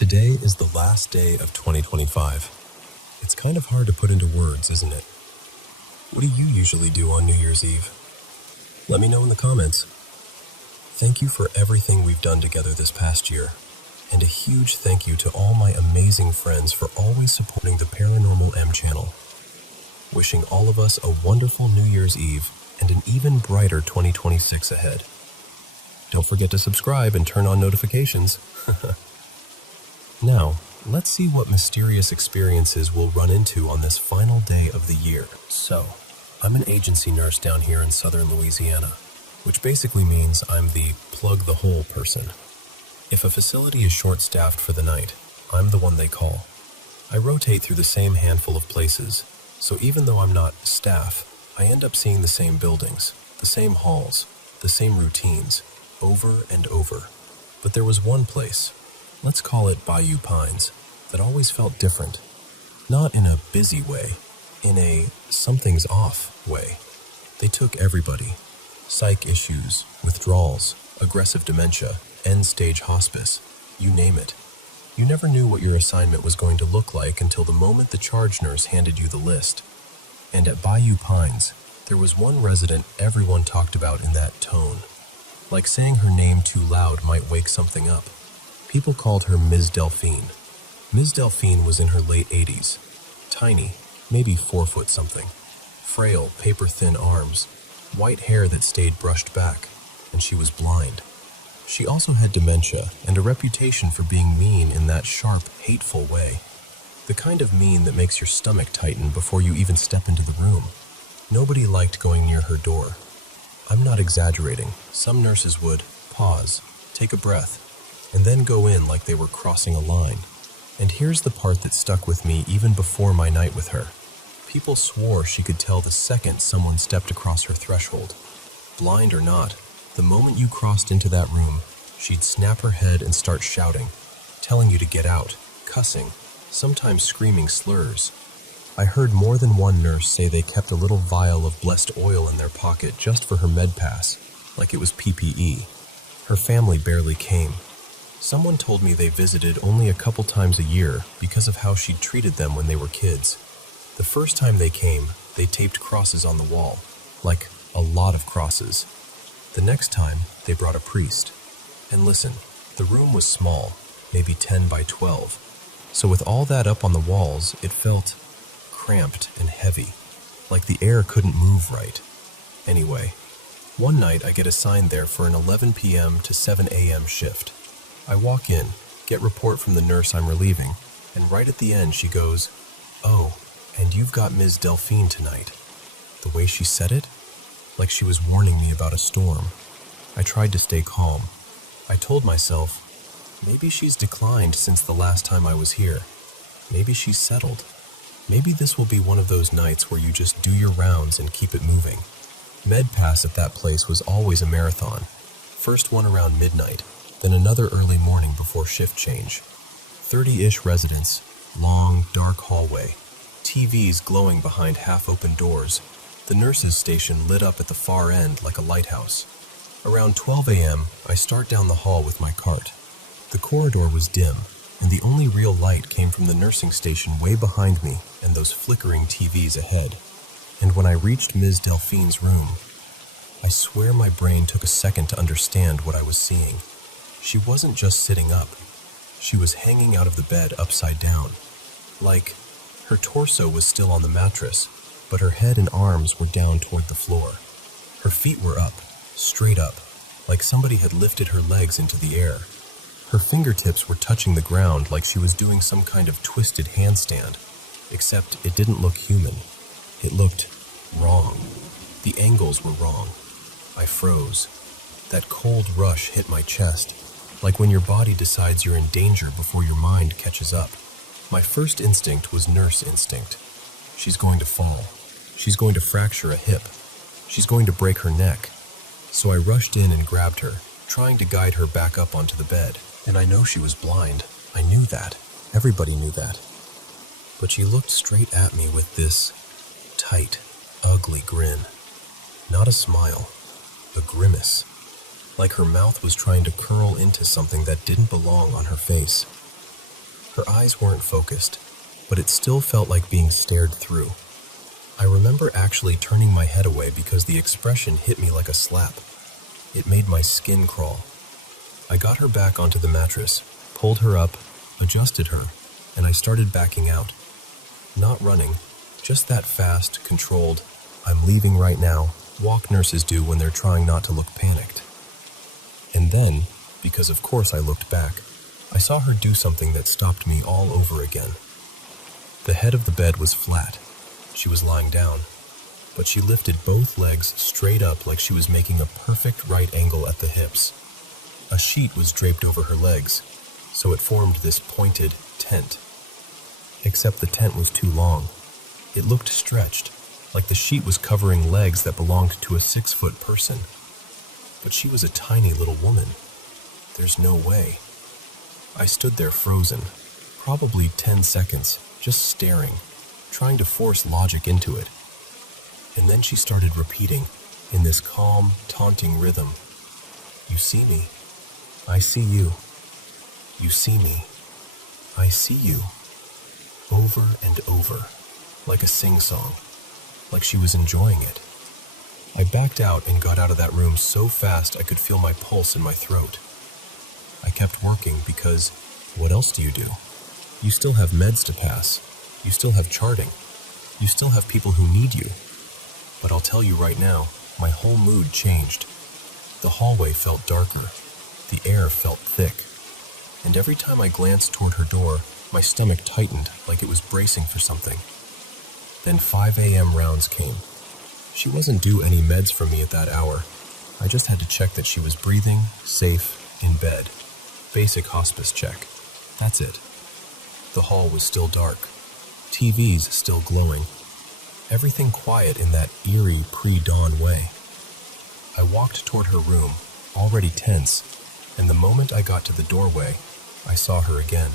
Today is the last day of 2025. It's kind of hard to put into words, isn't it? What do you usually do on New Year's Eve? Let me know in the comments. Thank you for everything we've done together this past year, and a huge thank you to all my amazing friends for always supporting the Paranormal M channel. Wishing all of us a wonderful New Year's Eve and an even brighter 2026 ahead. Don't forget to subscribe and turn on notifications. Now, let's see what mysterious experiences we'll run into on this final day of the year. So, I'm an agency nurse down here in southern Louisiana, which basically means I'm the plug-the-hole person. If a facility is short-staffed for the night, I'm the one they call. I rotate through the same handful of places, so even though I'm not staff, I end up seeing the same buildings, the same halls, the same routines, over and over. But there was one place, let's call it Bayou Pines, that always felt different. Not in a busy way, in a something's off way. They took everybody. Psych issues, withdrawals, aggressive dementia, end-stage hospice, you name it. You never knew what your assignment was going to look like until the moment the charge nurse handed you the list. And at Bayou Pines, there was one resident everyone talked about in that tone. Like saying her name too loud might wake something up. People called her Ms. Delphine. Ms. Delphine was in her late 80s. Tiny, maybe 4 foot something. Frail, paper-thin arms. White hair that stayed brushed back. And she was blind. She also had dementia and a reputation for being mean in that sharp, hateful way. The kind of mean that makes your stomach tighten before you even step into the room. Nobody liked going near her door. I'm not exaggerating. Some nurses would pause, take a breath, and then go in like they were crossing a line. And here's the part that stuck with me even before my night with her. People swore she could tell the second someone stepped across her threshold. Blind or not, the moment you crossed into that room, she'd snap her head and start shouting, telling you to get out, cussing, sometimes screaming slurs. I heard more than one nurse say they kept a little vial of blessed oil in their pocket just for her med pass, like it was PPE. Her family barely came. Someone told me they visited only a couple times a year because of how she'd treated them when they were kids. The first time they came, they taped crosses on the wall, like a lot of crosses. The next time, they brought a priest. And listen, the room was small, maybe 10 by 12. So with all that up on the walls, it felt cramped and heavy, like the air couldn't move right. Anyway, one night I get assigned there for an 11 p.m. to 7 a.m. shift. I walk in, get report from the nurse I'm relieving, and right at the end she goes, "Oh, and you've got Ms. Delphine tonight." The way she said it, like she was warning me about a storm. I tried to stay calm. I told myself, maybe she's declined since the last time I was here. Maybe she's settled. Maybe this will be one of those nights where you just do your rounds and keep it moving. Med pass at that place was always a marathon. First one around midnight, then another early morning before shift change. 30-ish residents, long, dark hallway, TVs glowing behind half-open doors, the nurses' station lit up at the far end like a lighthouse. Around 12 a.m., I start down the hall with my cart. The corridor was dim, and the only real light came from the nursing station way behind me and those flickering TVs ahead. And when I reached Ms. Delphine's room, I swear my brain took a second to understand what I was seeing. She wasn't just sitting up. She was hanging out of the bed upside down. Like, her torso was still on the mattress, but her head and arms were down toward the floor. Her feet were up, straight up, like somebody had lifted her legs into the air. Her fingertips were touching the ground like she was doing some kind of twisted handstand, except it didn't look human. It looked wrong. The angles were wrong. I froze. That cold rush hit my chest, like when your body decides you're in danger before your mind catches up. My first instinct was nurse instinct. She's going to fall. She's going to fracture a hip. She's going to break her neck. So I rushed in and grabbed her, trying to guide her back up onto the bed. And I know she was blind. I knew that. Everybody knew that. But she looked straight at me with this tight, ugly grin. Not a smile, a grimace. Like her mouth was trying to curl into something that didn't belong on her face. Her eyes weren't focused, but it still felt like being stared through. I remember actually turning my head away because the expression hit me like a slap. It made my skin crawl. I got her back onto the mattress, pulled her up, adjusted her, and I started backing out. Not running, just that fast, controlled, I'm leaving right now, walk nurses do when they're trying not to look panicked. And then, because of course I looked back, I saw her do something that stopped me all over again. The head of the bed was flat. She was lying down, but she lifted both legs straight up like she was making a perfect right angle at the hips. A sheet was draped over her legs, so it formed this pointed tent. Except the tent was too long. It looked stretched, like the sheet was covering legs that belonged to a 6-foot person. But she was a tiny little woman. There's no way. I stood there frozen, probably 10 seconds, just staring, trying to force logic into it. And then she started repeating, in this calm, taunting rhythm, "You see me. I see you. You see me. I see you." Over and over, like a sing-song, like she was enjoying it. I backed out and got out of that room so fast I could feel my pulse in my throat. I kept working because, what else do? You still have meds to pass. You still have charting. You still have people who need you. But I'll tell you right now, my whole mood changed. The hallway felt darker. The air felt thick. And every time I glanced toward her door, my stomach tightened like it was bracing for something. Then 5 a.m. rounds came. She wasn't due any meds from me at that hour. I just had to check that she was breathing, safe, in bed. Basic hospice check. That's it. The hall was still dark. TVs still glowing. Everything quiet in that eerie pre-dawn way. I walked toward her room, already tense, and the moment I got to the doorway, I saw her again.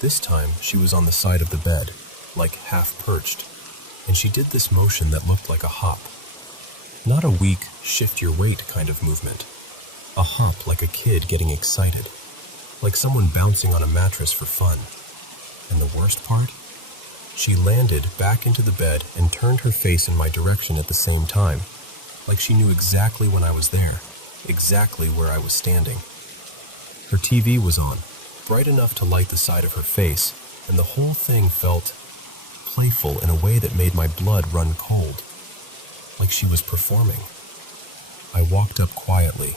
This time, she was on the side of the bed, like half-perched, and she did this motion that looked like a hop. Not a weak, shift-your-weight kind of movement. A hop like a kid getting excited, like someone bouncing on a mattress for fun. And the worst part? She landed back into the bed and turned her face in my direction at the same time, like she knew exactly when I was there, exactly where I was standing. Her TV was on, bright enough to light the side of her face, and the whole thing felt playful in a way that made my blood run cold, like she was performing. I walked up quietly,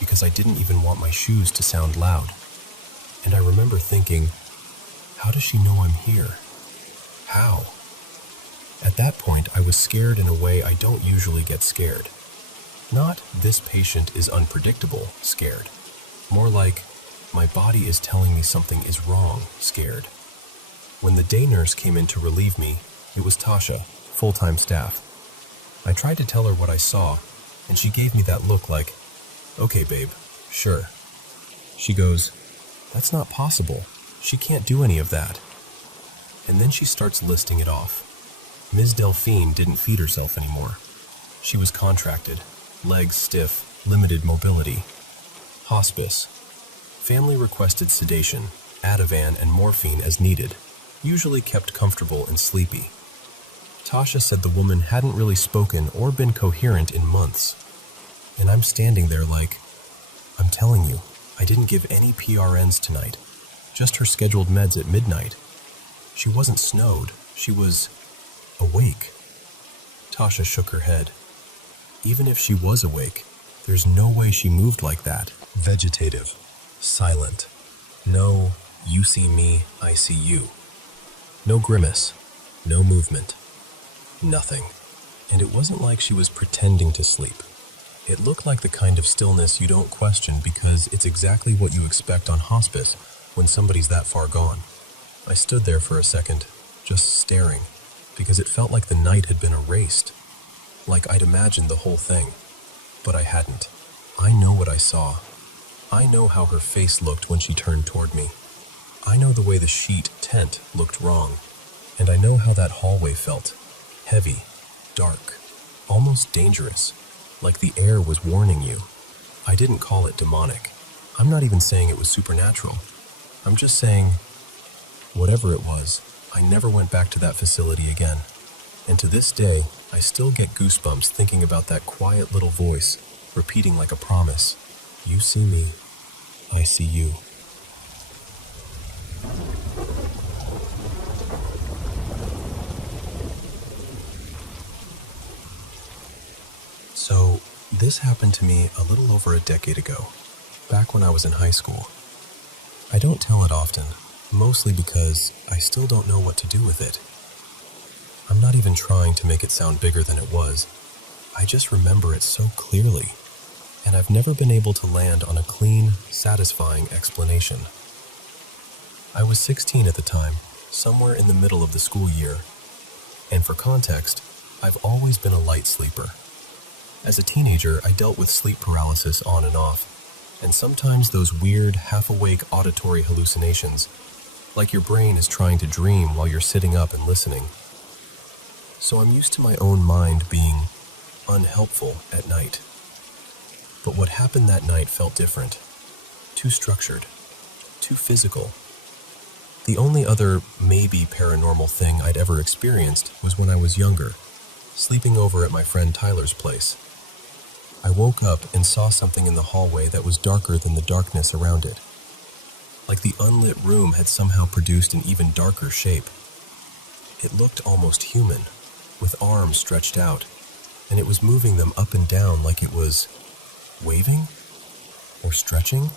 because I didn't even want my shoes to sound loud. And I remember thinking, how does she know I'm here? How? At that point, I was scared in a way I don't usually get scared. Not, this patient is unpredictable, scared. More like, my body is telling me something is wrong, scared. When the day nurse came in to relieve me, it was Tasha, full-time staff. I tried to tell her what I saw, and she gave me that look like, "Okay, babe, sure." She goes, "That's not possible. She can't do any of that." And then she starts listing it off. Ms. Delphine didn't feed herself anymore. She was contracted, legs stiff, limited mobility. Hospice. Family requested sedation, Ativan and morphine as needed, usually kept comfortable and sleepy. Tasha said the woman hadn't really spoken or been coherent in months. And I'm standing there like, I'm telling you, I didn't give any PRNs tonight, just her scheduled meds at midnight. She wasn't snowed, she was awake. Tasha shook her head. Even if she was awake, there's no way she moved like that. Vegetative, silent. No, you see me, I see you. No grimace, no movement, nothing. And it wasn't like she was pretending to sleep. It looked like the kind of stillness you don't question because it's exactly what you expect on hospice when somebody's that far gone. I stood there for a second, just staring, because it felt like the night had been erased. Like I'd imagined the whole thing, but I hadn't. I know what I saw. I know how her face looked when she turned toward me. I know the way the sheet tent looked wrong, and I know how that hallway felt. Heavy, dark, almost dangerous, like the air was warning you. I didn't call it demonic. I'm not even saying it was supernatural. I'm just saying Whatever it was, I never went back to that facility again. And to this day, I still get goosebumps thinking about that quiet little voice, repeating like a promise. You see me, I see you. So, this happened to me a little over a decade ago, back when I was in high school. I don't tell it often, mostly because I still don't know what to do with it. I'm not even trying to make it sound bigger than it was. I just remember it so clearly, and I've never been able to land on a clean, satisfying explanation. I was 16 at the time, somewhere in the middle of the school year, and for context, I've always been a light sleeper. As a teenager, I dealt with sleep paralysis on and off, and sometimes those weird, half-awake auditory hallucinations, like your brain is trying to dream while you're sitting up and listening. So I'm used to my own mind being unhelpful at night. But what happened that night felt different, too structured, too physical. The only other maybe paranormal thing I'd ever experienced was when I was younger, sleeping over at my friend Tyler's place. I woke up and saw something in the hallway that was darker than the darkness around it. Like the unlit room had somehow produced an even darker shape. It looked almost human, with arms stretched out, and it was moving them up and down like it was waving or stretching.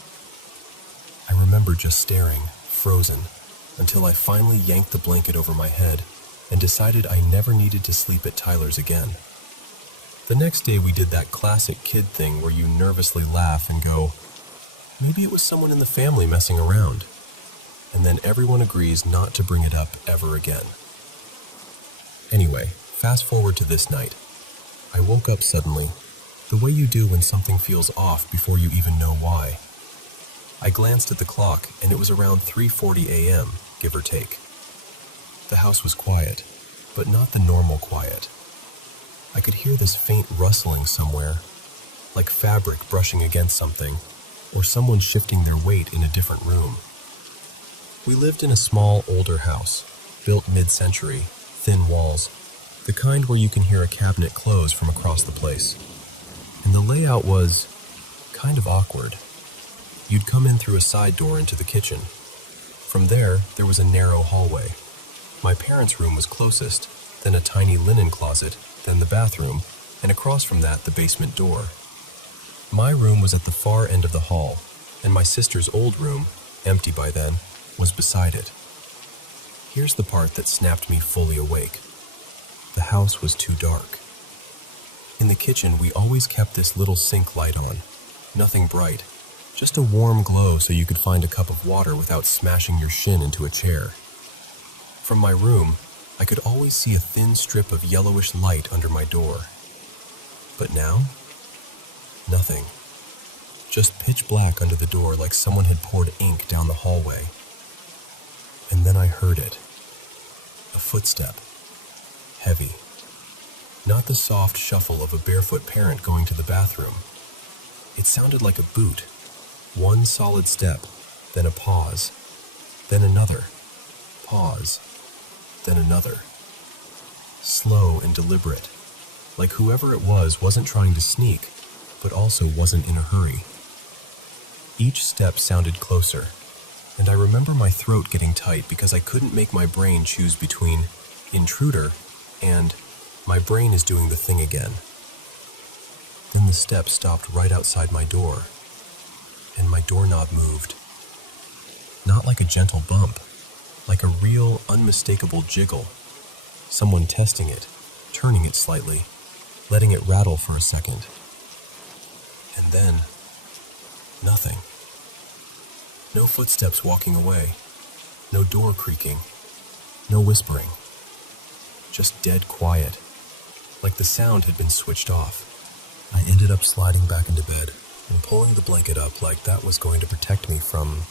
I remember just staring, frozen, until I finally yanked the blanket over my head and decided I never needed to sleep at Tyler's again. The next day we did that classic kid thing where you nervously laugh and go, maybe it was someone in the family messing around, and then everyone agrees not to bring it up ever again. Anyway, fast forward to this night. I woke up suddenly, the way you do when something feels off before you even know why. I glanced at the clock, and it was around 3:40 a.m., give or take. The house was quiet, but not the normal quiet. I could hear this faint rustling somewhere, like fabric brushing against something, or someone shifting their weight in a different room. We lived in a small, older house, built mid-century, thin walls, the kind where you can hear a cabinet close from across the place. And the layout was kind of awkward. You'd come in through a side door into the kitchen. From there was a narrow hallway. My parents' room was closest, then a tiny linen closet, then the bathroom, and across from that, the basement door. My room was at the far end of the hall, and my sister's old room, empty by then, was beside it. Here's the part that snapped me fully awake. The house was too dark. In the kitchen, we always kept this little sink light on. Nothing bright, just a warm glow so you could find a cup of water without smashing your shin into a chair. From my room, I could always see a thin strip of yellowish light under my door. But now, nothing. Just pitch black under the door like someone had poured ink down the hallway. And then I heard it. A footstep. Heavy. Not the soft shuffle of a barefoot parent going to the bathroom. It sounded like a boot. One solid step, then a pause, then another. Pause, then another. Slow and deliberate, like whoever it was wasn't trying to sneak, but also wasn't in a hurry. Each step sounded closer, and I remember my throat getting tight because I couldn't make my brain choose between intruder and my brain is doing the thing again. Then the step stopped right outside my door, and my doorknob moved. Not like a gentle bump, like a real, unmistakable jiggle. Someone testing it, turning it slightly, letting it rattle for a second. And then, nothing. No footsteps walking away, no door creaking, no whispering. Just dead quiet, like the sound had been switched off. I ended up sliding back into bed and pulling the blanket up like that was going to protect me from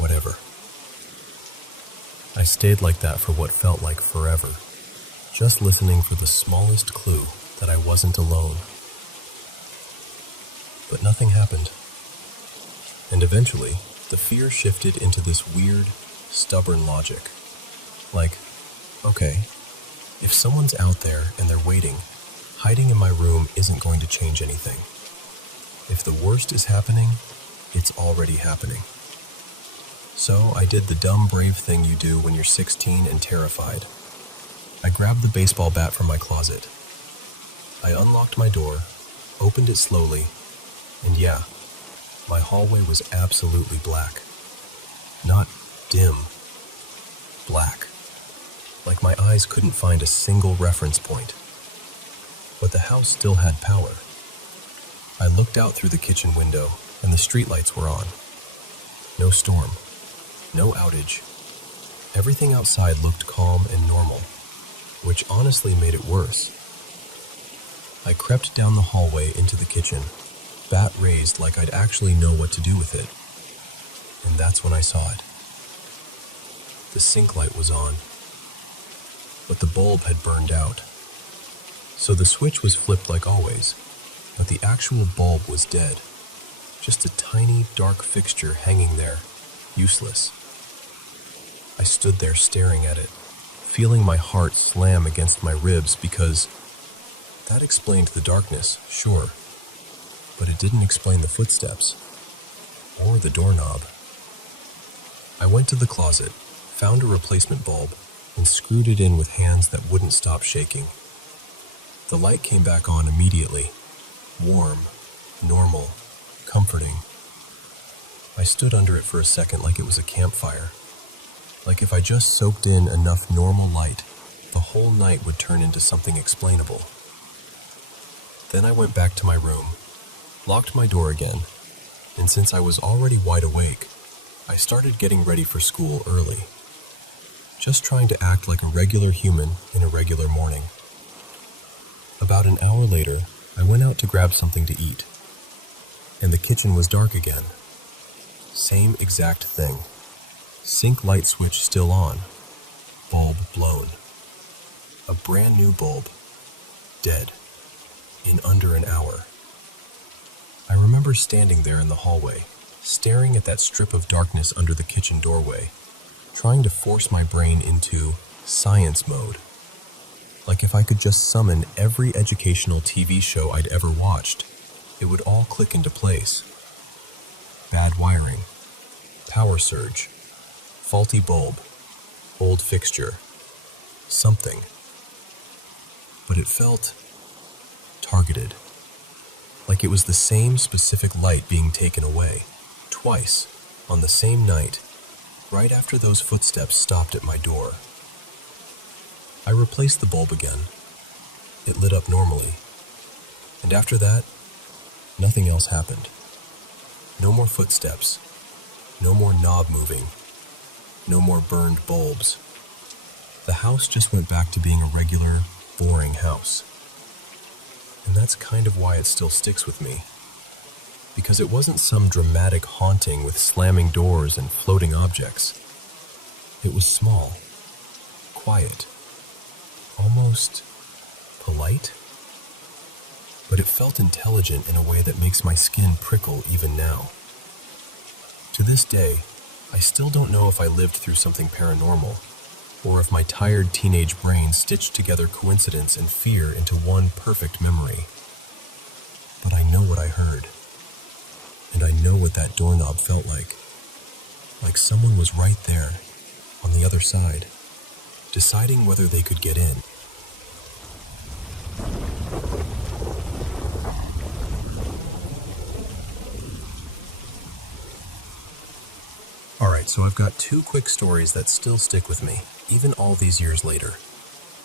whatever. I stayed like that for what felt like forever, just listening for the smallest clue that I wasn't alone. But nothing happened. And eventually, the fear shifted into this weird, stubborn logic. Like, okay, if someone's out there and they're waiting, hiding in my room isn't going to change anything. If the worst is happening, it's already happening. So I did the dumb, brave thing you do when you're 16 and terrified. I grabbed the baseball bat from my closet. I unlocked my door, opened it slowly, and yeah, my hallway was absolutely black. Not dim. Black. Like my eyes couldn't find a single reference point. But the house still had power. I looked out through the kitchen window, and the streetlights were on. No storm. No outage. Everything outside looked calm and normal, which honestly made it worse. I crept down the hallway into the kitchen, bat raised like I'd actually know what to do with it. And that's when I saw it. The sink light was on, but the bulb had burned out. So the switch was flipped like always, but the actual bulb was dead. Just a tiny, dark fixture hanging there, useless. I stood there staring at it, feeling my heart slam against my ribs because that explained the darkness, sure, but it didn't explain the footsteps or the doorknob. I went to the closet, found a replacement bulb, and screwed it in with hands that wouldn't stop shaking. The light came back on immediately, warm, normal, comforting. I stood under it for a second like it was a campfire. Like if I just soaked in enough normal light, the whole night would turn into something explainable. Then I went back to my room, locked my door again, and since I was already wide awake, I started getting ready for school early. Just trying to act like a regular human in a regular morning. About an hour later, I went out to grab something to eat, and the kitchen was dark again. Same exact thing. Sink light switch still on. Bulb blown. A brand new bulb. Dead. In under an hour. I remember standing there in the hallway, staring at that strip of darkness under the kitchen doorway, trying to force my brain into science mode. Like if I could just summon every educational TV show I'd ever watched, it would all click into place. Bad wiring. Power surge. Faulty bulb. Old fixture. Something. But it felt targeted. Like it was the same specific light being taken away, twice, on the same night, right after those footsteps stopped at my door. I replaced the bulb again. It lit up normally. And after that, nothing else happened. No more footsteps. No more knob moving. No more burned bulbs. The house just went back to being a regular, boring house. And that's kind of why it still sticks with me. Because it wasn't some dramatic haunting with slamming doors and floating objects. It was small, quiet, almost polite. But it felt intelligent in a way that makes my skin prickle even now. To this day, I still don't know if I lived through something paranormal, or if my tired teenage brain stitched together coincidence and fear into one perfect memory. But I know what I heard, and I know what that doorknob felt like. Like someone was right there, on the other side, deciding whether they could get in. Alright, so I've got two quick stories that still stick with me, even all these years later.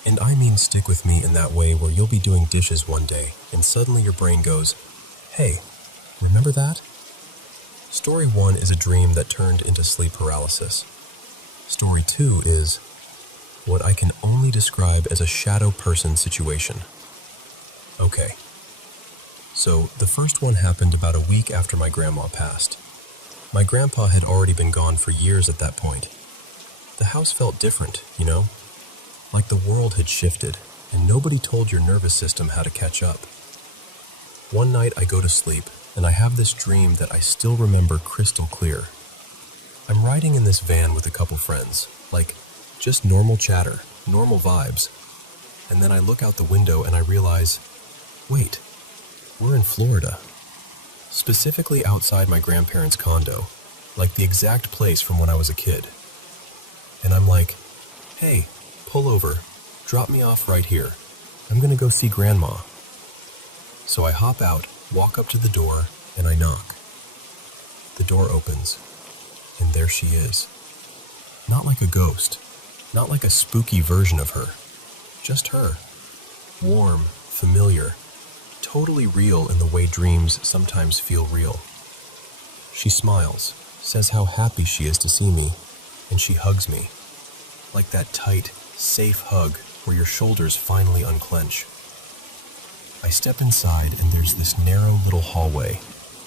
And I mean stick with me in that way where you'll be doing dishes one day, and suddenly your brain goes, "Hey, remember that?" Story 1 is a dream that turned into sleep paralysis. Story 2 is what I can only describe as a shadow person situation. Okay, so the first one happened about a week after my grandma passed. My grandpa had already been gone for years at that point. The house felt different, you know? Like the world had shifted, and nobody told your nervous system how to catch up. One night I go to sleep, and I have this dream that I still remember crystal clear. I'm riding in this van with a couple friends, like, just normal chatter, normal vibes. And then I look out the window and I realize, wait, we're in Florida. Specifically outside my grandparents' condo, like the exact place from when I was a kid. And I'm like, hey, pull over, drop me off right here. I'm gonna go see Grandma. So I hop out, walk up to the door, and I knock. The door opens, and there she is. Not like a ghost, not like a spooky version of her, just her. Warm, familiar, totally real in the way dreams sometimes feel real. She smiles, says how happy she is to see me, and she hugs me. Like that tight, safe hug where your shoulders finally unclench. I step inside and there's this narrow little hallway,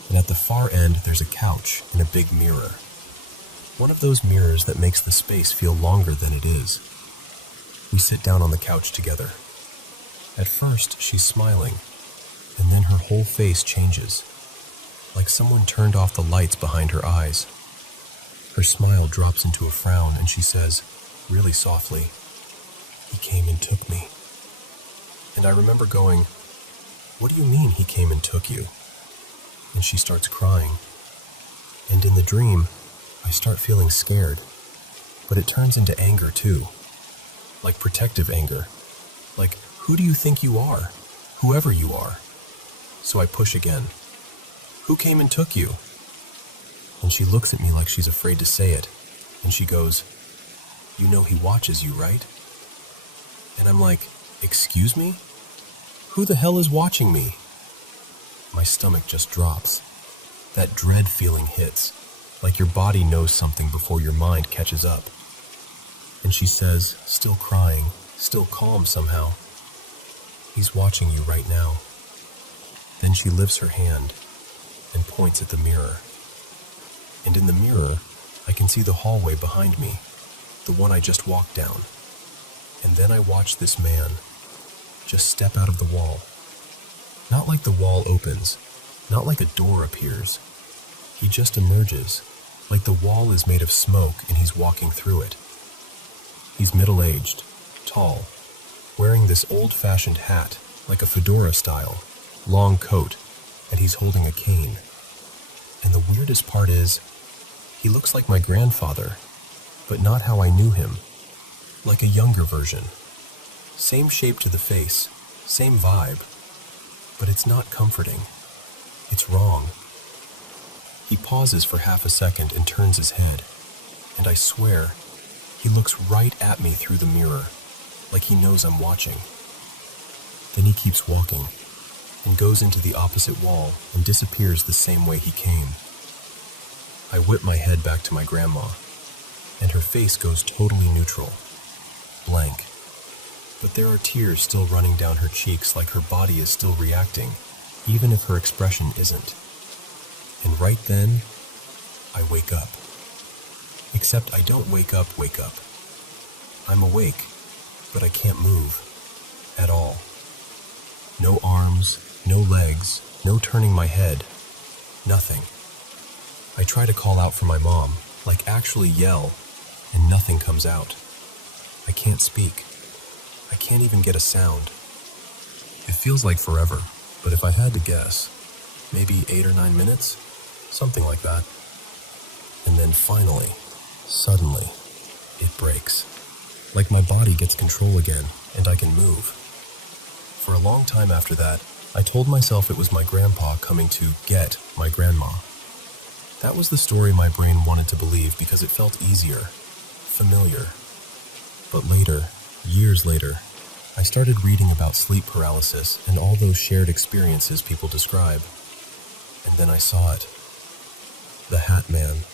and at the far end there's a couch and a big mirror. One of those mirrors that makes the space feel longer than it is. We sit down on the couch together. At first, she's smiling, and then her whole face changes, like someone turned off the lights behind her eyes. Her smile drops into a frown and she says, really softly, "He came and took me." And I remember going, "What do you mean he came and took you?" And she starts crying. And in the dream, I start feeling scared, but it turns into anger too. Like protective anger. Like, who do you think you are? Whoever you are. So I push again. "Who came and took you?" And she looks at me like she's afraid to say it, and she goes, "You know he watches you, right?" And I'm like, "Excuse me? Who the hell is watching me?" My stomach just drops. That dread feeling hits, like your body knows something before your mind catches up. And she says, still crying, still calm somehow, "He's watching you right now." Then she lifts her hand and points at the mirror. And in the mirror, I can see the hallway behind me, the one I just walked down. And then I watch this man just step out of the wall. Not like the wall opens, not like a door appears. He just emerges, like the wall is made of smoke and he's walking through it. He's middle-aged, tall, wearing this old-fashioned hat, like a fedora style, long coat, and he's holding a cane. And the weirdest part is, he looks like my grandfather, but not how I knew him. Like a younger version. Same shape to the face, same vibe, but it's not comforting. It's wrong. He pauses for half a second and turns his head, and I swear, he looks right at me through the mirror, like he knows I'm watching. Then he keeps walking, and goes into the opposite wall and disappears the same way he came. I whip my head back to my grandma, and her face goes totally neutral, blank. But there are tears still running down her cheeks like her body is still reacting, even if her expression isn't. And right then, I wake up. Except I don't wake up. I'm awake, but I can't move. At all. No arms, no legs, no turning my head. Nothing. I try to call out for my mom, like actually yell, and nothing comes out. I can't speak. I can't even get a sound. It feels like forever, but if I had to guess, maybe 8 or 9 minutes? Something like that. And then finally, suddenly, it breaks. Like my body gets control again, and I can move. For a long time after that, I told myself it was my grandpa coming to get my grandma. That was the story my brain wanted to believe because it felt easier, familiar. But later, years later, I started reading about sleep paralysis and all those shared experiences people describe. And then I saw it. The Hat Man.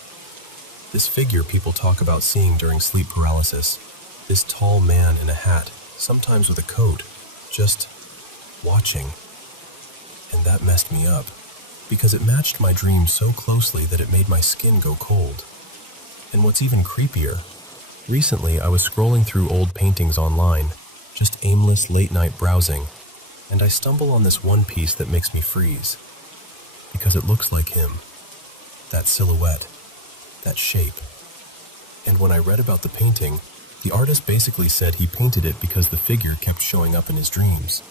This figure people talk about seeing during sleep paralysis. This tall man in a hat, sometimes with a coat, just watching. And that messed me up, because it matched my dream so closely that it made my skin go cold. And what's even creepier, recently I was scrolling through old paintings online, just aimless late-night browsing, and I stumble on this one piece that makes me freeze. Because it looks like him. That silhouette. That shape. And when I read about the painting, the artist basically said he painted it because the figure kept showing up in his dreams,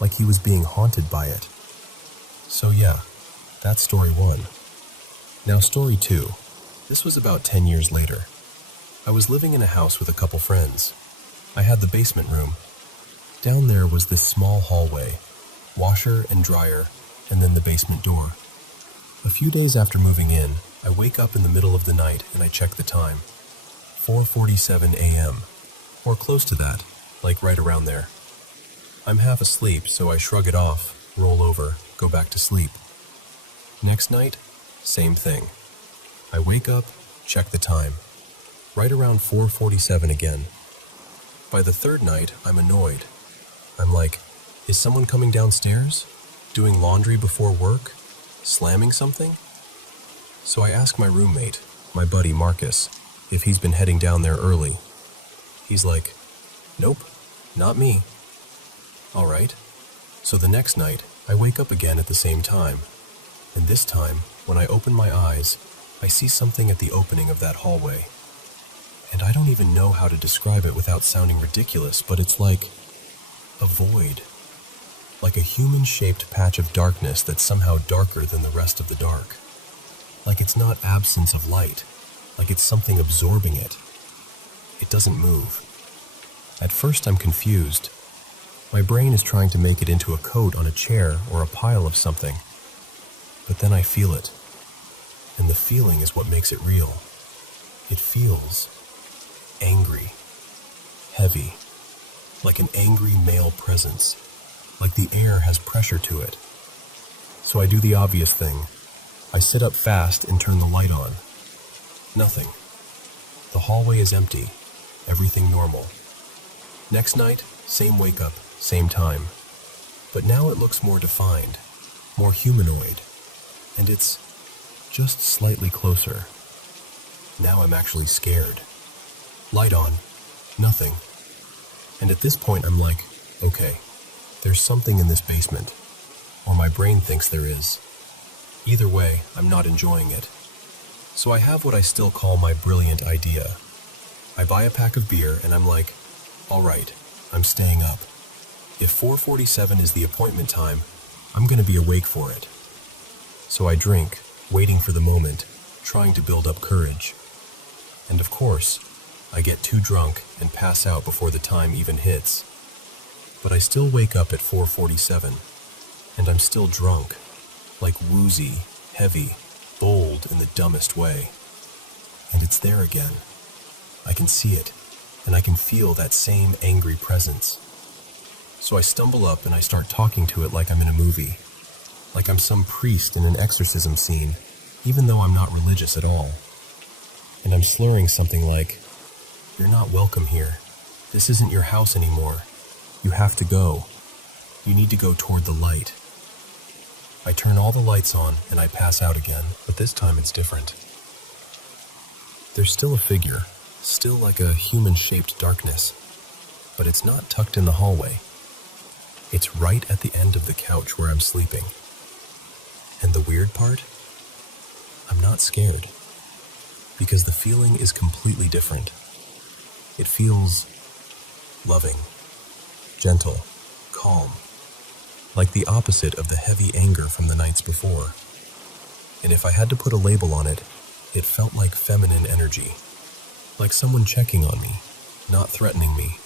like he was being haunted by it. So yeah, that's story 1. Now story 2. This was about 10 years later. I was living in a house with a couple friends. I had the basement room. Down there was this small hallway, washer and dryer, and then the basement door. A few days after moving in, I wake up in the middle of the night and I check the time. 4:47 a.m., or close to that, like right around there. I'm half asleep, so I shrug it off, roll over, go back to sleep. Next night, same thing. I wake up, check the time. Right around 4:47 again. By the third night, I'm annoyed. I'm like, is someone coming downstairs? Doing laundry before work? Slamming something? So I ask my roommate, my buddy Marcus, if he's been heading down there early. He's like, nope, not me. All right. So the next night, I wake up again at the same time. And this time, when I open my eyes, I see something at the opening of that hallway. And I don't even know how to describe it without sounding ridiculous, but it's like a void. Like a human-shaped patch of darkness that's somehow darker than the rest of the dark. Like it's not absence of light, like it's something absorbing it. It doesn't move. At first I'm confused. My brain is trying to make it into a coat on a chair or a pile of something. But then I feel it. And the feeling is what makes it real. It feels angry, heavy, like an angry male presence, like the air has pressure to it. So I do the obvious thing. I sit up fast and turn the light on. Nothing. The hallway is empty, everything normal. Next night, same wake up, same time. But now it looks more defined, more humanoid, and it's just slightly closer. Now I'm actually scared. Light on, nothing. And at this point I'm like, okay, there's something in this basement, or my brain thinks there is. Either way, I'm not enjoying it. So I have what I still call my brilliant idea. I buy a pack of beer and I'm like, all right, I'm staying up. If 4:47 is the appointment time, I'm going to be awake for it. So I drink, waiting for the moment, trying to build up courage. And of course, I get too drunk and pass out before the time even hits. But I still wake up at 4:47, and I'm still drunk, like woozy, heavy, bold in the dumbest way. And it's there again. I can see it, and I can feel that same angry presence. So I stumble up and I start talking to it like I'm in a movie, like I'm some priest in an exorcism scene, even though I'm not religious at all. And I'm slurring something like, "You're not welcome here. This isn't your house anymore. You have to go. You need to go toward the light." I turn all the lights on and I pass out again, but this time it's different. There's still a figure, still like a human-shaped darkness, but it's not tucked in the hallway. It's right at the end of the couch where I'm sleeping. And the weird part? I'm not scared, because the feeling is completely different. It feels loving, gentle, calm, like the opposite of the heavy anger from the nights before. And if I had to put a label on it, it felt like feminine energy, like someone checking on me, not threatening me.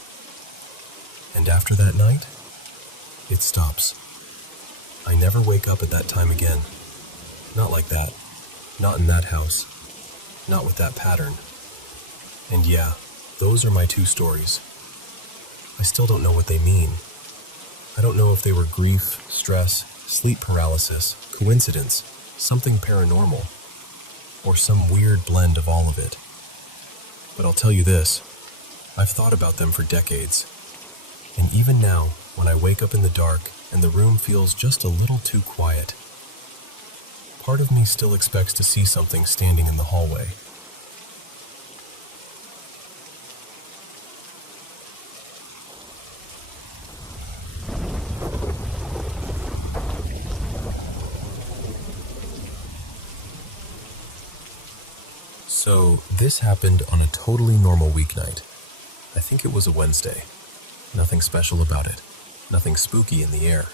And after that night, it stops. I never wake up at that time again. Not like that. Not in that house. Not with that pattern. And yeah, those are my two stories. I still don't know what they mean. I don't know if they were grief, stress, sleep paralysis, coincidence, something paranormal, or some weird blend of all of it. But I'll tell you this, I've thought about them for decades. And even now, when I wake up in the dark and the room feels just a little too quiet, part of me still expects to see something standing in the hallway. So, this happened on a totally normal weeknight. I think it was a Wednesday. Nothing special about it. Nothing spooky in the air.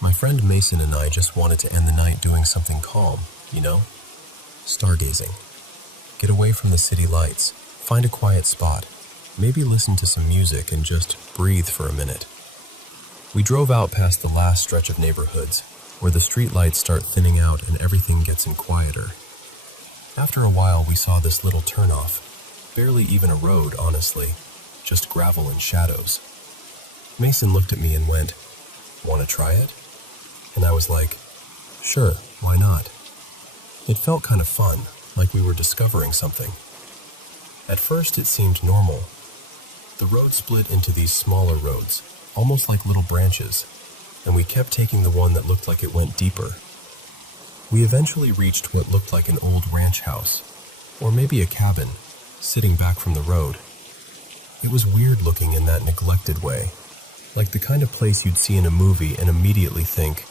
My friend Mason and I just wanted to end the night doing something calm, you know? Stargazing. Get away from the city lights, find a quiet spot, maybe listen to some music and just breathe for a minute. We drove out past the last stretch of neighborhoods, where the street lights start thinning out and everything gets in quieter. After a while, we saw this little turnoff. Barely even a road, honestly, just gravel and shadows. Mason looked at me and went, "Want to try it?" And I was like, "Sure, why not?" It felt kind of fun, like we were discovering something. At first, it seemed normal. The road split into these smaller roads, almost like little branches, and we kept taking the one that looked like it went deeper. We eventually reached what looked like an old ranch house, or maybe a cabin, sitting back from the road. It was weird looking in that neglected way, like the kind of place you'd see in a movie and immediately think,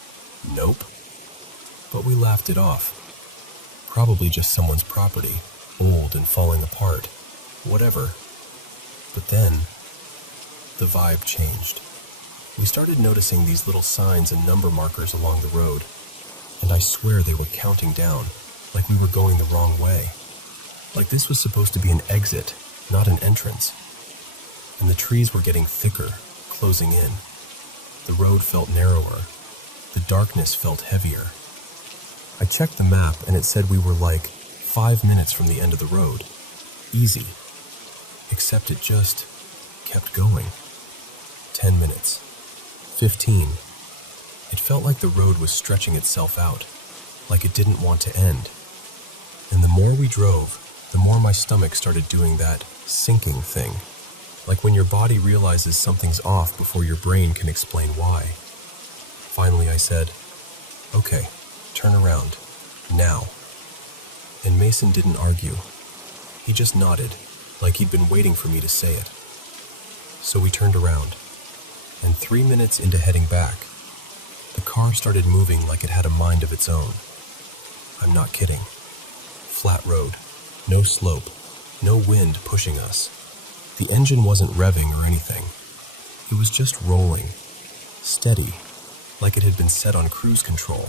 nope. But we laughed it off. Probably just someone's property, old and falling apart, whatever. But then, the vibe changed. We started noticing these little signs and number markers along the road, and I swear they were counting down, like we were going the wrong way. Like this was supposed to be an exit, not an entrance. And the trees were getting thicker, closing in. The road felt narrower. The darkness felt heavier. I checked the map and it said we were like 5 minutes from the end of the road. Easy. Except it just kept going. 10 minutes. 15. It felt like the road was stretching itself out, like it didn't want to end. And the more we drove, the more my stomach started doing that sinking thing, like when your body realizes something's off before your brain can explain why. Finally, I said, "Okay, turn around, now." And Mason didn't argue. He just nodded, like he'd been waiting for me to say it. So we turned around, and 3 minutes into heading back, the car started moving like it had a mind of its own. I'm not kidding. Flat road, no slope, no wind pushing us. The engine wasn't revving or anything. It was just rolling, steady, like it had been set on cruise control,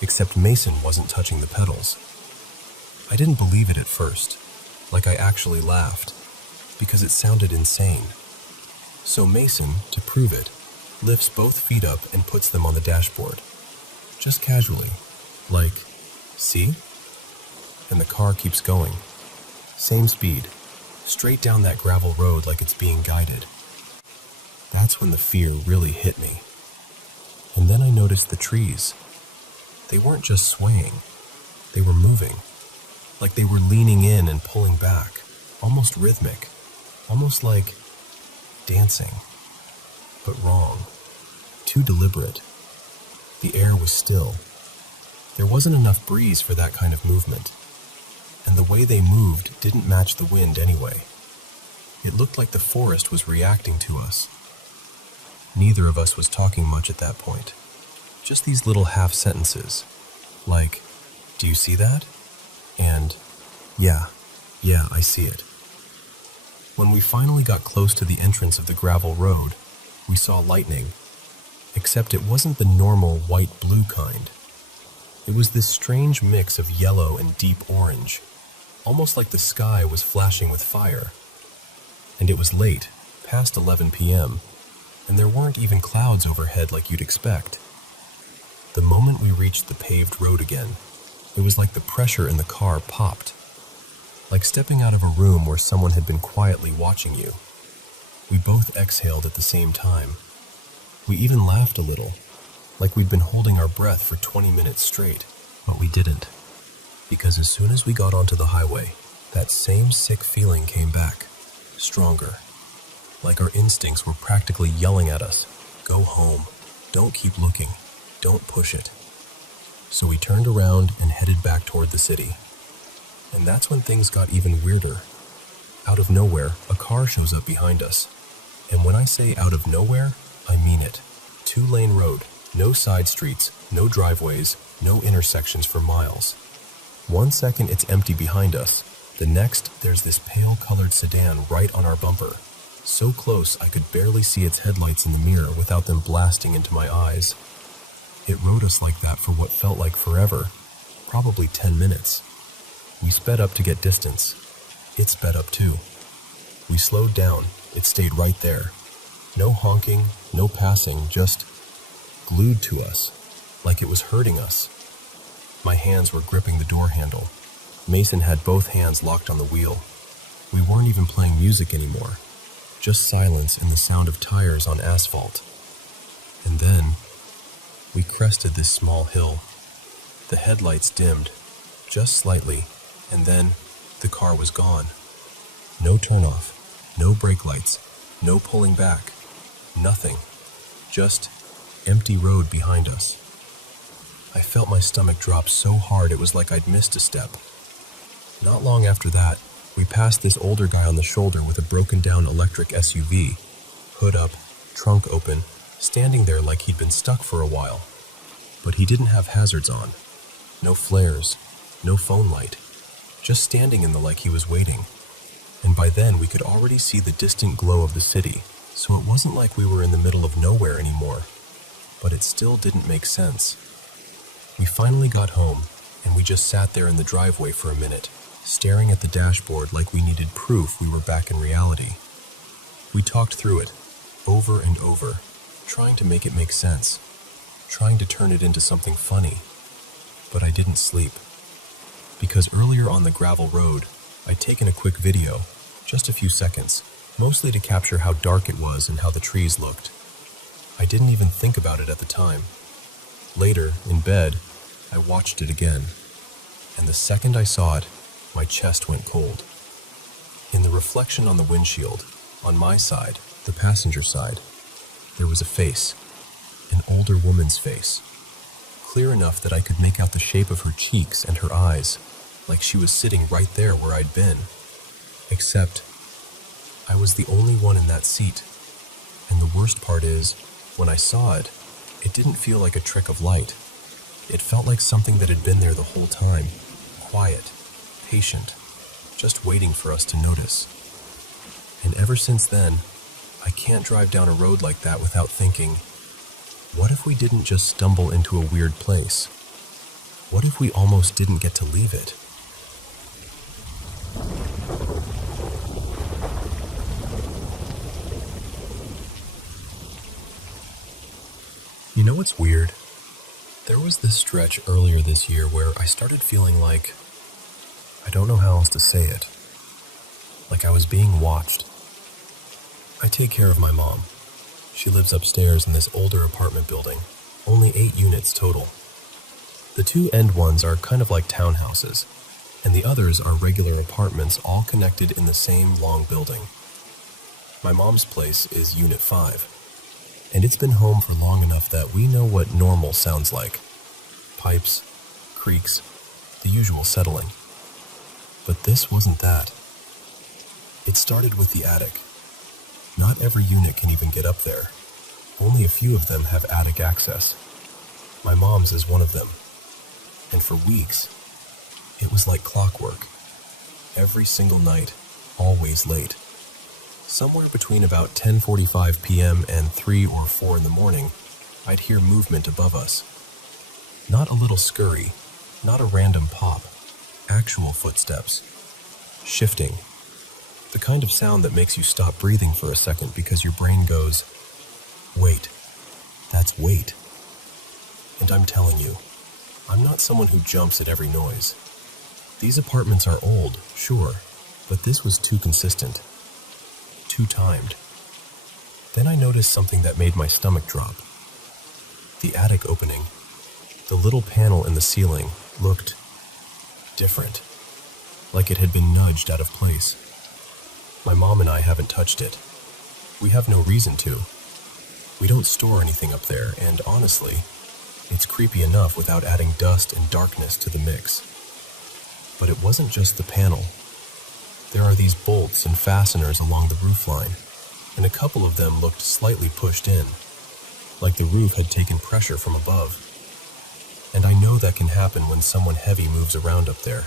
except Mason wasn't touching the pedals. I didn't believe it at first, like I actually laughed, because it sounded insane. So Mason, to prove it, lifts both feet up and puts them on the dashboard. Just casually, like, "See?" And the car keeps going. Same speed, straight down that gravel road like it's being guided. That's when the fear really hit me. And then I noticed the trees. They weren't just swaying, they were moving. Like they were leaning in and pulling back, almost rhythmic, almost like dancing. But wrong. Too deliberate. The air was still. There wasn't enough breeze for that kind of movement. And the way they moved didn't match the wind anyway. It looked like the forest was reacting to us. Neither of us was talking much at that point. Just these little half sentences. Like, "Do you see that?" And, yeah, I see it." When we finally got close to the entrance of the gravel road, we saw lightning. Except it wasn't the normal white-blue kind. It was this strange mix of yellow and deep orange, almost like the sky was flashing with fire. And it was late, past 11 p.m., and there weren't even clouds overhead like you'd expect. The moment we reached the paved road again, it was like the pressure in the car popped. Like stepping out of a room where someone had been quietly watching you. We both exhaled at the same time. We even laughed a little, like we'd been holding our breath for 20 minutes straight, but we didn't. Because as soon as we got onto the highway, that same sick feeling came back, stronger. Like our instincts were practically yelling at us, "Go home, don't keep looking, don't push it." So we turned around and headed back toward the city. And that's when things got even weirder. Out of nowhere, a car shows up behind us. And when I say out of nowhere, I mean it. 2-lane road, no side streets, no driveways, no intersections for miles. 1 second it's empty behind us, The next, there's this pale-colored sedan right on our bumper. So close I could barely see its headlights in the mirror without them blasting into my eyes. It rode us like that for what felt like forever, probably 10 minutes. We sped up to get distance. It sped up too. We slowed down. It stayed right there. No honking, no passing, just glued to us, like it was hurting us. My hands were gripping the door handle. Mason had both hands locked on the wheel. We weren't even playing music anymore, just silence and the sound of tires on asphalt. And then, we crested this small hill. The headlights dimmed, just slightly, and then the car was gone. No turnoff, no brake lights, no pulling back, nothing. Just empty road behind us. I felt my stomach drop so hard it was like I'd missed a step. Not long after that, we passed this older guy on the shoulder with a broken-down electric SUV, hood up, trunk open, standing there like he'd been stuck for a while. But he didn't have hazards on. No flares, no phone light, just standing in the like he was waiting. And by then we could already see the distant glow of the city, so it wasn't like we were in the middle of nowhere anymore. But it still didn't make sense. We finally got home, and we just sat there in the driveway for a minute, staring at the dashboard like we needed proof we were back in reality. We talked through it, over and over, trying to make it make sense, trying to turn it into something funny. But I didn't sleep. Because earlier on the gravel road, I'd taken a quick video, just a few seconds, mostly to capture how dark it was and how the trees looked. I didn't even think about it at the time. Later, in bed, I watched it again, and the second I saw it, my chest went cold. In the reflection on the windshield, on my side, the passenger side, there was a face, an older woman's face, clear enough that I could make out the shape of her cheeks and her eyes, like she was sitting right there where I'd been. Except, I was the only one in that seat, and the worst part is, when I saw it, it didn't feel like a trick of light. It felt like something that had been there the whole time, quiet, patient, just waiting for us to notice. And ever since then, I can't drive down a road like that without thinking, what if we didn't just stumble into a weird place? What if we almost didn't get to leave it? You know what's weird? There was this stretch earlier this year where I started feeling like, I don't know how else to say it, like I was being watched. I take care of my mom. She lives upstairs in this older apartment building, only 8 units total. The 2 end ones are kind of like townhouses, and the others are regular apartments all connected in the same long building. My mom's place is Unit 5, and it's been home for long enough that we know what normal sounds like. Pipes, creaks, the usual settling. But this wasn't that. It started with the attic. Not every unit can even get up there. Only a few of them have attic access. My mom's is one of them. And for weeks, it was like clockwork. Every single night, always late. Somewhere between about 10:45 p.m. and 3 or 4 in the morning, I'd hear movement above us. Not a little scurry, not a random pop, actual footsteps. Shifting. The kind of sound that makes you stop breathing for a second because your brain goes, wait, that's weight. And I'm telling you, I'm not someone who jumps at every noise. These apartments are old, sure, but this was too consistent, too timed. Then I noticed something that made my stomach drop. The attic opening, the little panel in the ceiling, looked different, like it had been nudged out of place. My mom and I haven't touched it. We have no reason to. We don't store anything up there, and honestly, it's creepy enough without adding dust and darkness to the mix. But it wasn't just the panel. There are these bolts and fasteners along the roofline, and a couple of them looked slightly pushed in, like the roof had taken pressure from above. And I know that can happen when someone heavy moves around up there,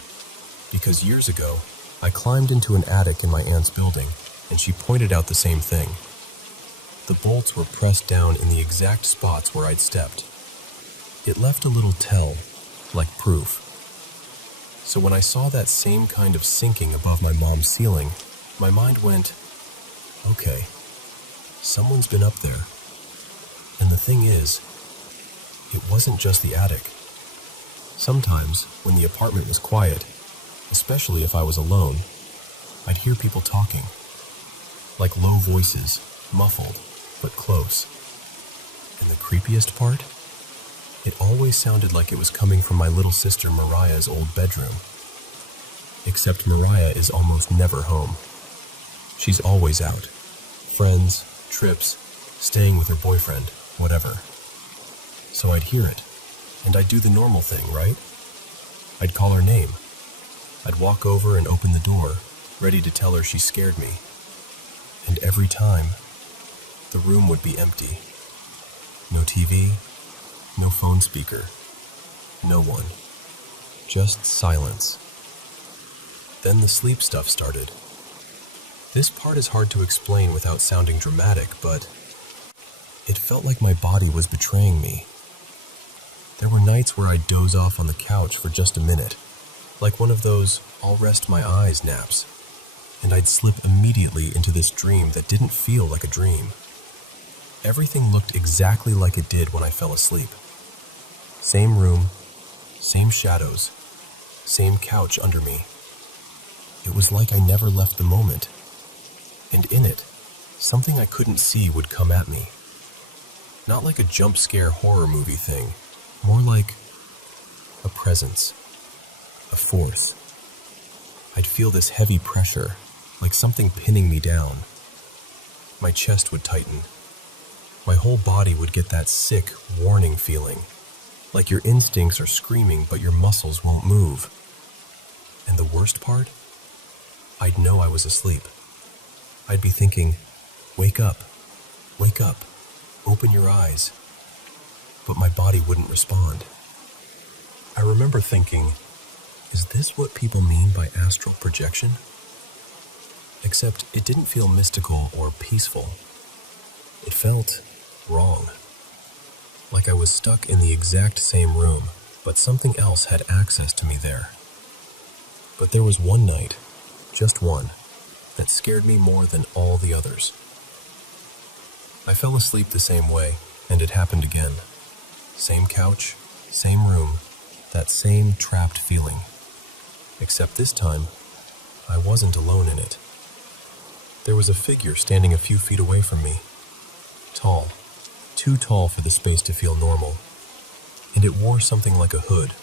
because years ago, I climbed into an attic in my aunt's building, and she pointed out the same thing. The bolts were pressed down in the exact spots where I'd stepped. It left a little tell, like proof. So when I saw that same kind of sinking above my mom's ceiling, my mind went, okay, someone's been up there. And the thing is, it wasn't just the attic. Sometimes, when the apartment was quiet, especially if I was alone, I'd hear people talking. Like low voices, muffled, but close. And the creepiest part? It always sounded like it was coming from my little sister Mariah's old bedroom. Except Mariah is almost never home. She's always out. Friends, trips, staying with her boyfriend, whatever. So I'd hear it, and I'd do the normal thing, right? I'd call her name. I'd walk over and open the door, ready to tell her she scared me. And every time, the room would be empty. No TV, no phone speaker, no one. Just silence. Then the sleep stuff started. This part is hard to explain without sounding dramatic, but it felt like my body was betraying me. There were nights where I'd doze off on the couch for just a minute, like one of those I'll rest my eyes naps, and I'd slip immediately into this dream that didn't feel like a dream. Everything looked exactly like it did when I fell asleep. Same room, same shadows, same couch under me. It was like I never left the moment. And in it, something I couldn't see would come at me. Not like a jump scare horror movie thing, more like a presence, a force. I'd feel this heavy pressure, like something pinning me down. My chest would tighten. My whole body would get that sick, warning feeling, like your instincts are screaming but your muscles won't move. And the worst part? I'd know I was asleep. I'd be thinking, wake up, open your eyes. But my body wouldn't respond. I remember thinking, is this what people mean by astral projection? Except it didn't feel mystical or peaceful. It felt wrong. Like I was stuck in the exact same room, but something else had access to me there. But there was one night, just one, that scared me more than all the others. I fell asleep the same way, and it happened again. Same couch, same room, that same trapped feeling. Except this time, I wasn't alone in it. There was a figure standing a few feet away from me. Tall, too tall for the space to feel normal. And it wore something like a hood,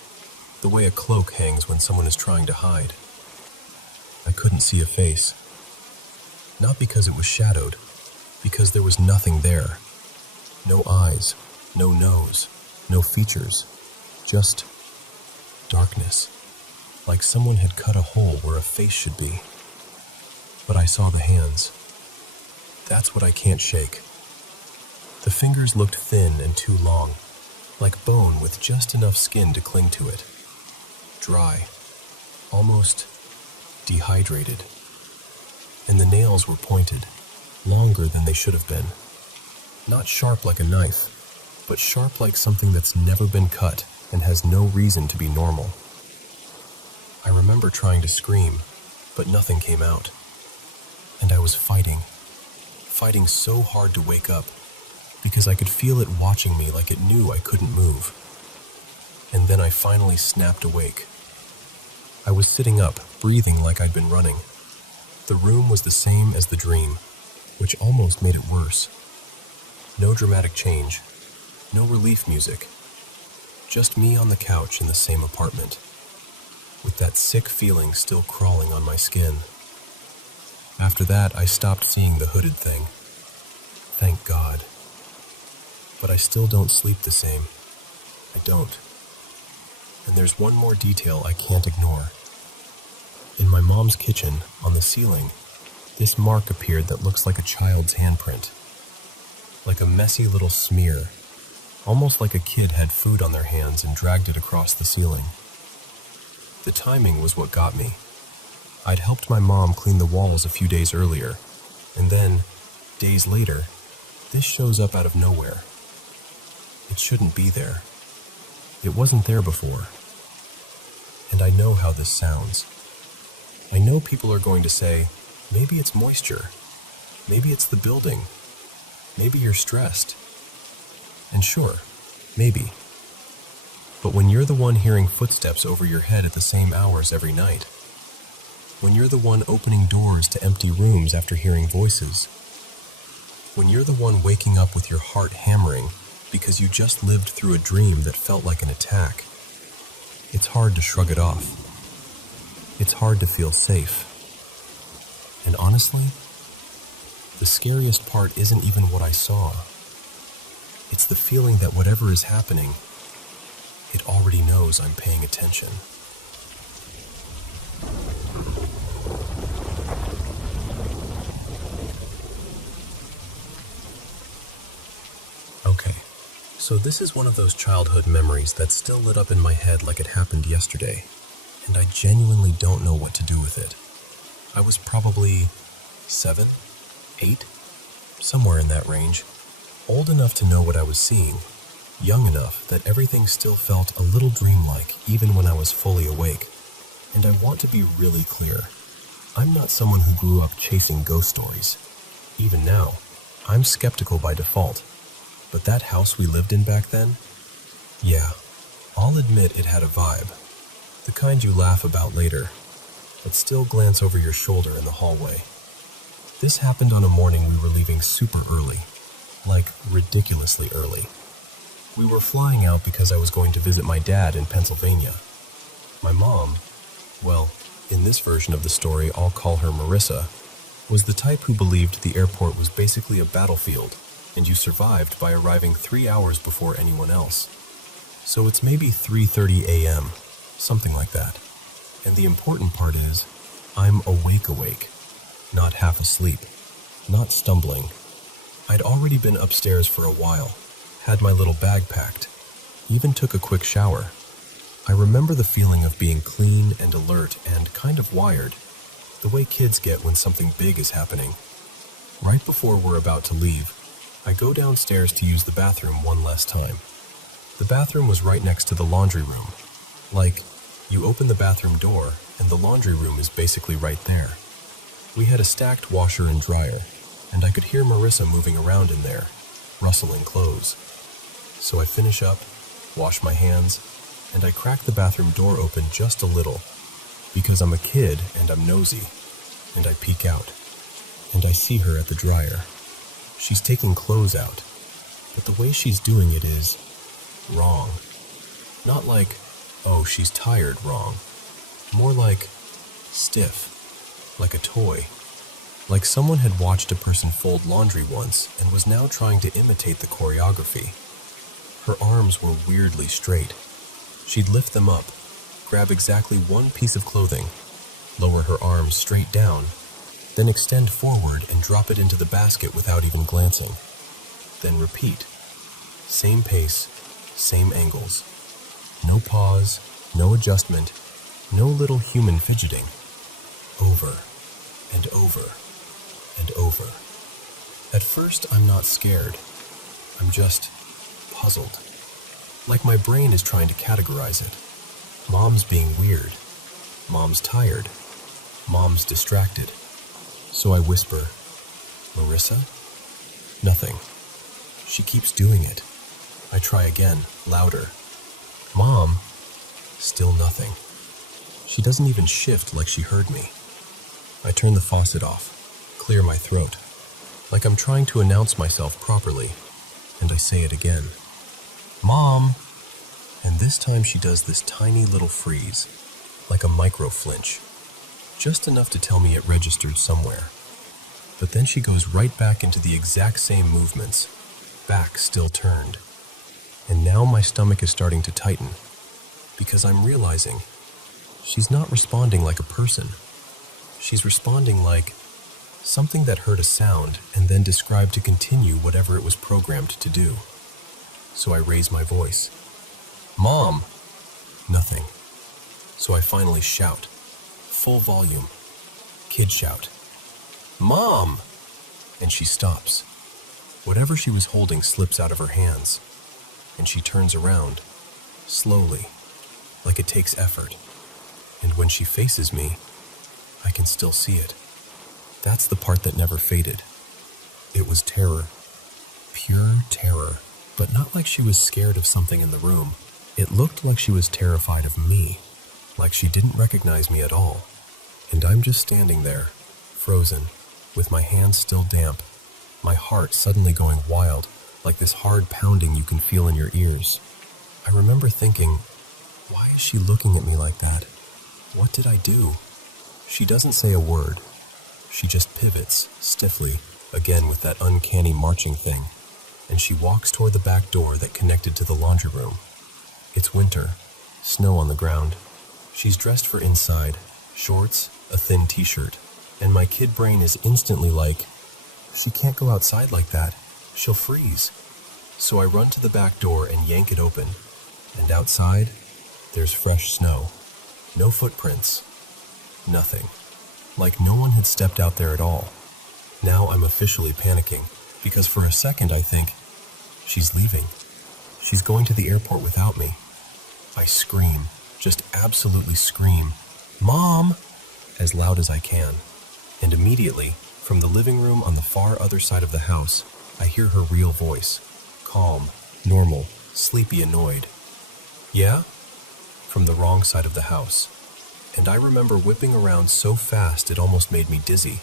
the way a cloak hangs when someone is trying to hide. I couldn't see a face. Not because it was shadowed, because there was nothing there. No eyes, no nose, no features, just darkness, like someone had cut a hole where a face should be. But I saw the hands. That's what I can't shake. The fingers looked thin and too long, like bone with just enough skin to cling to it. Dry, almost dehydrated. And the nails were pointed, longer than they should have been. Not sharp like a knife, but sharp like something that's never been cut and has no reason to be normal. I remember trying to scream, but nothing came out. And I was fighting so hard to wake up, because I could feel it watching me like it knew I couldn't move. And then I finally snapped awake. I was sitting up, breathing like I'd been running. The room was the same as the dream, which almost made it worse. No dramatic change, no relief music. Just me on the couch in the same apartment, with that sick feeling still crawling on my skin. After that, I stopped seeing the hooded thing. Thank God. But I still don't sleep the same. I don't. And there's one more detail I can't ignore. In my mom's kitchen, on the ceiling, this mark appeared that looks like a child's handprint. Like a messy little smear, almost like a kid had food on their hands and dragged it across the ceiling. The timing was what got me. I'd helped my mom clean the walls a few days earlier, and then, days later, this shows up out of nowhere. It shouldn't be there. It wasn't there before. And I know how this sounds. I know people are going to say, maybe it's moisture. Maybe it's the building. Maybe you're stressed. And sure, maybe. But when you're the one hearing footsteps over your head at the same hours every night, when you're the one opening doors to empty rooms after hearing voices, when you're the one waking up with your heart hammering because you just lived through a dream that felt like an attack, it's hard to shrug it off. It's hard to feel safe. And honestly, the scariest part isn't even what I saw. It's the feeling that whatever is happening, it already knows I'm paying attention. Okay, so this is one of those childhood memories that's still lit up in my head like it happened yesterday, and I genuinely don't know what to do with it. I was probably 7, 8, somewhere in that range, old enough to know what I was seeing, young enough that everything still felt a little dreamlike even when I was fully awake. And I want to be really clear. I'm not someone who grew up chasing ghost stories. Even now, I'm skeptical by default. But that house we lived in back then? Yeah, I'll admit it had a vibe. The kind you laugh about later, but still glance over your shoulder in the hallway. This happened on a morning we were leaving super early. Like, ridiculously early. We were flying out because I was going to visit my dad in Pennsylvania. My mom, well, in this version of the story I'll call her Marissa, was the type who believed the airport was basically a battlefield, and you survived by arriving 3 hours before anyone else. So it's maybe 3:30 a.m., something like that. And the important part is, I'm awake, not half asleep, not stumbling. I'd already been upstairs for a while, had my little bag packed, even took a quick shower. I remember the feeling of being clean and alert and kind of wired, the way kids get when something big is happening. Right before we're about to leave, I go downstairs to use the bathroom one last time. The bathroom was right next to the laundry room. Like, you open the bathroom door and the laundry room is basically right there. We had a stacked washer and dryer, and I could hear Marissa moving around in there, rustling clothes. So I finish up, wash my hands, and I crack the bathroom door open just a little, because I'm a kid and I'm nosy, and I peek out, and I see her at the dryer. She's taking clothes out, but the way she's doing it is wrong. Not like, oh, she's tired wrong. More like stiff, like a toy. Like someone had watched a person fold laundry once and was now trying to imitate the choreography. Her arms were weirdly straight. She'd lift them up, grab exactly one piece of clothing, lower her arms straight down, then extend forward and drop it into the basket without even glancing. Then repeat. Same pace, same angles. No pause, no adjustment, no little human fidgeting. Over and over and over. At first, I'm not scared. I'm just puzzled. Like my brain is trying to categorize it. Mom's being weird. Mom's tired. Mom's distracted. So I whisper, Marissa? Nothing. She keeps doing it. I try again, louder. Mom? Still nothing. She doesn't even shift like she heard me. I turn the faucet off, clear my throat, like I'm trying to announce myself properly, and I say it again. Mom! And this time she does this tiny little freeze, like a micro flinch, just enough to tell me it registered somewhere. But then she goes right back into the exact same movements, back still turned. And now my stomach is starting to tighten, because I'm realizing she's not responding like a person. She's responding like something that heard a sound and then described to continue whatever it was programmed to do. So I raise my voice. Mom! Nothing. So I finally shout, full volume, Kid shout, "Mom!" And she stops. Whatever she was holding slips out of her hands, and she turns around, slowly, like it takes effort. And when she faces me, I can still see it. That's the part that never faded. It was terror. Pure terror. But not like she was scared of something in the room. It looked like she was terrified of me, like she didn't recognize me at all. And I'm just standing there, frozen, with my hands still damp, my heart suddenly going wild, like this hard pounding you can feel in your ears. I remember thinking, why is she looking at me like that? What did I do? She doesn't say a word. She just pivots, stiffly, again with that uncanny marching thing, and she walks toward the back door that connected to the laundry room. It's winter, snow on the ground. She's dressed for inside, shorts, a thin t-shirt, and my kid brain is instantly like, she can't go outside like that. She'll freeze. So I run to the back door and yank it open, and outside, there's fresh snow. No footprints. Nothing. Like no one had stepped out there at all. Now I'm officially panicking, because for a second I think, she's leaving. She's going to the airport without me. I scream, just absolutely scream, "Mom!" as loud as I can. And immediately, from the living room on the far other side of the house, I hear her real voice, calm, normal, sleepy, annoyed. "Yeah?" From the wrong side of the house. And I remember whipping around so fast it almost made me dizzy,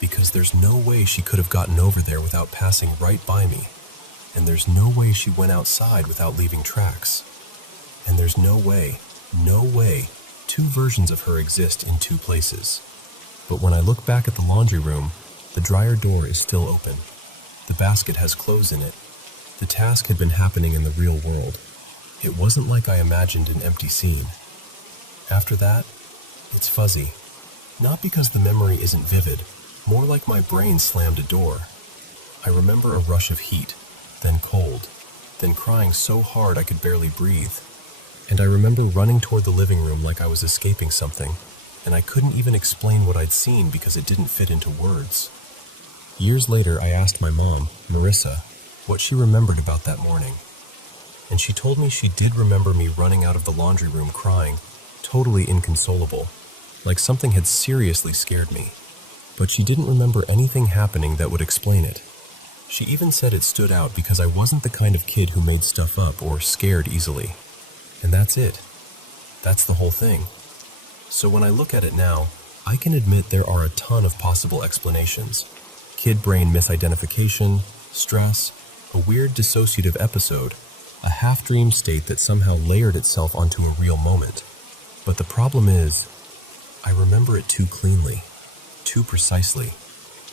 because there's no way she could have gotten over there without passing right by me. And there's no way she went outside without leaving tracks. And there's no way, two versions of her exist in two places. But when I look back at the laundry room, the dryer door is still open. The basket has clothes in it. The task had been happening in the real world. It wasn't like I imagined an empty scene. After that, it's fuzzy. Not because the memory isn't vivid, more like my brain slammed a door. I remember a rush of heat, then cold, then crying so hard I could barely breathe. And I remember running toward the living room like I was escaping something, and I couldn't even explain what I'd seen because it didn't fit into words. Years later, I asked my mom, Marissa, what she remembered about that morning. And she told me she did remember me running out of the laundry room crying, totally inconsolable, like something had seriously scared me. But she didn't remember anything happening that would explain it. She even said it stood out because I wasn't the kind of kid who made stuff up or scared easily. And that's it. That's the whole thing. So when I look at it now, I can admit there are a ton of possible explanations. Kid brain misidentification, stress, a weird dissociative episode, a half-dream state that somehow layered itself onto a real moment. But the problem is, I remember it too cleanly, too precisely.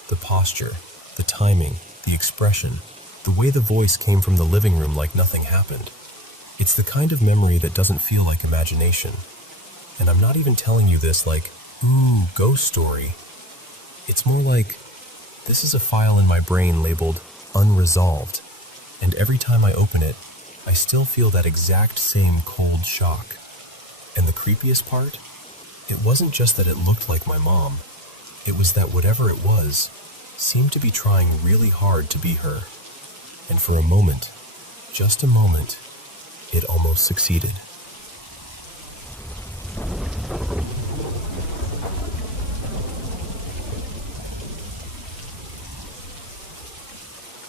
The posture, the timing, the expression, the way the voice came from the living room like nothing happened. It's the kind of memory that doesn't feel like imagination. And I'm not even telling you this like, ooh, ghost story. It's more like, this is a file in my brain labeled unresolved. And every time I open it, I still feel that exact same cold shock. And the creepiest part? It wasn't just that it looked like my mom. It was that whatever it was seemed to be trying really hard to be her. And for a moment, just a moment, it almost succeeded.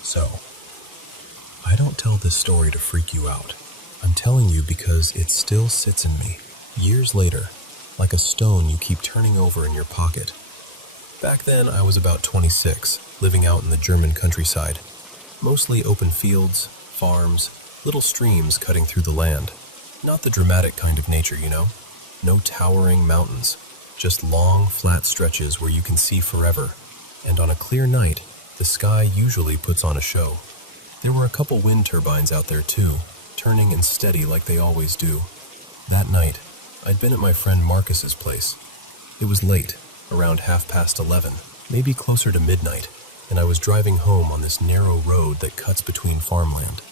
So, I don't tell this story to freak you out. I'm telling you because it still sits in me, years later, like a stone you keep turning over in your pocket. Back then, I was about 26, living out in the German countryside. Mostly open fields, farms, little streams cutting through the land. Not the dramatic kind of nature, you know? No towering mountains, just long, flat stretches where you can see forever. And on a clear night, the sky usually puts on a show. There were a couple wind turbines out there too, turning and steady like they always do. That night, I'd been at my friend Marcus's place. It was late, around 11:30, maybe closer to midnight, and I was driving home on this narrow road that cuts between farmland.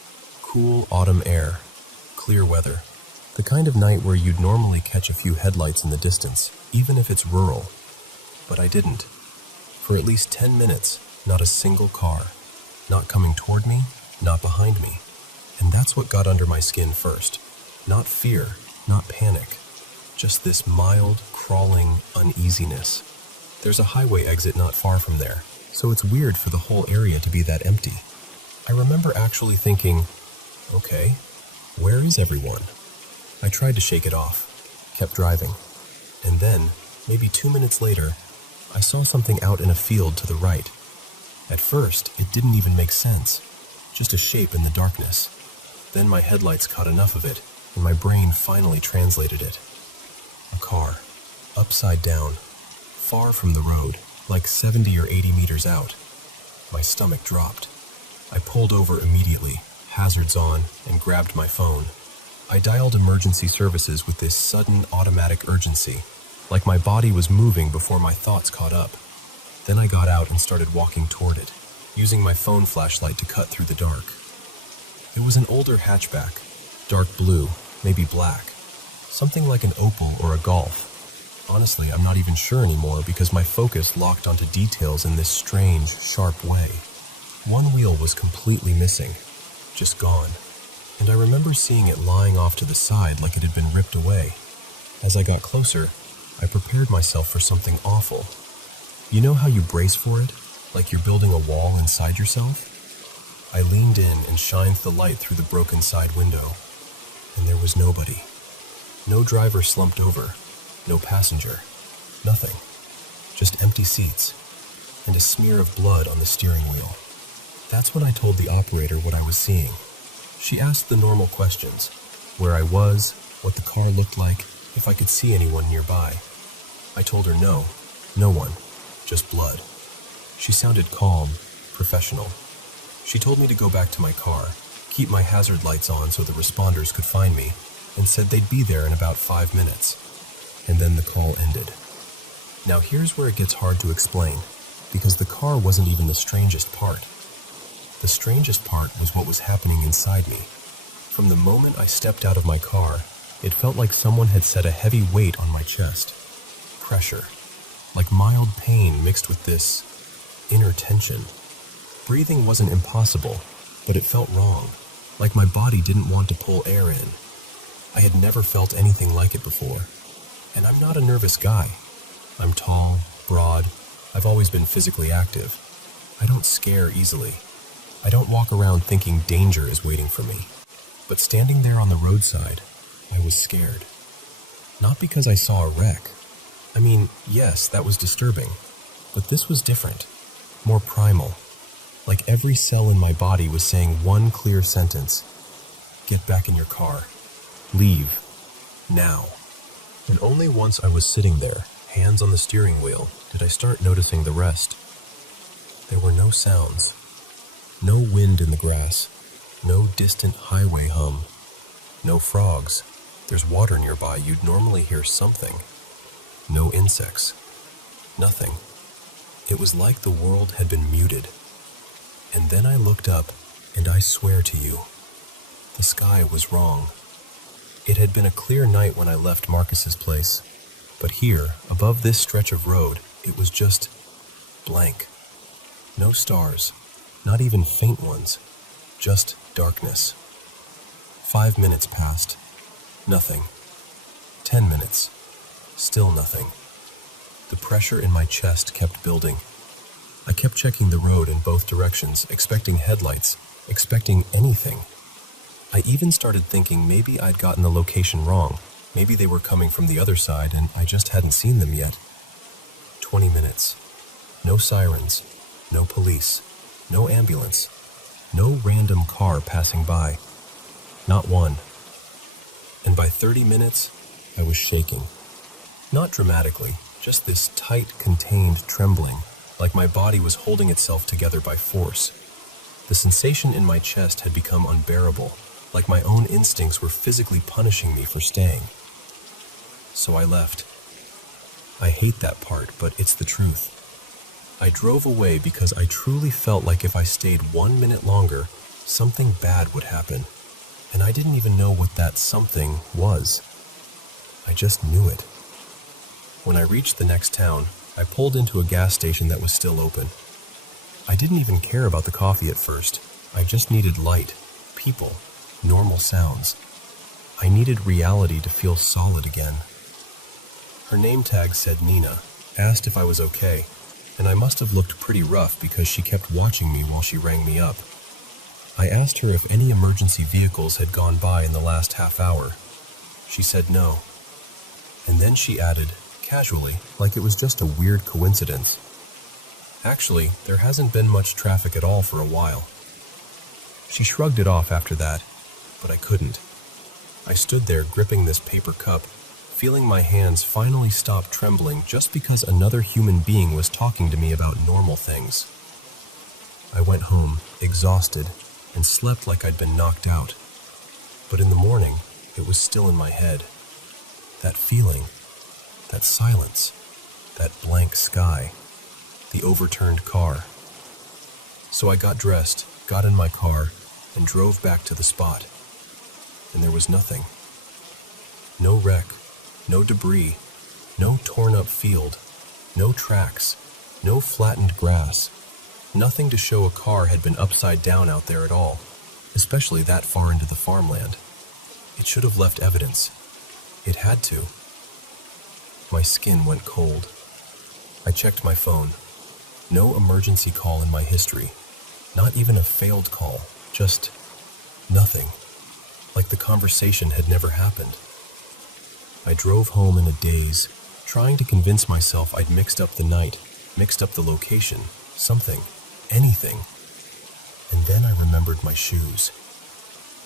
Cool autumn air, clear weather, the kind of night where you'd normally catch a few headlights in the distance, even if it's rural. But I didn't. For at least 10 minutes, not a single car. Not coming toward me, not behind me. And that's what got under my skin first. Not fear, not panic. Just this mild, crawling uneasiness. There's a highway exit not far from there, so it's weird for the whole area to be that empty. I remember actually thinking, okay, where is everyone? I tried to shake it off, kept driving. And then, maybe 2 minutes later, I saw something out in a field to the right. At first, it didn't even make sense. Just a shape in the darkness. Then my headlights caught enough of it, and my brain finally translated it. A car, upside down, far from the road, like 70 or 80 meters out. My stomach dropped. I pulled over immediately, hazards on, and grabbed my phone. I dialed emergency services with this sudden automatic urgency, like my body was moving before my thoughts caught up. Then I got out and started walking toward it, using my phone flashlight to cut through the dark. It was an older hatchback, dark blue, maybe black, something like an Opel or a Golf. Honestly, I'm not even sure anymore because my focus locked onto details in this strange, sharp way. One wheel was completely missing, just gone, and I remember seeing it lying off to the side like it had been ripped away. As I got closer, I prepared myself for something awful. You know how you brace for it, like you're building a wall inside yourself? I leaned in and shined the light through the broken side window, and there was nobody. No driver slumped over, no passenger, nothing. Just empty seats, and a smear of blood on the steering wheel. That's when I told the operator what I was seeing. She asked the normal questions, where I was, what the car looked like, if I could see anyone nearby. I told her no one, just blood. She sounded calm, professional. She told me to go back to my car, keep my hazard lights on so the responders could find me, and said they'd be there in about 5 minutes. And then the call ended. Now here's where it gets hard to explain, because the car wasn't even the strangest part. The strangest part was what was happening inside me. From the moment I stepped out of my car, it felt like someone had set a heavy weight on my chest. Pressure, like mild pain mixed with this inner tension. Breathing wasn't impossible, but it felt wrong, like my body didn't want to pull air in. I had never felt anything like it before, and I'm not a nervous guy. I'm tall, broad, I've always been physically active. I don't scare easily. I don't walk around thinking danger is waiting for me. But standing there on the roadside, I was scared. Not because I saw a wreck. I mean, yes, that was disturbing, but this was different, more primal. Like every cell in my body was saying one clear sentence: get back in your car. Leave. Now. And only once I was sitting there, hands on the steering wheel, did I start noticing the rest. There were no sounds. No wind in the grass. No distant highway hum. No frogs. There's water nearby, you'd normally hear something. No insects. Nothing. It was like the world had been muted. And then I looked up, and I swear to you, the sky was wrong. It had been a clear night when I left Marcus's place, but here, above this stretch of road, it was just blank. No stars, not even faint ones, just darkness. 5 minutes passed. Nothing. 10 minutes. Still nothing. The pressure in my chest kept building. I kept checking the road in both directions, expecting headlights, expecting anything. I even started thinking maybe I'd gotten the location wrong. Maybe they were coming from the other side and I just hadn't seen them yet. 20 minutes. No sirens. No police. No ambulance. No random car passing by. Not one. And by 30 minutes, I was shaking. Not dramatically, just this tight, contained trembling, like my body was holding itself together by force. The sensation in my chest had become unbearable, like my own instincts were physically punishing me for staying. So I left. I hate that part, but it's the truth. I drove away because I truly felt like if I stayed 1 minute longer, something bad would happen. And I didn't even know what that something was. I just knew it. When I reached the next town, I pulled into a gas station that was still open. I didn't even care about the coffee at first. I just needed light, people, normal sounds. I needed reality to feel solid again. Her name tag said Nina, asked if I was okay, and I must have looked pretty rough because she kept watching me while she rang me up. I asked her if any emergency vehicles had gone by in the last half hour. She said no. And then she added, casually, like it was just a weird coincidence. Actually, there hasn't been much traffic at all for a while. She shrugged it off after that, but I couldn't. I stood there gripping this paper cup, feeling my hands finally stop trembling just because another human being was talking to me about normal things. I went home, exhausted, and slept like I'd been knocked out. But in the morning, it was still in my head. That feeling, that silence, that blank sky, the overturned car. So I got dressed, got in my car, and drove back to the spot. And there was nothing. No wreck, no debris, no torn-up field, no tracks, no flattened grass. Nothing to show a car had been upside down out there at all, especially that far into the farmland. It should have left evidence. It had to. My skin went cold. I checked my phone. No emergency call in my history. Not even a failed call. Just nothing. Like the conversation had never happened. I drove home in a daze, trying to convince myself I'd mixed up the night, mixed up the location, something, anything. And then I remembered my shoes.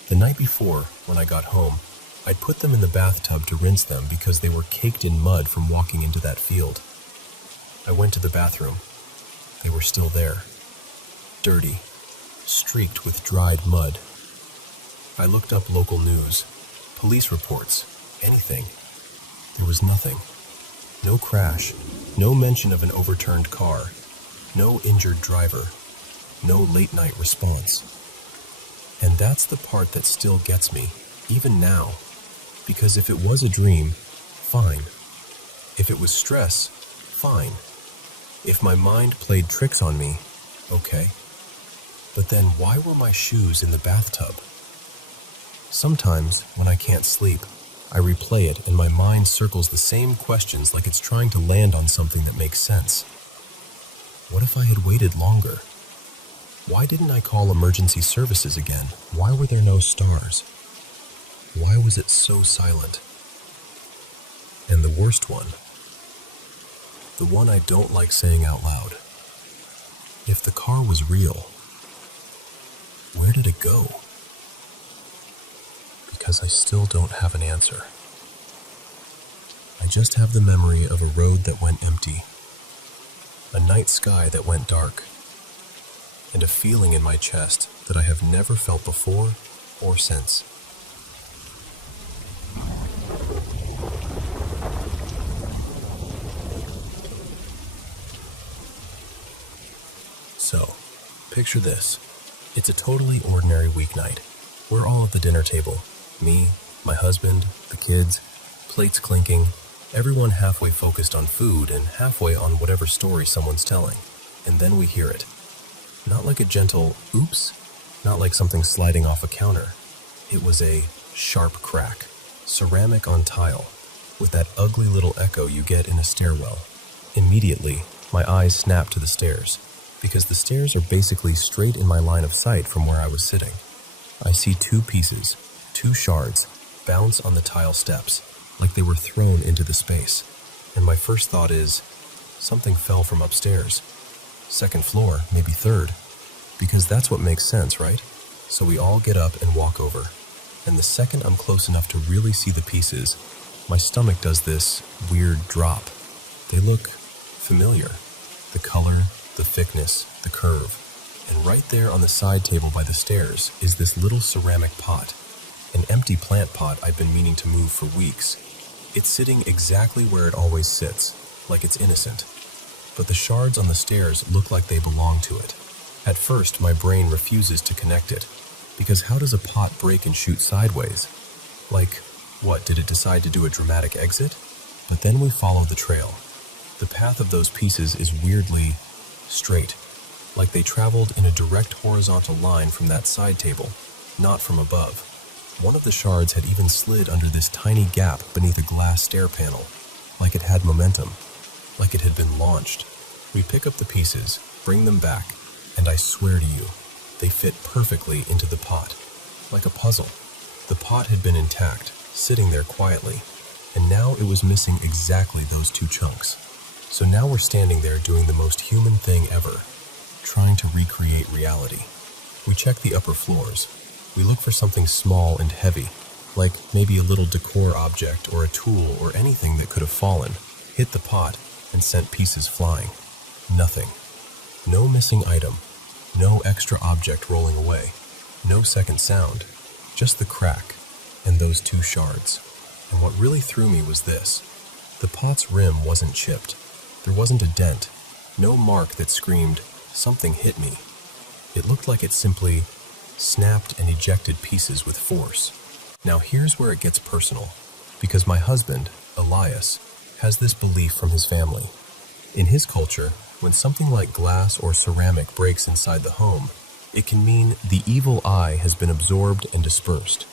The night before, when I got home, I'd put them in the bathtub to rinse them because they were caked in mud from walking into that field. I went to the bathroom. They were still there. Dirty, streaked with dried mud. I looked up local news, police reports, anything. There was nothing. No crash, no mention of an overturned car, no injured driver, no late-night response. And that's the part that still gets me, even now. Because if it was a dream, fine. If it was stress, fine. If my mind played tricks on me, okay. But then why were my shoes in the bathtub? Sometimes, when I can't sleep, I replay it and my mind circles the same questions like it's trying to land on something that makes sense. What if I had waited longer? Why didn't I call emergency services again? Why were there no stars? Why was it so silent? And the worst one, the one I don't like saying out loud. If the car was real, where did it go? Because I still don't have an answer. I just have the memory of a road that went empty, a night sky that went dark, and a feeling in my chest that I have never felt before or since. So, picture this. It's a totally ordinary weeknight. We're all at the dinner table. Me, my husband, the kids, plates clinking, everyone halfway focused on food and halfway on whatever story someone's telling. And then we hear it. Not like a gentle oops, not like something sliding off a counter. It was a sharp crack, ceramic on tile, with that ugly little echo you get in a stairwell. Immediately, my eyes snapped to the stairs, because the stairs are basically straight in my line of sight from where I was sitting. I see two pieces, two shards, bounce on the tile steps, like they were thrown into the space. And my first thought is, something fell from upstairs. Second floor, maybe third. Because that's what makes sense, right? So we all get up and walk over. And the second I'm close enough to really see the pieces, my stomach does this weird drop. They look familiar. The color, the thickness, the curve. And right there on the side table by the stairs is this little ceramic pot. An empty plant pot I've been meaning to move for weeks. It's sitting exactly where it always sits, like it's innocent. But the shards on the stairs look like they belong to it. At first, my brain refuses to connect it, because how does a pot break and shoot sideways? Like, what, did it decide to do a dramatic exit? But then we follow the trail. The path of those pieces is weirdly straight, like they traveled in a direct horizontal line from that side table, not from above. One of the shards had even slid under this tiny gap beneath a glass stair panel, like it had momentum, like it had been launched. We pick up the pieces, bring them back, and I swear to you, they fit perfectly into the pot, like a puzzle. The pot had been intact, sitting there quietly, and now it was missing exactly those two chunks. So now we're standing there doing the most human thing ever, trying to recreate reality. We check the upper floors. We look for something small and heavy, like maybe a little decor object or a tool or anything that could have fallen, hit the pot, and sent pieces flying. Nothing. No missing item. No extra object rolling away. No second sound. Just the crack and those two shards. And what really threw me was this. The pot's rim wasn't chipped. There wasn't a dent. No mark that screamed, "Something hit me." It looked like it simply snapped and ejected pieces with force. Now here's where it gets personal, because my husband, Elias, has this belief from his family. In his culture, when something like glass or ceramic breaks inside the home, it can mean the evil eye has been absorbed and dispersed.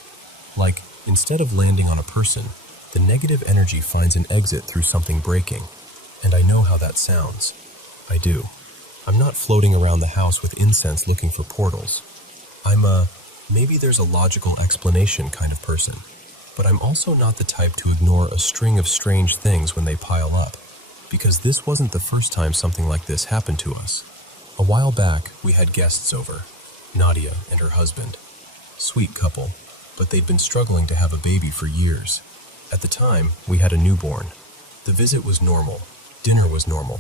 Like, instead of landing on a person, the negative energy finds an exit through something breaking. And I know how that sounds. I do. I'm not floating around the house with incense looking for portals. I'm maybe there's a logical explanation kind of person, but I'm also not the type to ignore a string of strange things when they pile up, because this wasn't the first time something like this happened to us. A while back, we had guests over, Nadia and her husband. Sweet couple, but they'd been struggling to have a baby for years. At the time, we had a newborn. The visit was normal, dinner was normal,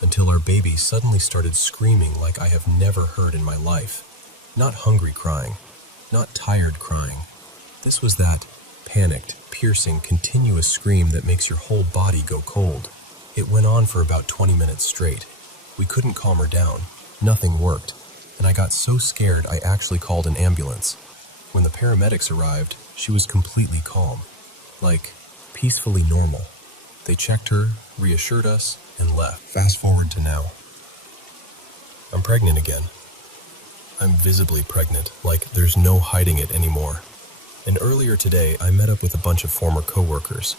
until our baby suddenly started screaming like I have never heard in my life. Not hungry crying, not tired crying. This was that panicked, piercing, continuous scream that makes your whole body go cold. It went on for about 20 minutes straight. We couldn't calm her down. Nothing worked, and I got so scared I actually called an ambulance. When the paramedics arrived, she was completely calm, like peacefully normal. They checked her, reassured us, and left. Fast forward to now. I'm pregnant again. I'm visibly pregnant, like there's no hiding it anymore. And earlier today, I met up with a bunch of former coworkers,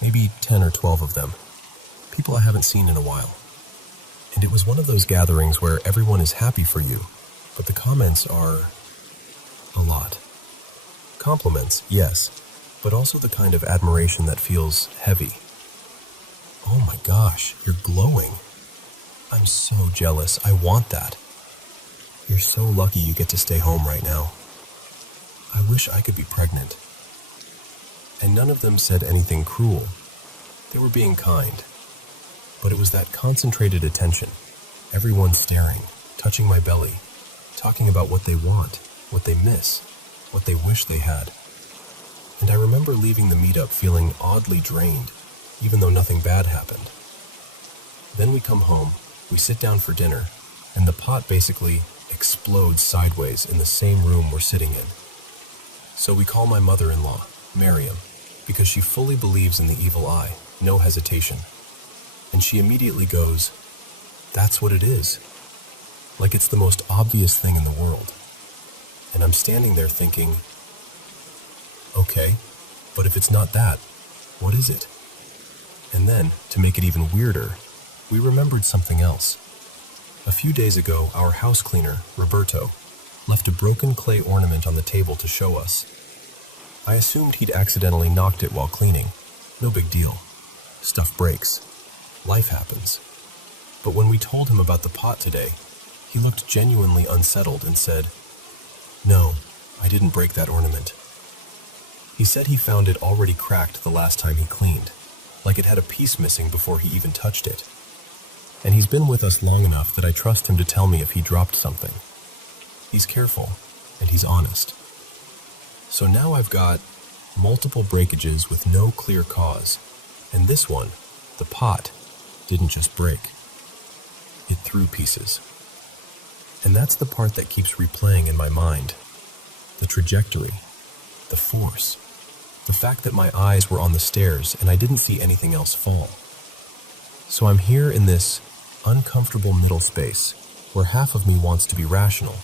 maybe 10 or 12 of them, people I haven't seen in a while. And it was one of those gatherings where everyone is happy for you, but the comments are a lot. Compliments, yes, but also the kind of admiration that feels heavy. Oh my gosh, you're glowing. I'm so jealous. I want that. You're so lucky you get to stay home right now. I wish I could be pregnant. And none of them said anything cruel. They were being kind. But it was that concentrated attention. Everyone staring, touching my belly, talking about what they want, what they miss, what they wish they had. And I remember leaving the meetup feeling oddly drained, even though nothing bad happened. Then we come home, we sit down for dinner, and the pot basically explodes sideways in the same room we're sitting in. So we call my mother-in-law, Miriam, because she fully believes in the evil eye, no hesitation. And she immediately goes, "That's what it is." Like it's the most obvious thing in the world. And I'm standing there thinking, okay, but if it's not that, what is it? And then, to make it even weirder, we remembered something else. A few days ago, our house cleaner, Roberto, left a broken clay ornament on the table to show us. I assumed he'd accidentally knocked it while cleaning. No big deal. Stuff breaks. Life happens. But when we told him about the pot today, he looked genuinely unsettled and said, "No, I didn't break that ornament." He said he found it already cracked the last time he cleaned, like it had a piece missing before he even touched it. And he's been with us long enough that I trust him to tell me if he dropped something. He's careful, and he's honest. So now I've got multiple breakages with no clear cause, and this one, the pot, didn't just break. It threw pieces. And that's the part that keeps replaying in my mind. The trajectory, the force, the fact that my eyes were on the stairs and I didn't see anything else fall. So I'm here in this uncomfortable middle space where half of me wants to be rational.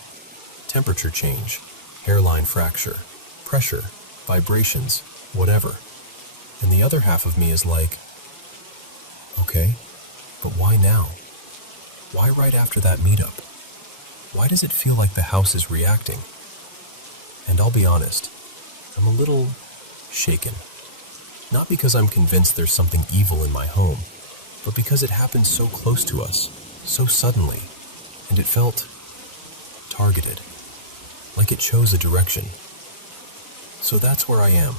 Temperature change, hairline fracture, pressure, vibrations, whatever. And the other half of me is like, okay, but why now? Why right after that meetup? Why does it feel like the house is reacting? And I'll be honest, I'm a little shaken. Not because I'm convinced there's something evil in my home, but because it happened so close to us, so suddenly, and it felt targeted, like it chose a direction. So that's where I am,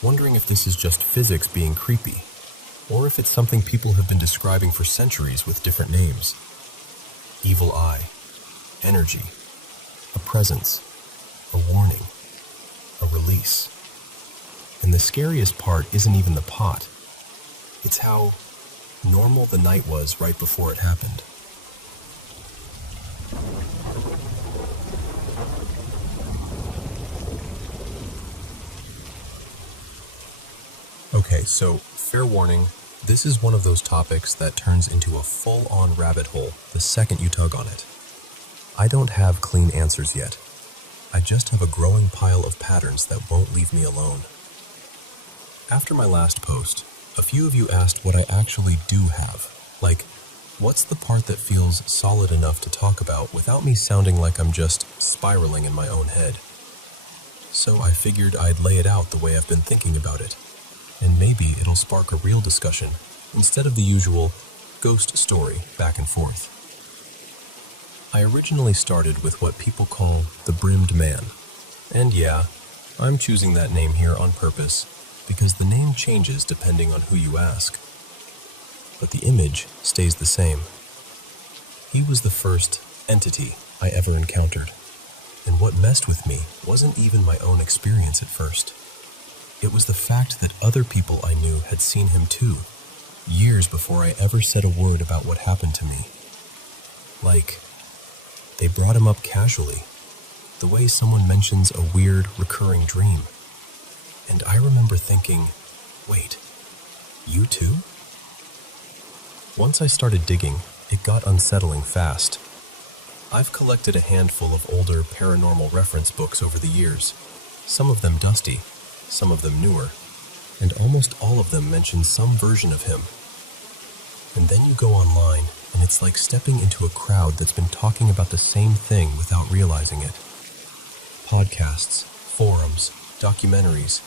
wondering if this is just physics being creepy, or if it's something people have been describing for centuries with different names. Evil eye, energy, a presence, a warning, a release. And the scariest part isn't even the pot. It's how normal the night was right before it happened. Okay, so fair warning, this is one of those topics that turns into a full-on rabbit hole the second you tug on it. I don't have clean answers yet. I just have a growing pile of patterns that won't leave me alone. After my last post, a few of you asked what I actually do have. Like, what's the part that feels solid enough to talk about without me sounding like I'm just spiraling in my own head? So I figured I'd lay it out the way I've been thinking about it. And maybe it'll spark a real discussion, instead of the usual ghost story back and forth. I originally started with what people call the brimmed man. And yeah, I'm choosing that name here on purpose, because the name changes depending on who you ask. But the image stays the same. He was the first entity I ever encountered. And what messed with me wasn't even my own experience at first. It was the fact that other people I knew had seen him too, years before I ever said a word about what happened to me. Like, they brought him up casually, the way someone mentions a weird, recurring dream. And I remember thinking, wait, you too? Once I started digging, it got unsettling fast. I've collected a handful of older paranormal reference books over the years, some of them dusty, some of them newer, and almost all of them mention some version of him. And then you go online, and it's like stepping into a crowd that's been talking about the same thing without realizing it. Podcasts, forums, documentaries,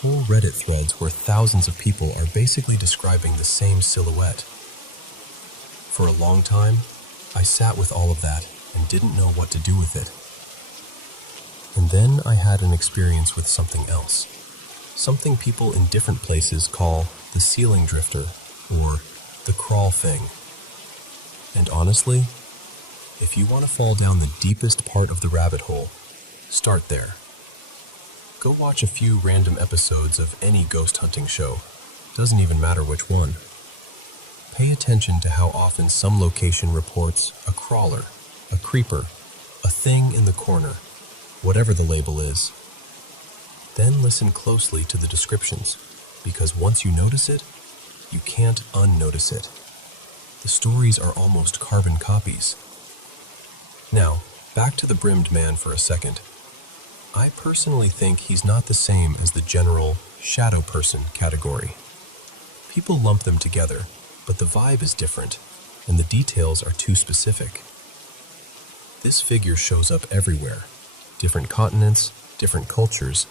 whole Reddit threads where thousands of people are basically describing the same silhouette. For a long time, I sat with all of that and didn't know what to do with it. And then I had an experience with something else. Something people in different places call the ceiling drifter, or the crawl thing. And honestly, if you want to fall down the deepest part of the rabbit hole, start there. Go watch a few random episodes of any ghost hunting show. Doesn't even matter which one. Pay attention to how often some location reports a crawler, a creeper, a thing in the corner, whatever the label is. Then listen closely to the descriptions, because once you notice it, you can't unnotice it. The stories are almost carbon copies. Now, back to the brimmed man for a second. I personally think he's not the same as the general shadow person category. People lump them together, but the vibe is different, and the details are too specific. This figure shows up everywhere. Different continents, different cultures,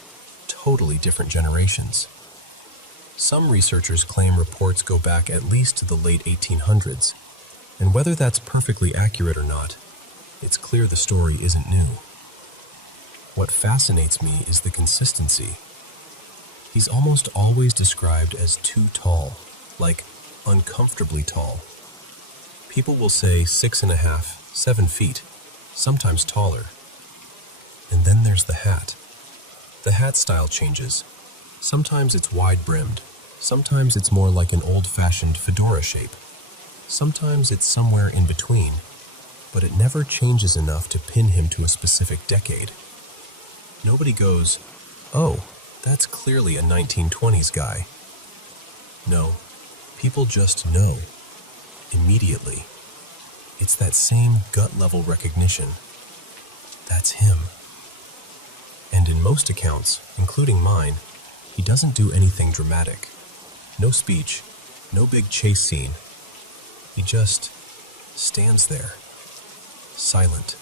totally different generations. Some researchers claim reports go back at least to the late 1800s, and whether that's perfectly accurate or not, it's clear the story isn't new. What fascinates me is the consistency. He's almost always described as too tall, like uncomfortably tall. People will say 6.5, 7 feet, sometimes taller. And then there's the hat. The hat style changes. Sometimes it's wide-brimmed. Sometimes it's more like an old-fashioned fedora shape. Sometimes it's somewhere in between, but it never changes enough to pin him to a specific decade. Nobody goes, "Oh, that's clearly a 1920s guy." No, People just know, immediately. It's that same gut-level recognition. That's him. And in most accounts, including mine, he doesn't do anything dramatic. No speech, no big chase scene. He just stands there, silent,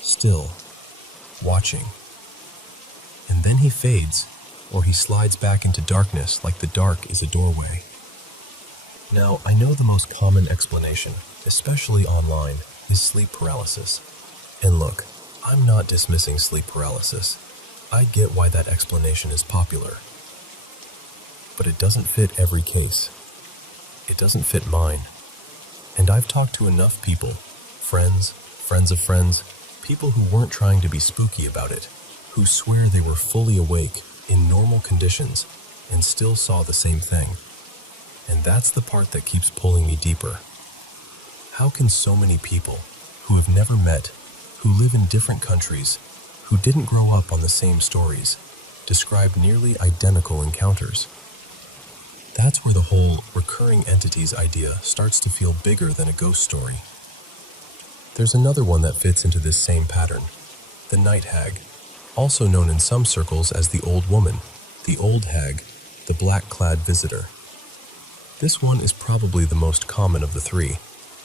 still, watching. And then he fades, or he slides back into darkness like the dark is a doorway. Now, I know the most common explanation, especially online, is sleep paralysis. And look, I'm not dismissing sleep paralysis. I get why that explanation is popular. But it doesn't fit every case. It doesn't fit mine. And I've talked to enough people, friends of friends, people who weren't trying to be spooky about it, who swear they were fully awake in normal conditions and still saw the same thing. And that's the part that keeps pulling me deeper. How can so many people who have never met, who live in different countries, who didn't grow up on the same stories, describe nearly identical encounters? That's where the whole recurring entities idea starts to feel bigger than a ghost story. There's another one that fits into this same pattern, the night hag, also known in some circles as the old woman, the old hag, the black-clad visitor. This one is probably the most common of the three,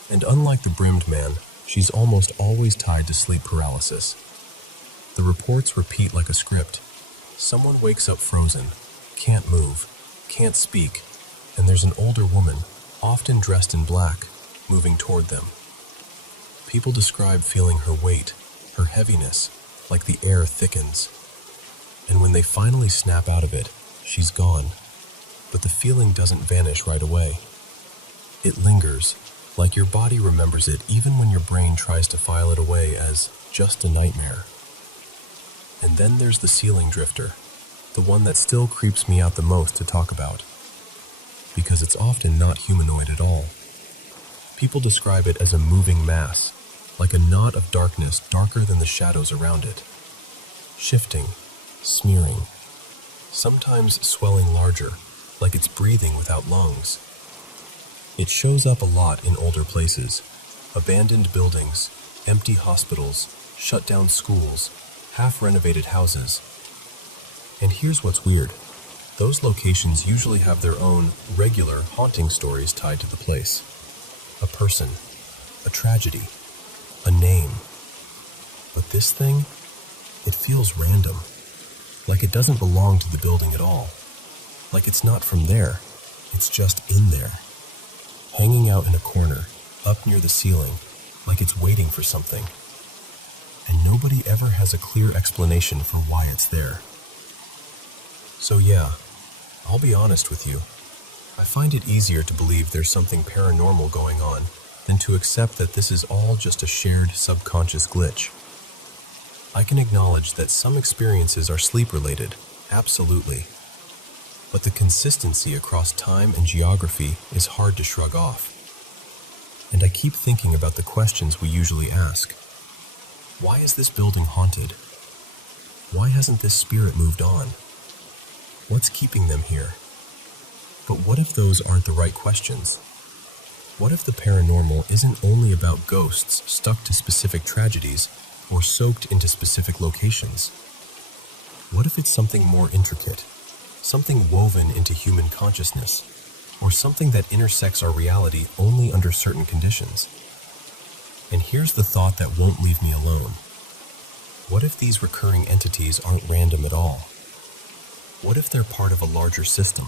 and unlike the brimmed man, she's almost always tied to sleep paralysis. The reports repeat like a script. Someone wakes up frozen, can't move, can't speak, and there's an older woman, often dressed in black, moving toward them. People describe feeling her weight, her heaviness, like the air thickens. And when they finally snap out of it, she's gone. But the feeling doesn't vanish right away. It lingers, like your body remembers it even when your brain tries to file it away as just a nightmare. And then there's the ceiling drifter, the one that still creeps me out the most to talk about, because it's often not humanoid at all. People describe it as a moving mass, like a knot of darkness darker than the shadows around it. Shifting, smearing, sometimes swelling larger, like it's breathing without lungs. It shows up a lot in older places, abandoned buildings, empty hospitals, shut down schools, half-renovated houses. And here's what's weird. Those locations usually have their own regular haunting stories tied to the place. A person, a tragedy, a name. But this thing, it feels random, like it doesn't belong to the building at all. Like it's not from there, it's just in there. Hanging out in a corner, up near the ceiling, like it's waiting for something. And nobody ever has a clear explanation for why it's there. So yeah, I'll be honest with you. I find it easier to believe there's something paranormal going on than to accept that this is all just a shared subconscious glitch. I can acknowledge that some experiences are sleep-related, absolutely. But the consistency across time and geography is hard to shrug off. And I keep thinking about the questions we usually ask. Why is this building haunted? Why hasn't this spirit moved on? What's keeping them here? But what if those aren't the right questions? What if the paranormal isn't only about ghosts stuck to specific tragedies or soaked into specific locations? What if it's something more intricate? Something woven into human consciousness, or something that intersects our reality only under certain conditions? And here's the thought that won't leave me alone. What if these recurring entities aren't random at all? What if they're part of a larger system,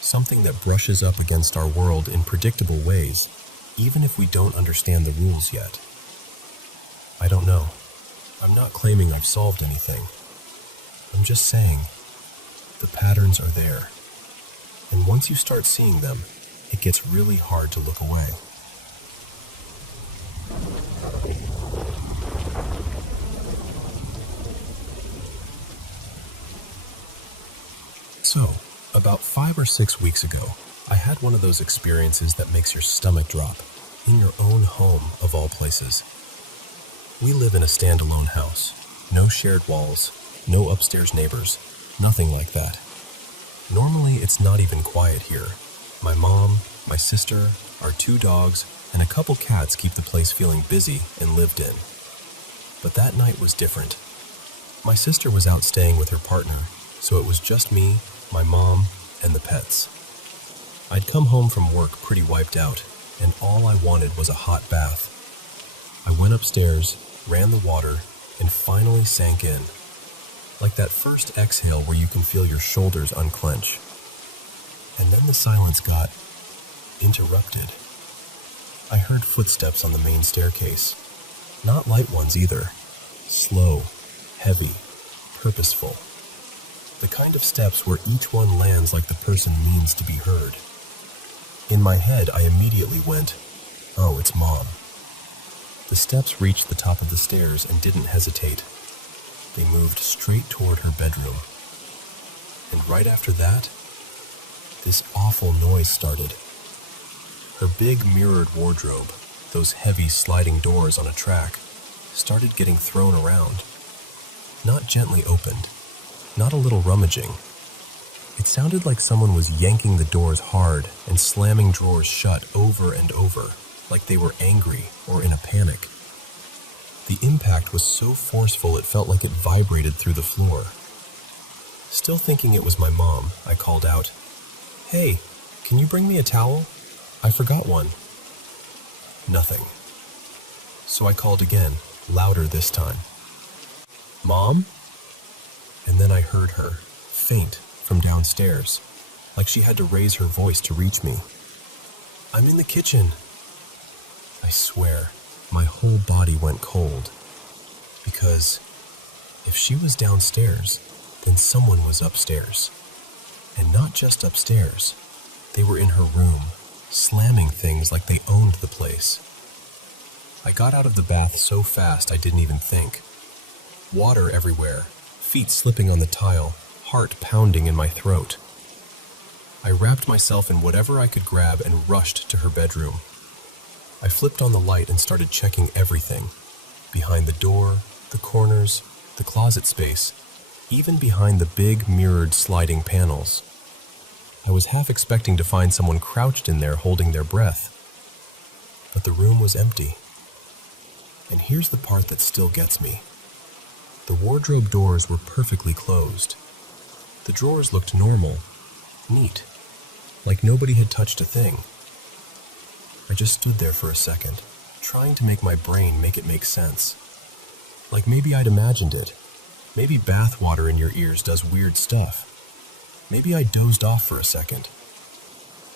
something that brushes up against our world in predictable ways, even if we don't understand the rules yet? I don't know. I'm not claiming I've solved anything. I'm just saying, the patterns are there. And once you start seeing them, it gets really hard to look away. So, about 5 or 6 weeks ago, I had one of those experiences that makes your stomach drop, in your own home of all places. We live in a standalone house, no shared walls, no upstairs neighbors, nothing like that. Normally, it's not even quiet here, My mom, my sister, our 2 dogs, and a couple cats keep the place feeling busy and lived in. But that night was different. My sister was out staying with her partner, so it was just me, my mom, and the pets. I'd come home from work pretty wiped out, and all I wanted was a hot bath. I went upstairs, ran the water, and finally sank in. Like that first exhale where you can feel your shoulders unclench. And then the silence got interrupted. I heard footsteps on the main staircase. Not light ones either. Slow, heavy, purposeful. The kind of steps where each one lands like the person means to be heard. In my head, I immediately went, "Oh, it's Mom." The steps reached the top of the stairs and didn't hesitate. They moved straight toward her bedroom. And right after that, this awful noise started. Her big mirrored wardrobe, those heavy sliding doors on a track, started getting thrown around. Not gently opened, not a little rummaging. It sounded like someone was yanking the doors hard and slamming drawers shut over and over, like they were angry or in a panic. The impact was so forceful it felt like it vibrated through the floor. Still thinking it was my mom, I called out, "Hey, can you bring me a towel? I forgot one." Nothing. So I called again, louder this time. "Mom?" And then I heard her, faint, from downstairs, like she had to raise her voice to reach me. "I'm in the kitchen." I swear, my whole body went cold. Because if she was downstairs, then someone was upstairs. And not just upstairs. They were in her room, slamming things like they owned the place. I got out of the bath so fast I didn't even think. Water everywhere, feet slipping on the tile, heart pounding in my throat. I wrapped myself in whatever I could grab and rushed to her bedroom. I flipped on the light and started checking everything. Behind the door, the corners, the closet space, even behind the big mirrored sliding panels. I was half expecting to find someone crouched in there holding their breath. But the room was empty. And here's the part that still gets me. The wardrobe doors were perfectly closed. The drawers looked normal, neat, like nobody had touched a thing. I just stood there for a second, trying to make my brain make it make sense. Like maybe I'd imagined it. Maybe bath water in your ears does weird stuff. Maybe I dozed off for a second.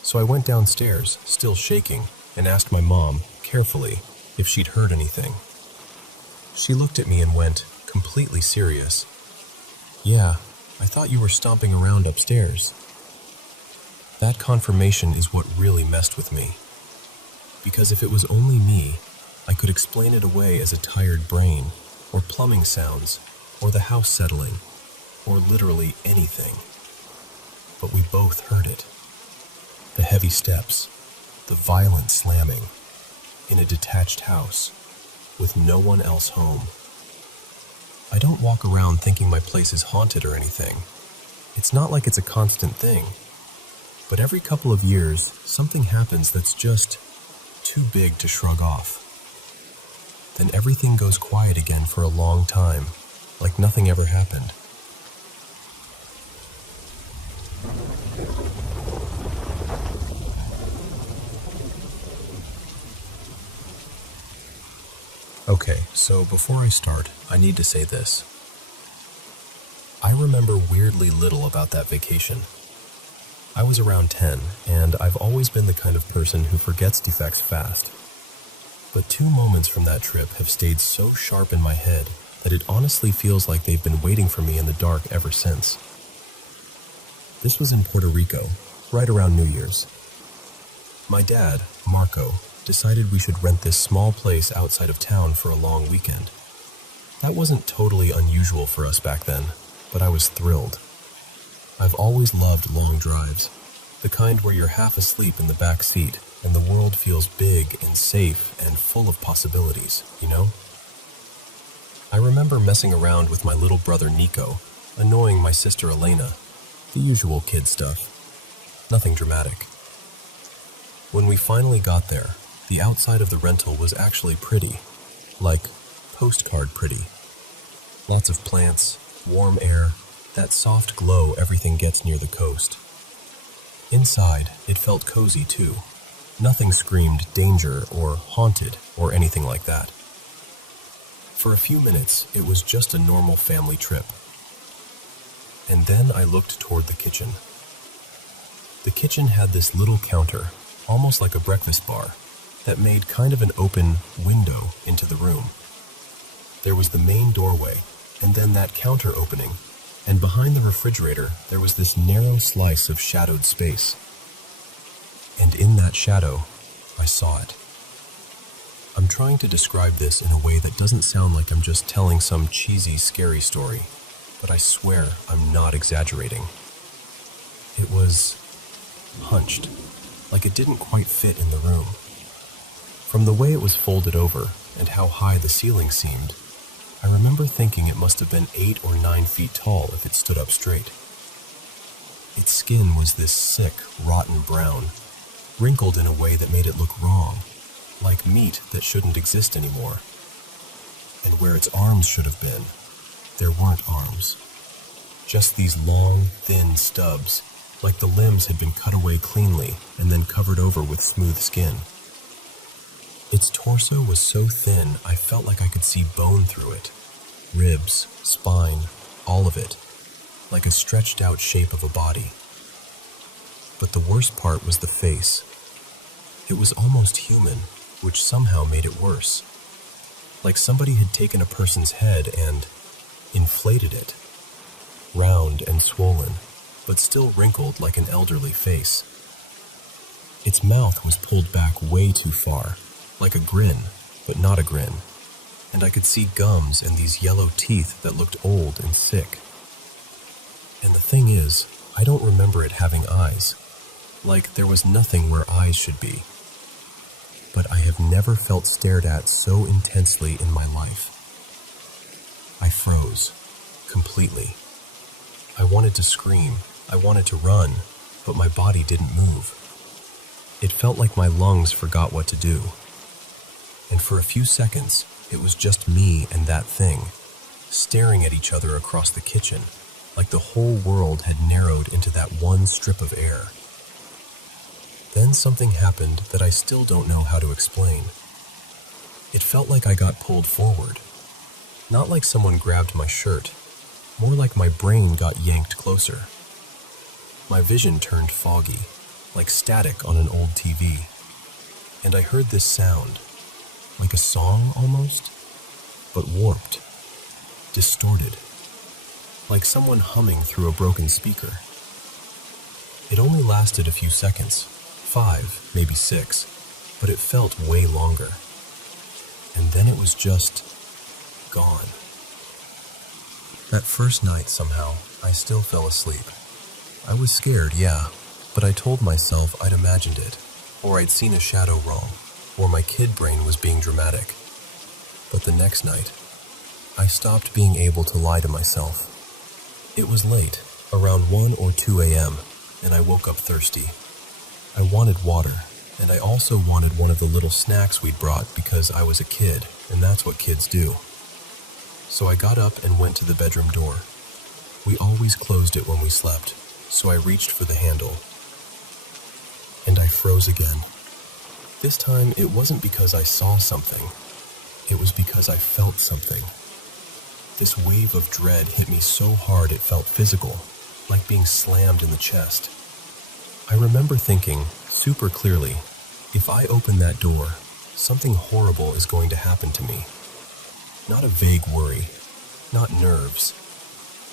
So I went downstairs, still shaking, and asked my mom, carefully, if she'd heard anything. She looked at me and went, completely serious, "Yeah, I thought you were stomping around upstairs." That confirmation is what really messed with me. Because if it was only me, I could explain it away as a tired brain, or plumbing sounds, or the house settling, or literally anything. But we both heard it. The heavy steps, the violent slamming, in a detached house, with no one else home. I don't walk around thinking my place is haunted or anything. It's not like it's a constant thing. But every couple of years, something happens that's just too big to shrug off. Then everything goes quiet again for a long time, like nothing ever happened. Okay, so before I start, I need to say this. I remember weirdly little about that vacation. I was around 10, and I've always been the kind of person who forgets defects fast. But 2 moments from that trip have stayed so sharp in my head that it honestly feels like they've been waiting for me in the dark ever since. This was in Puerto Rico, right around New Year's. My dad, Marco, decided we should rent this small place outside of town for a long weekend. That wasn't totally unusual for us back then, but I was thrilled. I've always loved long drives, the kind where you're half asleep in the back seat and the world feels big and safe and full of possibilities, you know? I remember messing around with my little brother Nico, annoying my sister Elena, the usual kid stuff. Nothing dramatic. When we finally got there, the outside of the rental was actually pretty, like postcard pretty. Lots of plants, warm air, that soft glow everything gets near the coast. Inside, it felt cozy too. Nothing screamed danger or haunted or anything like that. For a few minutes, it was just a normal family trip. And then I looked toward the kitchen. The kitchen had this little counter, almost like a breakfast bar, that made kind of an open window into the room. There was the main doorway, and then that counter opening, and behind the refrigerator there was this narrow slice of shadowed space. And in that shadow, I saw it. I'm trying to describe this in a way that doesn't sound like I'm just telling some cheesy, scary story, but I swear I'm not exaggerating. It was hunched, like it didn't quite fit in the room. From the way it was folded over and how high the ceiling seemed, I remember thinking it must have been 8 or 9 feet tall if it stood up straight. Its skin was this sick, rotten brown, wrinkled in a way that made it look wrong, like meat that shouldn't exist anymore. And where its arms should have been, there weren't arms. Just these long, thin stubs, like the limbs had been cut away cleanly and then covered over with smooth skin. Its torso was so thin I felt like I could see bone through it. Ribs, spine, all of it, like a stretched out shape of a body. But the worst part was the face. It was almost human, which somehow made it worse. Like somebody had taken a person's head and inflated it. Round and swollen, but still wrinkled like an elderly face. Its mouth was pulled back way too far, like a grin, but not a grin, and I could see gums and these yellow teeth that looked old and sick. And the thing is, I don't remember it having eyes, like there was nothing where eyes should be. But I have never felt stared at so intensely in my life. I froze, completely. I wanted to scream, I wanted to run, but my body didn't move. It felt like my lungs forgot what to do. And for a few seconds, it was just me and that thing, staring at each other across the kitchen, like the whole world had narrowed into that one strip of air. Then something happened that I still don't know how to explain. It felt like I got pulled forward. Not like someone grabbed my shirt, more like my brain got yanked closer. My vision turned foggy, like static on an old TV. And I heard this sound, like a song almost, but warped, distorted, like someone humming through a broken speaker. It only lasted a few seconds, 5, maybe 6, but it felt way longer. And then it was just gone. That first night, somehow, I still fell asleep. I was scared, yeah, but I told myself I'd imagined it, or I'd seen a shadow wrong, or my kid brain was being dramatic. But the next night, I stopped being able to lie to myself. It was late, around 1 or 2 a.m., and I woke up thirsty. I wanted water, and I also wanted one of the little snacks we'd brought because I was a kid, and that's what kids do. So I got up and went to the bedroom door. We always closed it when we slept, so I reached for the handle. And I froze again. This time, it wasn't because I saw something. It was because I felt something. This wave of dread hit me so hard it felt physical, like being slammed in the chest. I remember thinking, super clearly, if I open that door, something horrible is going to happen to me. Not a vague worry, not nerves.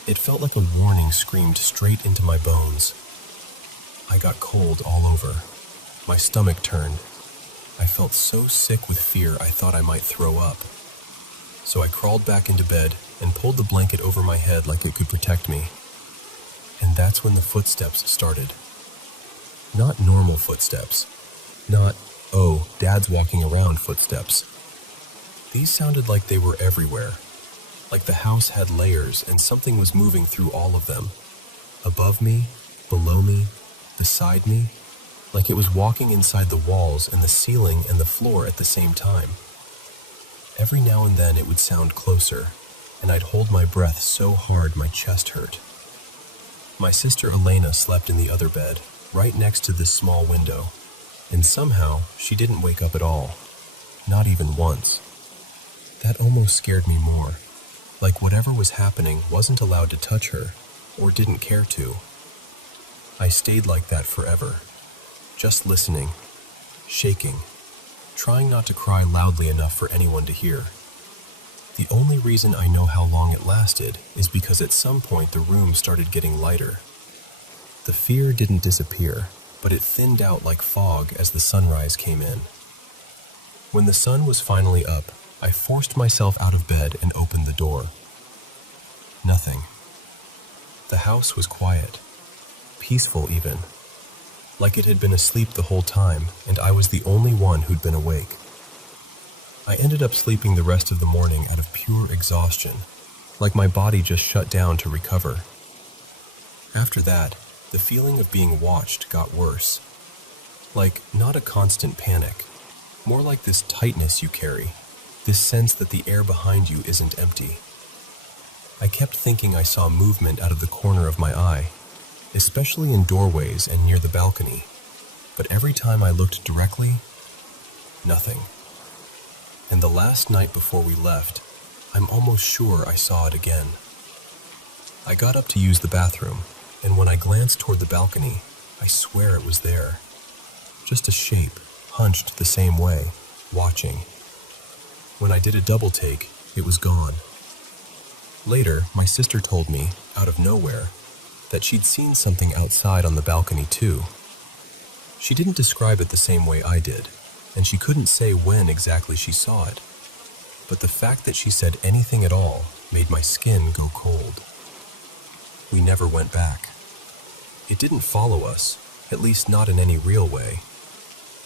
It felt like a warning screamed straight into my bones. I got cold all over. My stomach turned. I felt so sick with fear I thought I might throw up. So I crawled back into bed and pulled the blanket over my head like it could protect me. And that's when the footsteps started. Not normal footsteps. Not, oh, Dad's walking around footsteps. These sounded like they were everywhere. Like the house had layers and something was moving through all of them. Above me, below me, beside me, like it was walking inside the walls and the ceiling and the floor at the same time. Every now and then it would sound closer, and I'd hold my breath so hard my chest hurt. My sister Elena slept in the other bed, right next to this small window, and somehow she didn't wake up at all, not even once. That almost scared me more, like whatever was happening wasn't allowed to touch her, or didn't care to. I stayed like that forever, just listening, shaking, trying not to cry loudly enough for anyone to hear. The only reason I know how long it lasted is because at some point the room started getting lighter. The fear didn't disappear, but it thinned out like fog as the sunrise came in. When the sun was finally up, I forced myself out of bed and opened the door. Nothing. The house was quiet, peaceful even, like it had been asleep the whole time and I was the only one who'd been awake. I ended up sleeping the rest of the morning out of pure exhaustion, like my body just shut down to recover. After that, the feeling of being watched got worse. Like, not a constant panic, more like this tightness you carry, this sense that the air behind you isn't empty. I kept thinking I saw movement out of the corner of my eye, especially in doorways and near the balcony, but every time I looked directly, nothing. And the last night before we left, I'm almost sure I saw it again. I got up to use the bathroom, and when I glanced toward the balcony, I swear it was there. Just a shape, hunched the same way, watching. When I did a double take, it was gone. Later, my sister told me, out of nowhere, that she'd seen something outside on the balcony too. She didn't describe it the same way I did, and she couldn't say when exactly she saw it. But the fact that she said anything at all made my skin go cold. We never went back. It didn't follow us, at least not in any real way.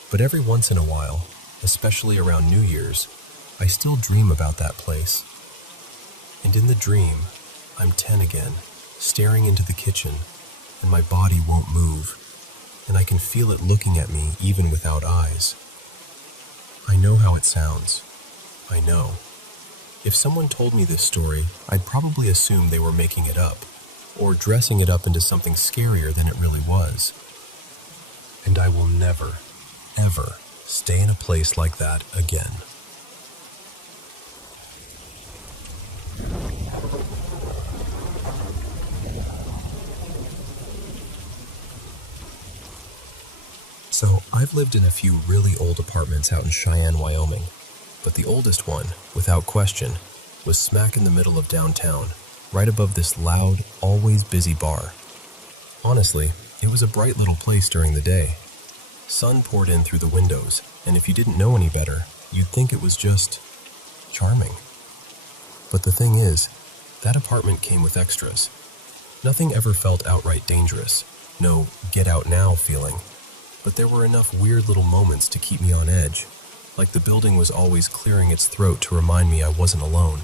But every once in a while, especially around New Year's, I still dream about that place. And in the dream, I'm 10 again, staring into the kitchen, and my body won't move, and I can feel it looking at me even without eyes. I know how it sounds. I know. If someone told me this story, I'd probably assume they were making it up, or dressing it up into something scarier than it really was. And I will never, ever stay in a place like that again. So, I've lived in a few really old apartments out in Cheyenne, Wyoming, but the oldest one, without question, was smack in the middle of downtown, right above this loud, always busy bar. Honestly, it was a bright little place during the day. Sun poured in through the windows, and if you didn't know any better, you'd think it was just charming. But the thing is, that apartment came with extras. Nothing ever felt outright dangerous, no get out now feeling. But there were enough weird little moments to keep me on edge, like the building was always clearing its throat to remind me I wasn't alone.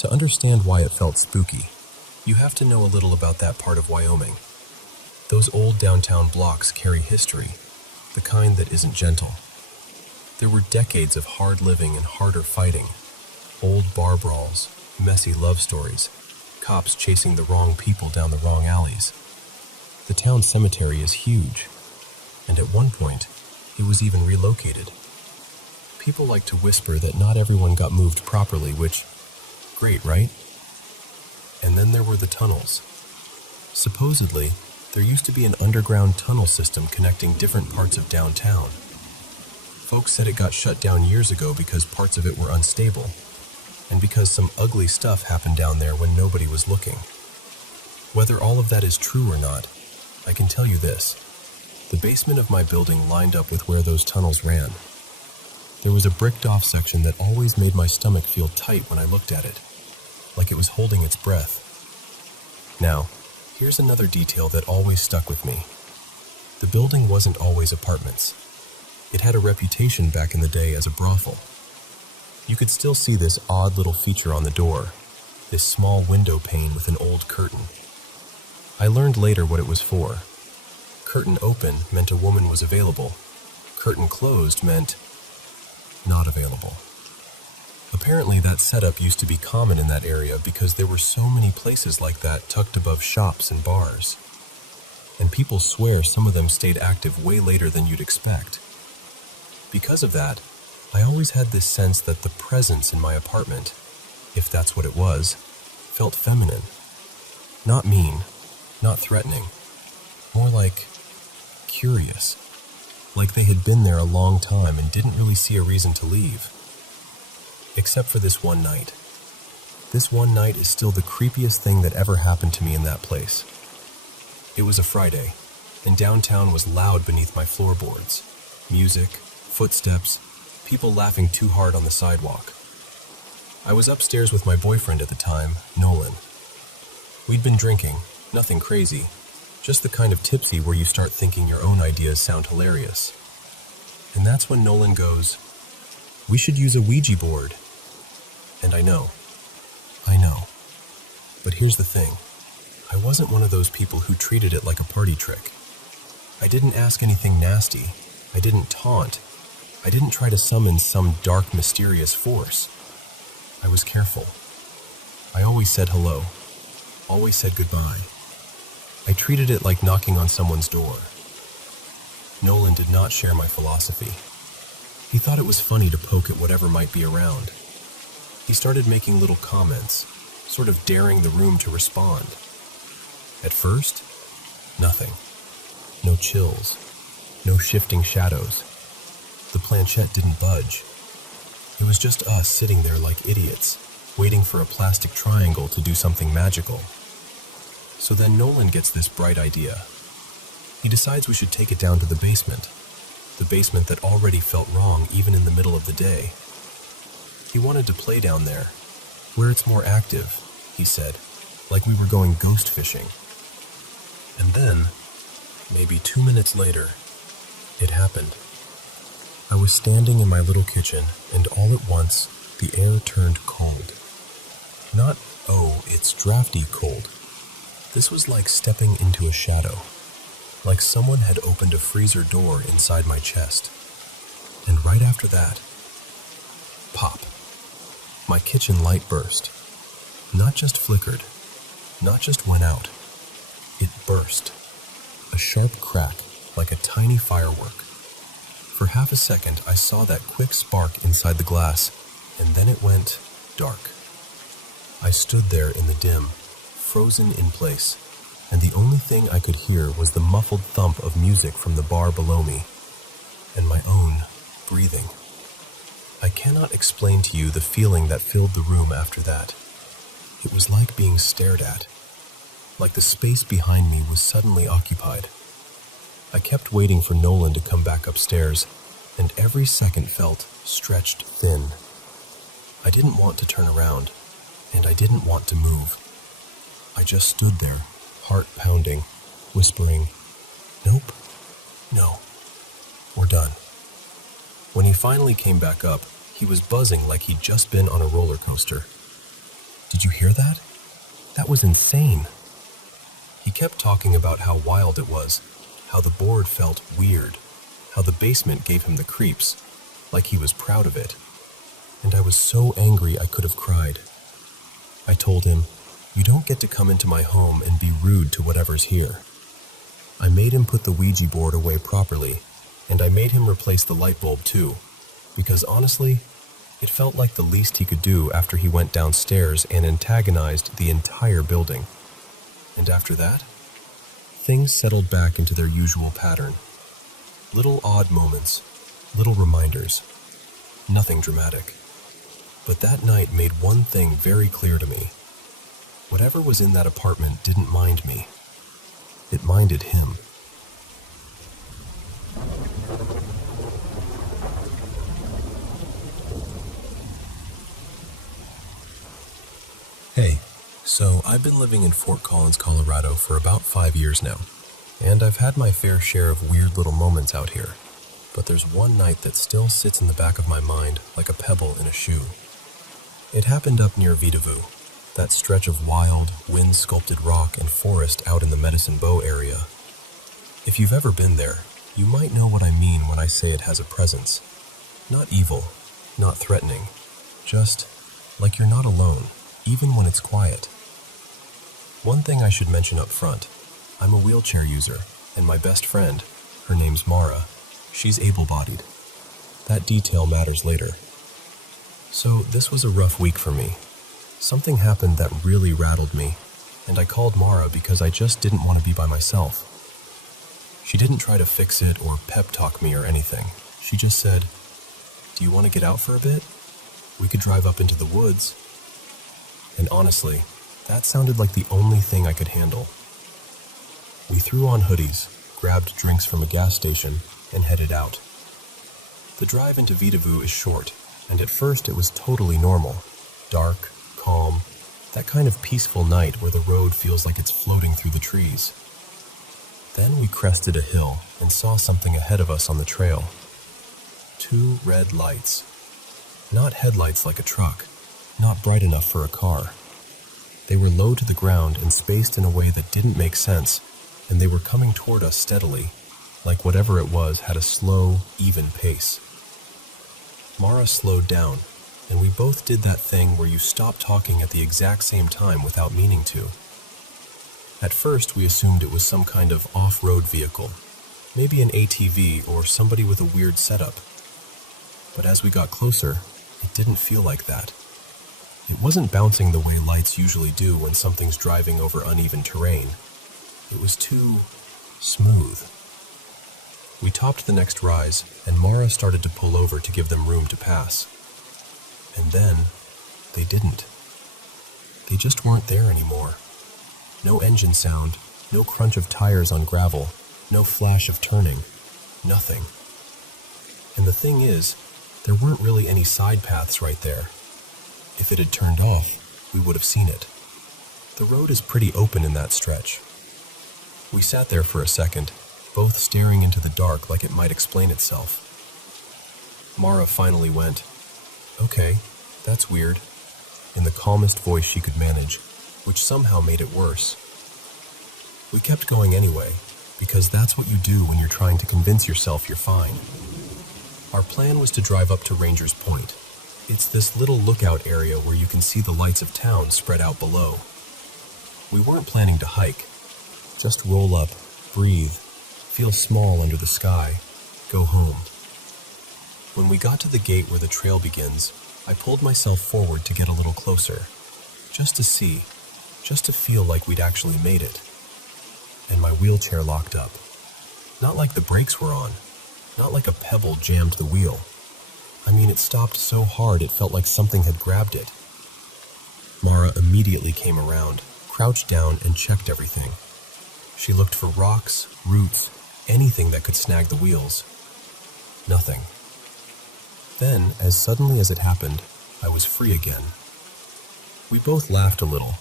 To understand why it felt spooky, you have to know a little about that part of Wyoming. Those old downtown blocks carry history, the kind that isn't gentle. There were decades of hard living and harder fighting, old bar brawls, messy love stories, cops chasing the wrong people down the wrong alleys. The town cemetery is huge, and at one point, it was even relocated. People like to whisper that not everyone got moved properly, which, great, right? And then there were the tunnels. Supposedly, there used to be an underground tunnel system connecting different parts of downtown. Folks said it got shut down years ago because parts of it were unstable, and because some ugly stuff happened down there when nobody was looking. Whether all of that is true or not, I can tell you this. The basement of my building lined up with where those tunnels ran. There was a bricked-off section that always made my stomach feel tight when I looked at it, like it was holding its breath. Now, here's another detail that always stuck with me. The building wasn't always apartments. It had a reputation back in the day as a brothel. You could still see this odd little feature on the door, this small window pane with an old curtain. I learned later what it was for. curtain open meant a woman was available. Curtain closed meant not available. Apparently that setup used to be common in that area because there were so many places like that tucked above shops and bars. And people swear some of them stayed active way later than you'd expect. Because of that, I always had this sense that the presence in my apartment, if that's what it was, felt feminine. Not mean, not threatening, more like curious, like they had been there a long time and didn't really see a reason to leave. Except for this one night. This one night is still the creepiest thing that ever happened to me in that place. It was a Friday, and downtown was loud beneath my floorboards. Music, footsteps, people laughing too hard on the sidewalk. I was upstairs with my boyfriend at the time, Nolan. We'd been drinking, nothing crazy, just the kind of tipsy where you start thinking your own ideas sound hilarious. And that's when Nolan goes, "We should use a Ouija board." And I know. But here's the thing. I wasn't one of those people who treated it like a party trick. I didn't ask anything nasty. I didn't taunt. I didn't try to summon some dark, mysterious force. I was careful. I always said hello. Always said goodbye. I treated it like knocking on someone's door. Nolan did not share my philosophy. He thought it was funny to poke at whatever might be around. He started making little comments, sort of daring the room to respond. At first, nothing. No chills. No shifting shadows. The planchette didn't budge. It was just us sitting there like idiots, waiting for a plastic triangle to do something magical. So then Nolan gets this bright idea. He decides we should take it down to the basement that already felt wrong even in the middle of the day. He wanted to play down there, where it's more active, he said, like we were going ghost fishing. And then, maybe 2 minutes later, it happened. I was standing in my little kitchen, and all at once, the air turned cold. Not, oh, it's drafty cold. This was like stepping into a shadow, like someone had opened a freezer door inside my chest. And right after that, pop. My kitchen light burst. Not just flickered, not just went out. It burst. A sharp crack, like a tiny firework. For half a second, I saw that quick spark inside the glass, and then it went dark. I stood there in the dim, frozen in place, and the only thing I could hear was the muffled thump of music from the bar below me, and my own breathing. I cannot explain to you the feeling that filled the room after that. It was like being stared at, like the space behind me was suddenly occupied. I kept waiting for Nolan to come back upstairs, and every second felt stretched thin. I didn't want to turn around, and I didn't want to move. I just stood there, heart pounding, whispering, "Nope, no, we're done." When he finally came back up, he was buzzing like he'd just been on a roller coaster. "Did you hear that? That was insane." He kept talking about how wild it was, how the board felt weird, how the basement gave him the creeps, like he was proud of it. And I was so angry I could have cried. I told him, "You don't get to come into my home and be rude to whatever's here." I made him put the Ouija board away properly, and I made him replace the light bulb too, because honestly, it felt like the least he could do after he went downstairs and antagonized the entire building. And after that, things settled back into their usual pattern. Little odd moments, little reminders, nothing dramatic. But that night made one thing very clear to me. Whatever was in that apartment didn't mind me. It minded him. Hey, so I've been living in Fort Collins, Colorado for about 5 years now, and I've had my fair share of weird little moments out here, but there's one night that still sits in the back of my mind like a pebble in a shoe. It happened up near Vidavoo, that stretch of wild, wind-sculpted rock and forest out in the Medicine Bow area. If you've ever been there, you might know what I mean when I say it has a presence. Not evil, not threatening, just like you're not alone, even when it's quiet. One thing I should mention up front, I'm a wheelchair user, and my best friend, her name's Mara, she's able-bodied. That detail matters later. So this was a rough week for me. Something happened that really rattled me, and I called Mara because I just didn't want to be by myself. She didn't try to fix it or pep talk me or anything. She just said, "Do you want to get out for a bit? We could drive up into the woods." And honestly, that sounded like the only thing I could handle. We threw on hoodies, grabbed drinks from a gas station, and headed out. The drive into Vitavu is short, and at first it was totally normal. Dark, calm, that kind of peaceful night where the road feels like it's floating through the trees. Then we crested a hill and saw something ahead of us on the trail. 2 red lights. Not headlights like a truck, not bright enough for a car. They were low to the ground and spaced in a way that didn't make sense, and they were coming toward us steadily, like whatever it was had a slow, even pace. Mara slowed down, and we both did that thing where you stop talking at the exact same time without meaning to. At first, we assumed it was some kind of off-road vehicle, maybe an ATV or somebody with a weird setup. But as we got closer, it didn't feel like that. It wasn't bouncing the way lights usually do when something's driving over uneven terrain. It was too smooth. We topped the next rise, and Mara started to pull over to give them room to pass. And then, they didn't. They just weren't there anymore. No engine sound, no crunch of tires on gravel, no flash of turning, nothing. And the thing is, there weren't really any side paths right there. If it had turned off, we would have seen it. The road is pretty open in that stretch. We sat there for a second, both staring into the dark like it might explain itself. Mara finally went, "Okay, that's weird," in the calmest voice she could manage, which somehow made it worse. We kept going anyway, because that's what you do when you're trying to convince yourself you're fine. Our plan was to drive up to Ranger's Point. It's this little lookout area where you can see the lights of town spread out below. We weren't planning to hike. Just roll up, breathe, feel small under the sky, go home. When we got to the gate where the trail begins, I pulled myself forward to get a little closer, just to see, just to feel like we'd actually made it. And my wheelchair locked up. Not like the brakes were on, not like a pebble jammed the wheel. I mean, it stopped so hard it felt like something had grabbed it. Mara immediately came around, crouched down, and checked everything. She looked for rocks, roots, anything that could snag the wheels. Nothing. Then, as suddenly as it happened, I was free again. We both laughed a little.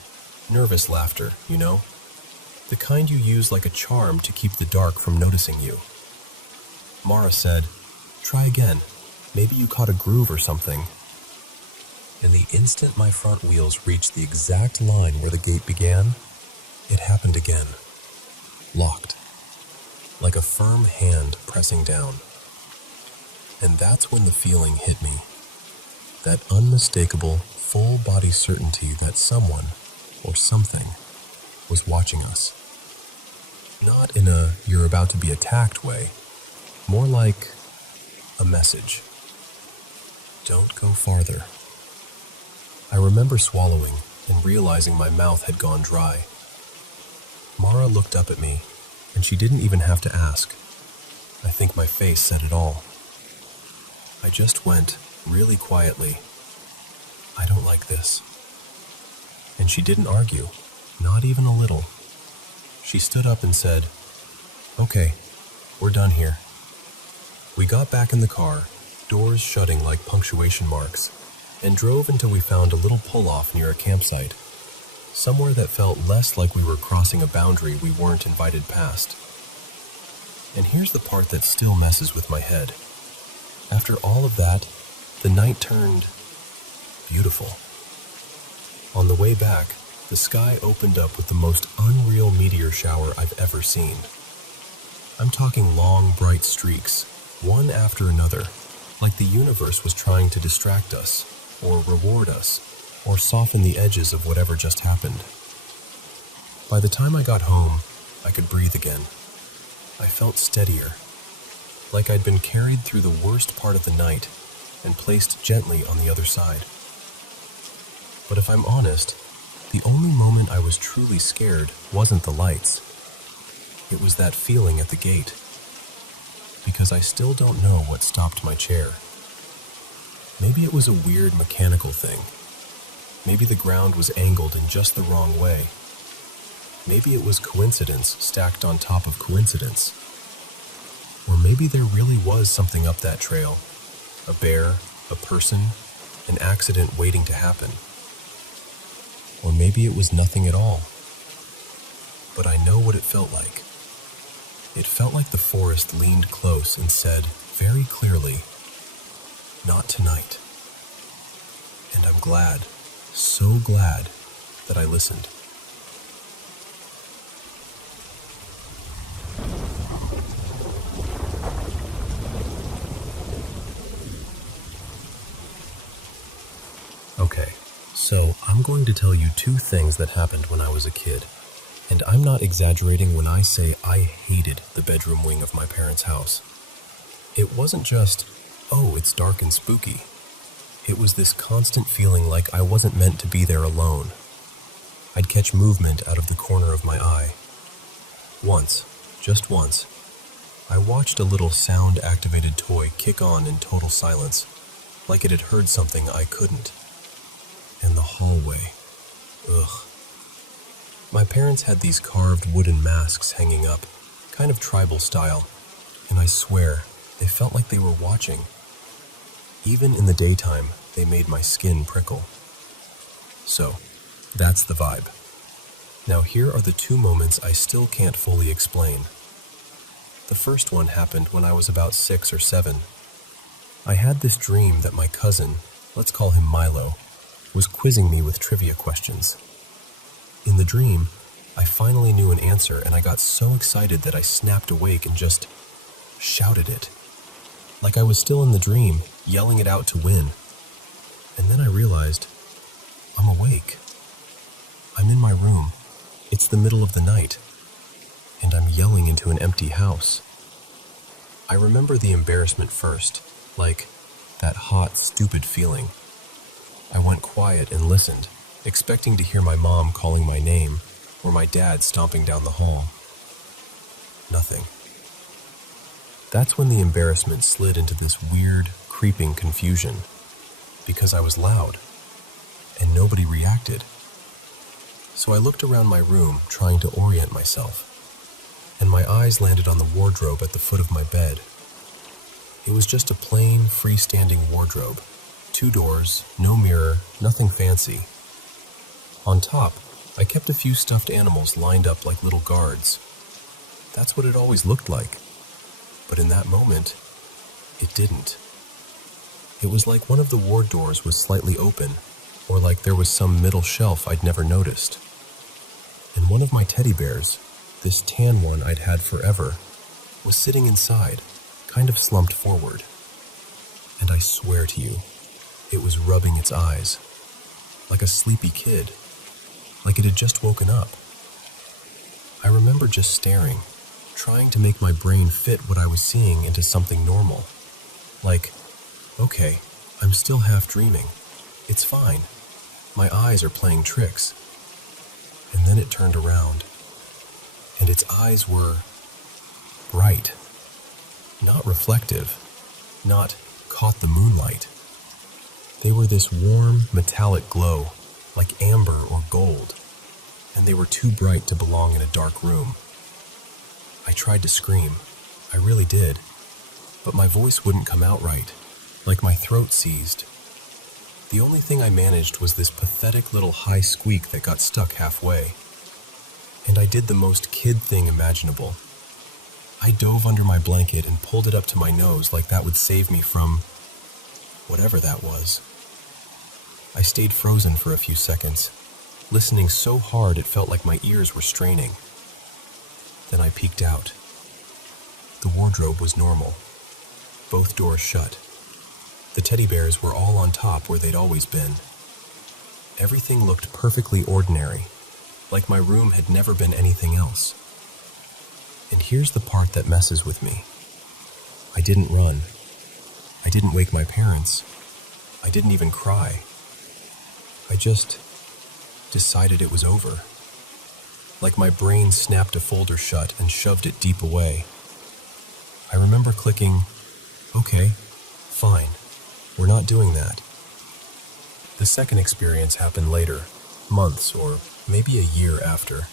Nervous laughter, you know? The kind you use like a charm to keep the dark from noticing you. Mara said, "Try again. Maybe you caught a groove or something." And the instant my front wheels reached the exact line where the gate began, it happened again. Locked. Like a firm hand pressing down. And that's when the feeling hit me. That unmistakable, full-body certainty that someone, or something, was watching us. Not in a "you're about to be attacked" way. More like a message. Don't go farther. I remember swallowing and realizing my mouth had gone dry. Mara looked up at me, and she didn't even have to ask. I think my face said it all. I just went, really quietly, "I don't like this." And she didn't argue, not even a little. She stood up and said, "Okay, we're done here." We got back in the car, doors shutting like punctuation marks, and drove until we found a little pull-off near a campsite, somewhere that felt less like we were crossing a boundary we weren't invited past. And here's the part that still messes with my head. After all of that, the night turned beautiful. On the way back, the sky opened up with the most unreal meteor shower I've ever seen. I'm talking long, bright streaks, one after another, like the universe was trying to distract us, or reward us, or soften the edges of whatever just happened. By the time I got home, I could breathe again. I felt steadier, like I'd been carried through the worst part of the night and placed gently on the other side. But if I'm honest, the only moment I was truly scared wasn't the lights. It was that feeling at the gate, because I still don't know what stopped my chair. Maybe it was a weird mechanical thing. Maybe the ground was angled in just the wrong way. Maybe it was coincidence stacked on top of coincidence. Or maybe there really was something up that trail. A bear, a person, an accident waiting to happen. Or maybe it was nothing at all. But I know what it felt like. It felt like the forest leaned close and said, very clearly, "Not tonight." And I'm glad, so glad, that I listened. Okay, so I'm going to tell you two things that happened when I was a kid. And I'm not exaggerating when I say I hated the bedroom wing of my parents' house. It wasn't just, oh, it's dark and spooky. It was this constant feeling like I wasn't meant to be there alone. I'd catch movement out of the corner of my eye. Once, just once, I watched a little sound-activated toy kick on in total silence, like it had heard something I couldn't. And the hallway. Ugh. My parents had these carved wooden masks hanging up, kind of tribal style, and I swear, they felt like they were watching. Even in the daytime, they made my skin prickle. So, that's the vibe. Now here are the two moments I still can't fully explain. The first one happened when I was about 6 or 7. I had this dream that my cousin, let's call him Milo, was quizzing me with trivia questions. In the dream, I finally knew an answer and I got so excited that I snapped awake and just shouted it. Like I was still in the dream, yelling it out to win. And then I realized, I'm awake. I'm in my room. It's the middle of the night. And I'm yelling into an empty house. I remember the embarrassment first, like that hot, stupid feeling. I went quiet and listened, expecting to hear my mom calling my name or my dad stomping down the hall. Nothing. That's when the embarrassment slid into this weird, creeping confusion, because I was loud, and nobody reacted. So I looked around my room, trying to orient myself, and my eyes landed on the wardrobe at the foot of my bed. It was just a plain, freestanding wardrobe. 2 doors, no mirror, nothing fancy. On top, I kept a few stuffed animals lined up like little guards. That's what it always looked like. But in that moment, it didn't. It was like one of the ward doors was slightly open, or like there was some middle shelf I'd never noticed. And one of my teddy bears, this tan one I'd had forever, was sitting inside, kind of slumped forward. And I swear to you, it was rubbing its eyes, like a sleepy kid, like it had just woken up. I remember just staring, trying to make my brain fit what I was seeing into something normal. Like, okay, I'm still half dreaming. It's fine. My eyes are playing tricks. And then it turned around, and its eyes were bright. Not reflective, not caught the moonlight. They were this warm, metallic glow, like amber or gold, and they were too bright to belong in a dark room. I tried to scream. I really did. But my voice wouldn't come out right, like my throat seized. The only thing I managed was this pathetic little high squeak that got stuck halfway. And I did the most kid thing imaginable. I dove under my blanket and pulled it up to my nose like that would save me from whatever that was. I stayed frozen for a few seconds, listening so hard it felt like my ears were straining. Then I peeked out. The wardrobe was normal. Both doors shut. The teddy bears were all on top where they'd always been. Everything looked perfectly ordinary, like my room had never been anything else. And here's the part that messes with me. I didn't run. I didn't wake my parents. I didn't even cry. I just decided it was over. Like my brain snapped a folder shut and shoved it deep away. I remember clicking, okay, fine, we're not doing that. The second experience happened later, months or maybe a year after.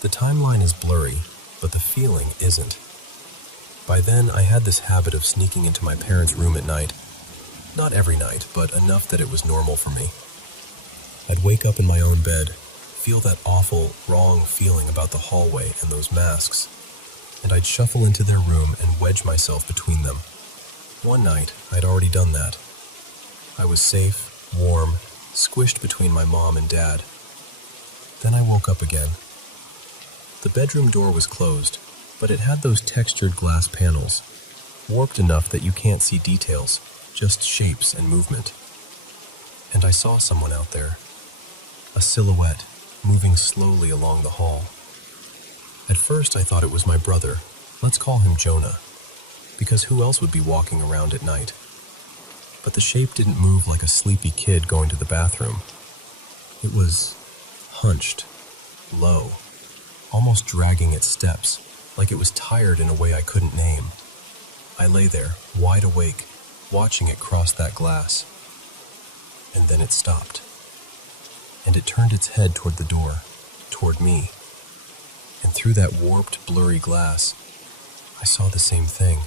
The timeline is blurry, but the feeling isn't. By then, I had this habit of sneaking into my parents' room at night. Not every night, but enough that it was normal for me. I'd wake up in my own bed, feel that awful, wrong feeling about the hallway and those masks, and I'd shuffle into their room and wedge myself between them. One night, I'd already done that. I was safe, warm, squished between my mom and dad. Then I woke up again. The bedroom door was closed, but it had those textured glass panels, warped enough that you can't see details, just shapes and movement. And I saw someone out there, a silhouette, moving slowly along the hall. At first I thought it was my brother, let's call him Jonah, because who else would be walking around at night? But the shape didn't move like a sleepy kid going to the bathroom. It was hunched, low, almost dragging its steps, like it was tired in a way I couldn't name. I lay there, wide awake, watching it cross that glass. And then it stopped. And it turned its head toward the door, toward me. And through that warped, blurry glass, I saw the same thing.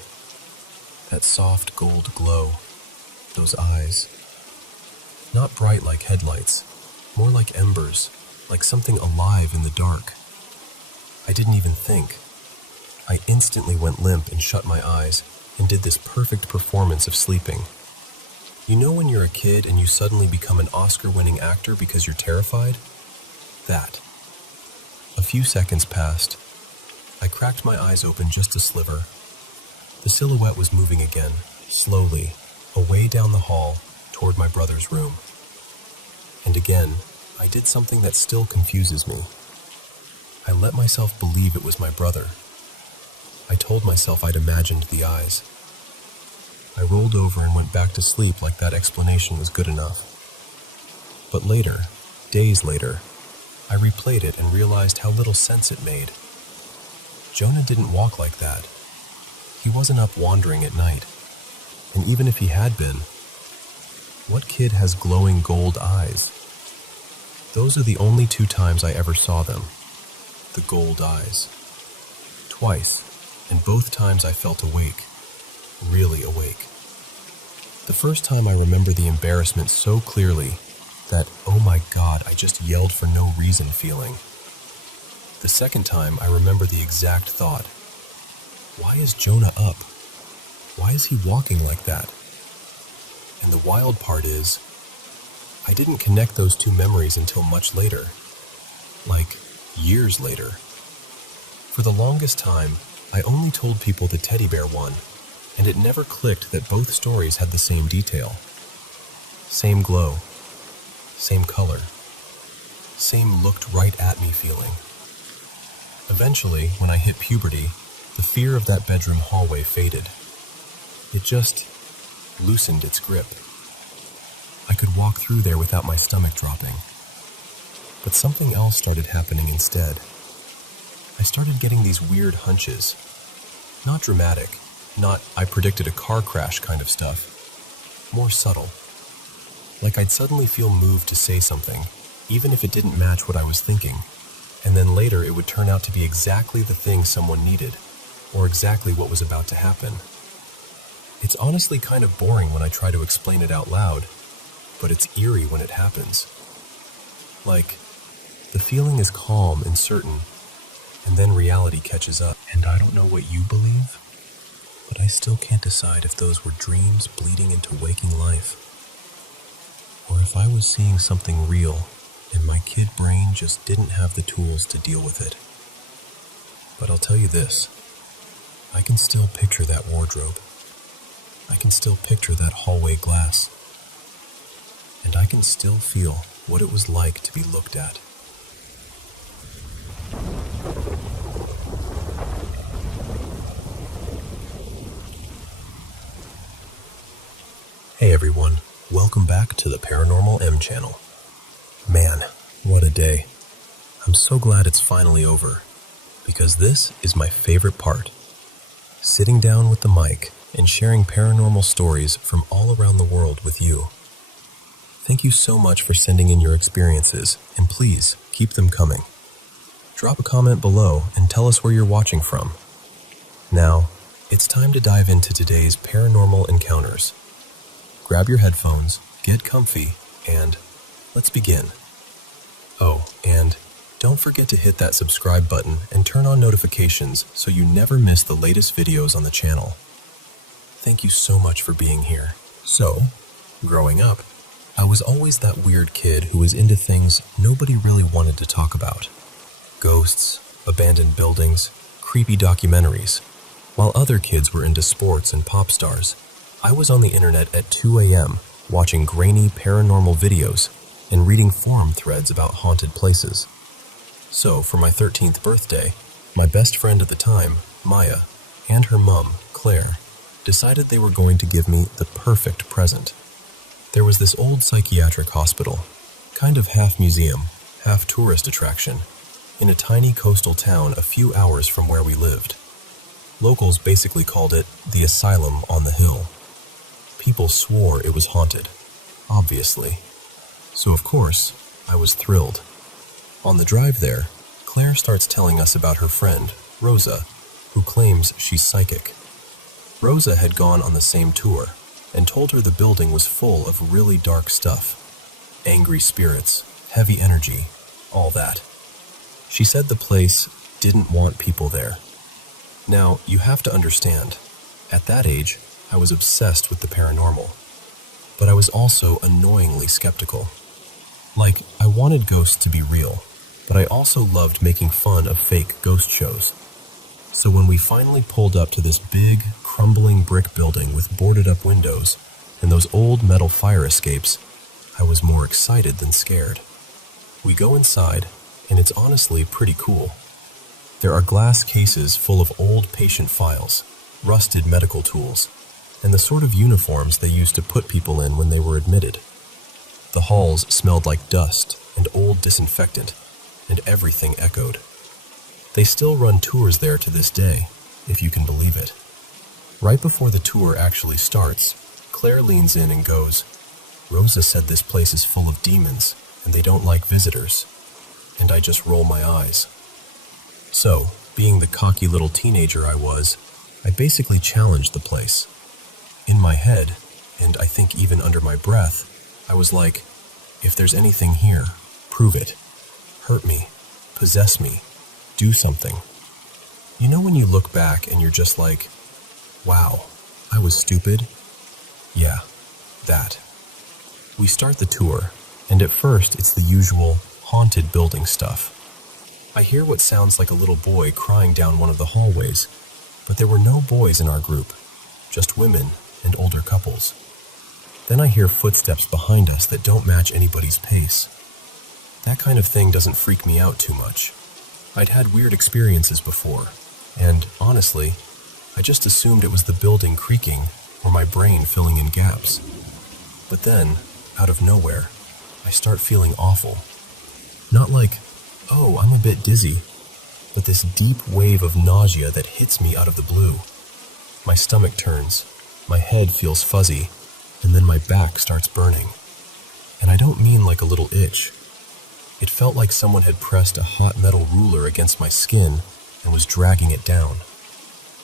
That soft gold glow, those eyes. Not bright like headlights, more like embers, like something alive in the dark. I didn't even think. I instantly went limp and shut my eyes and did this perfect performance of sleeping. You know when you're a kid and you suddenly become an Oscar-winning actor because you're terrified? That. A few seconds passed. I cracked my eyes open just a sliver. The silhouette was moving again, slowly, away down the hall, toward my brother's room. And again, I did something that still confuses me. I let myself believe it was my brother. I told myself I'd imagined the eyes. I rolled over and went back to sleep like that explanation was good enough. But later, days later, I replayed it and realized how little sense it made. Jonah didn't walk like that. He wasn't up wandering at night. And even if he had been, what kid has glowing gold eyes? Those are the only 2 times I ever saw them. The gold eyes. Twice, and both times I felt awake. Really awake. The first time I remember the embarrassment so clearly that, oh my God, I just yelled for no reason feeling. The second time I remember the exact thought. Why is Jonah up? Why is he walking like that? And the wild part is, I didn't connect those 2 memories until much later. Like, years later. For the longest time, I only told people the teddy bear one, and it never clicked that both stories had the same detail. Same glow. Same color. Same looked right at me feeling. Eventually, when I hit puberty, the fear of that bedroom hallway faded. It just loosened its grip. I could walk through there without my stomach dropping. But something else started happening instead. I started getting these weird hunches. Not dramatic, not I predicted a car crash kind of stuff. More subtle. Like I'd suddenly feel moved to say something, even if it didn't match what I was thinking. And then later it would turn out to be exactly the thing someone needed, or exactly what was about to happen. It's honestly kind of boring when I try to explain it out loud, but it's eerie when it happens. Like, the feeling is calm and certain, and then reality catches up. And I don't know what you believe, but I still can't decide if those were dreams bleeding into waking life, or if I was seeing something real and my kid brain just didn't have the tools to deal with it. But I'll tell you this, I can still picture that wardrobe. I can still picture that hallway glass. And I can still feel what it was like to be looked at. Hey everyone, welcome back to the Paranormal M channel. Man, what a day. I'm so glad it's finally over, because this is my favorite part. Sitting down with the mic and sharing paranormal stories from all around the world with you. Thank you so much for sending in your experiences, and please keep them coming. Drop a comment below and tell us where you're watching from. Now, it's time to dive into today's paranormal encounters. Grab your headphones, get comfy, and let's begin. Oh, and don't forget to hit that subscribe button and turn on notifications so you never miss the latest videos on the channel. Thank you so much for being here. So, growing up, I was always that weird kid who was into things nobody really wanted to talk about. Ghosts, abandoned buildings, creepy documentaries. While other kids were into sports and pop stars, I was on the internet at 2 a.m. watching grainy paranormal videos and reading forum threads about haunted places. So, for my 13th birthday, my best friend at the time, Maya, and her mom, Claire, decided they were going to give me the perfect present. There was this old psychiatric hospital, kind of half museum, half tourist attraction, in a tiny coastal town a few hours from where we lived. Locals basically called it the asylum on the hill. People swore it was haunted, obviously. So of course, I was thrilled. On the drive there, Claire starts telling us about her friend, Rosa, who claims she's psychic. Rosa had gone on the same tour and told her the building was full of really dark stuff. Angry spirits, heavy energy, all that. She said the place didn't want people there. Now, you have to understand, at that age, I was obsessed with the paranormal, but I was also annoyingly skeptical. Like, I wanted ghosts to be real, but I also loved making fun of fake ghost shows. So when we finally pulled up to this big, crumbling brick building with boarded-up windows and those old metal fire escapes, I was more excited than scared. We go inside, and it's honestly pretty cool. There are glass cases full of old patient files, rusted medical tools, and the sort of uniforms they used to put people in when they were admitted. The halls smelled like dust and old disinfectant, and everything echoed. They still run tours there to this day, if you can believe it. Right before the tour actually starts, Claire leans in and goes, "Rosa said this place is full of demons, and they don't like visitors." And I just roll my eyes. So, being the cocky little teenager I was, I basically challenged the place. In my head, and I think even under my breath, I was like, if there's anything here, prove it. Hurt me. Possess me. Do something. You know when you look back and you're just like, wow, I was stupid? Yeah, that. We start the tour, and at first it's the usual haunted building stuff. I hear what sounds like a little boy crying down one of the hallways, but there were no boys in our group, just women and older couples. Then I hear footsteps behind us that don't match anybody's pace. That kind of thing doesn't freak me out too much. I'd had weird experiences before, and honestly, I just assumed it was the building creaking or my brain filling in gaps. But then, out of nowhere, I start feeling awful. Not like, oh, I'm a bit dizzy, but this deep wave of nausea that hits me out of the blue. My stomach turns, my head feels fuzzy, and then my back starts burning. And I don't mean like a little itch. It felt like someone had pressed a hot metal ruler against my skin and was dragging it down.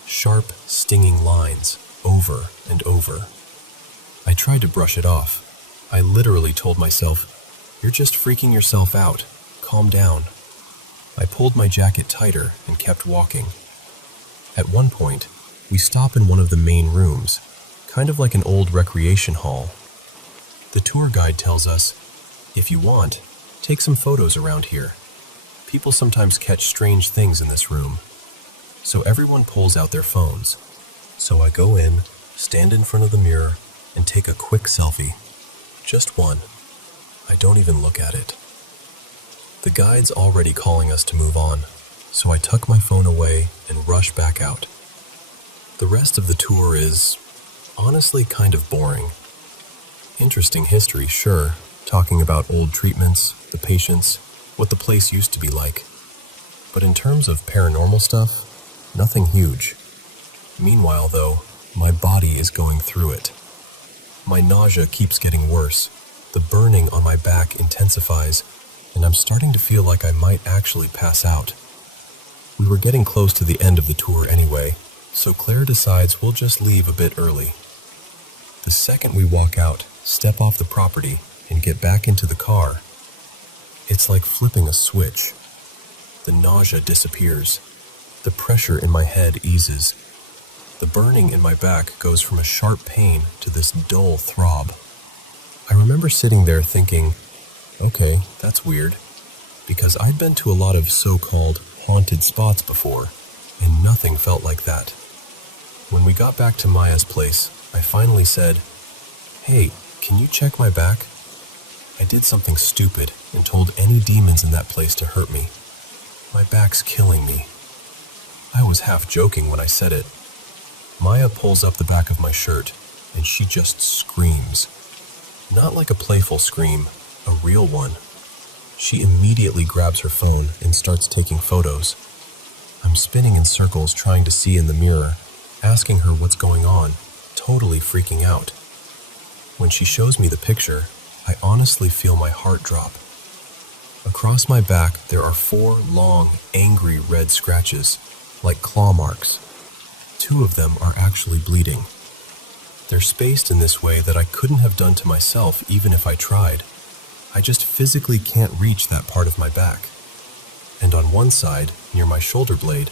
Sharp, stinging lines, over and over. I tried to brush it off. I literally told myself, "You're just freaking yourself out. Calm down." I pulled my jacket tighter and kept walking. At one point, we stop in one of the main rooms, kind of like an old recreation hall. The tour guide tells us, "If you want, take some photos around here. People sometimes catch strange things in this room." So everyone pulls out their phones. So I go in, stand in front of the mirror, and take a quick selfie. Just one. I don't even look at it. The guide's already calling us to move on, so I tuck my phone away and rush back out. The rest of the tour is, honestly, kind of boring. Interesting history, sure, talking about old treatments, the patients, what the place used to be like. But in terms of paranormal stuff, nothing huge. Meanwhile, though, my body is going through it. My nausea keeps getting worse, the burning on my back intensifies, and I'm starting to feel like I might actually pass out. We were getting close to the end of the tour anyway, so Claire decides we'll just leave a bit early. The second we walk out, step off the property, and get back into the car, it's like flipping a switch. The nausea disappears. The pressure in my head eases. The burning in my back goes from a sharp pain to this dull throb. I remember sitting there thinking, okay, that's weird, because I'd been to a lot of so-called haunted spots before, and nothing felt like that. When we got back to Maya's place, I finally said, "Hey, can you check my back?" I did something stupid and told any demons in that place to hurt me. My back's killing me. I was half joking when I said it. Maya pulls up the back of my shirt, and she just screams. Not like a playful scream, a real one. She immediately grabs her phone and starts taking photos. I'm spinning in circles trying to see in the mirror, asking her what's going on, totally freaking out. When she shows me the picture, I honestly feel my heart drop. Across my back, there are 4 long, angry red scratches, like claw marks. 2 of them are actually bleeding. They're spaced in this way that I couldn't have done to myself even if I tried. I just physically can't reach that part of my back. And on one side, near my shoulder blade,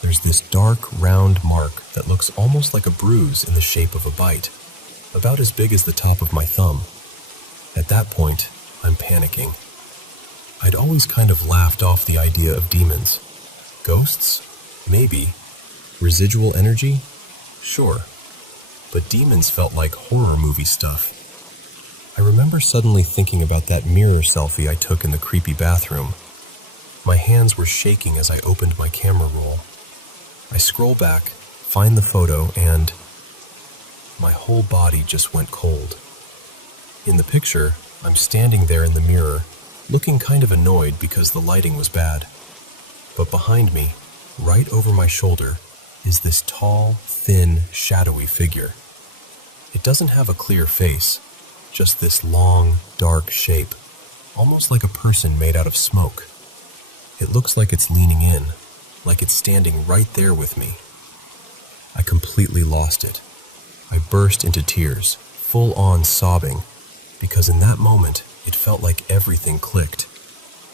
there's this dark, round mark that looks almost like a bruise in the shape of a bite, about as big as the top of my thumb. At that point, I'm panicking. I'd always kind of laughed off the idea of demons. Ghosts? Maybe. Residual energy? Sure. But demons felt like horror movie stuff. I remember suddenly thinking about that mirror selfie I took in the creepy bathroom. My hands were shaking as I opened my camera roll. I scroll back, find the photo, and my whole body just went cold. In the picture, I'm standing there in the mirror, looking kind of annoyed because the lighting was bad. But behind me, right over my shoulder, is this tall, thin, shadowy figure. It doesn't have a clear face, just this long, dark shape, almost like a person made out of smoke. It looks like it's leaning in, like it's standing right there with me. I completely lost it. I burst into tears, full-on sobbing, because in that moment, it felt like everything clicked.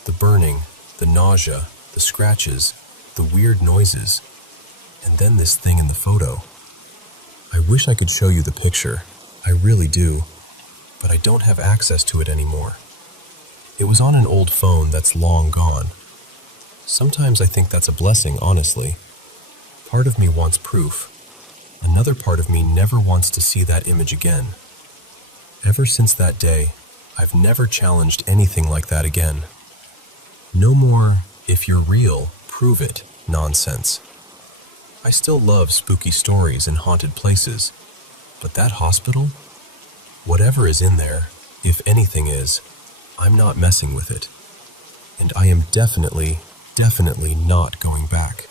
The burning, the nausea, the scratches, the weird noises, and then this thing in the photo. I wish I could show you the picture. I really do. But I don't have access to it anymore. It was on an old phone that's long gone. Sometimes I think that's a blessing, honestly. Part of me wants proof. Another part of me never wants to see that image again. Ever since that day, I've never challenged anything like that again. No more, if you're real, prove it, nonsense. I still love spooky stories and haunted places, but that hospital? Whatever is in there, if anything is, I'm not messing with it. And I am definitely not going back.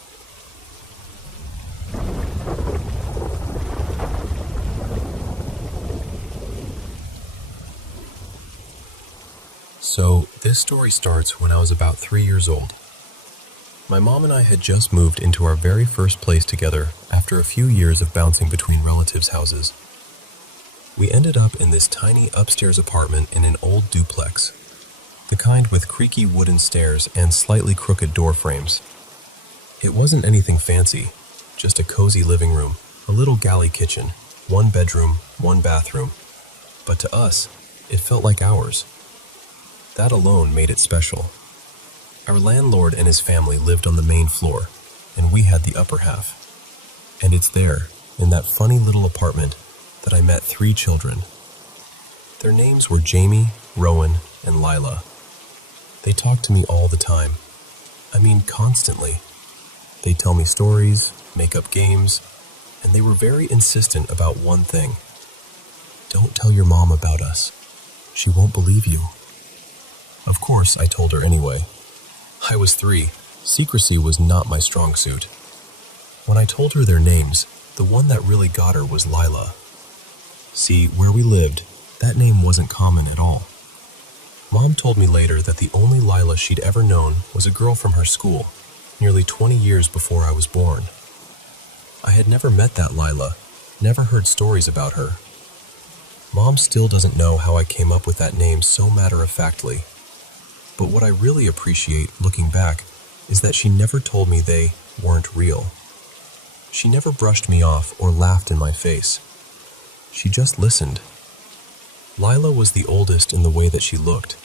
So, this story starts when I was about 3 years old. My mom and I had just moved into our very first place together after a few years of bouncing between relatives' houses. We ended up in this tiny upstairs apartment in an old duplex, the kind with creaky wooden stairs and slightly crooked door frames. It wasn't anything fancy, just a cozy living room, a little galley kitchen, 1 bedroom, 1 bathroom. But to us, it felt like ours. That alone made it special. Our landlord and his family lived on the main floor, and we had the upper half. And it's there, in that funny little apartment, that I met 3 children. Their names were Jamie, Rowan, and Lila. They talk to me all the time. I mean, constantly. They tell me stories, make up games, and they were very insistent about one thing. Don't tell your mom about us. She won't believe you. Of course, I told her anyway. I was 3. Secrecy was not my strong suit. When I told her their names, the one that really got her was Lila. See, where we lived, that name wasn't common at all. Mom told me later that the only Lila she'd ever known was a girl from her school, nearly 20 years before I was born. I had never met that Lila, never heard stories about her. Mom still doesn't know how I came up with that name so matter-of-factly. But what I really appreciate, looking back, is that she never told me they weren't real. She never brushed me off or laughed in my face. She just listened. Lila was the oldest in the way that she looked.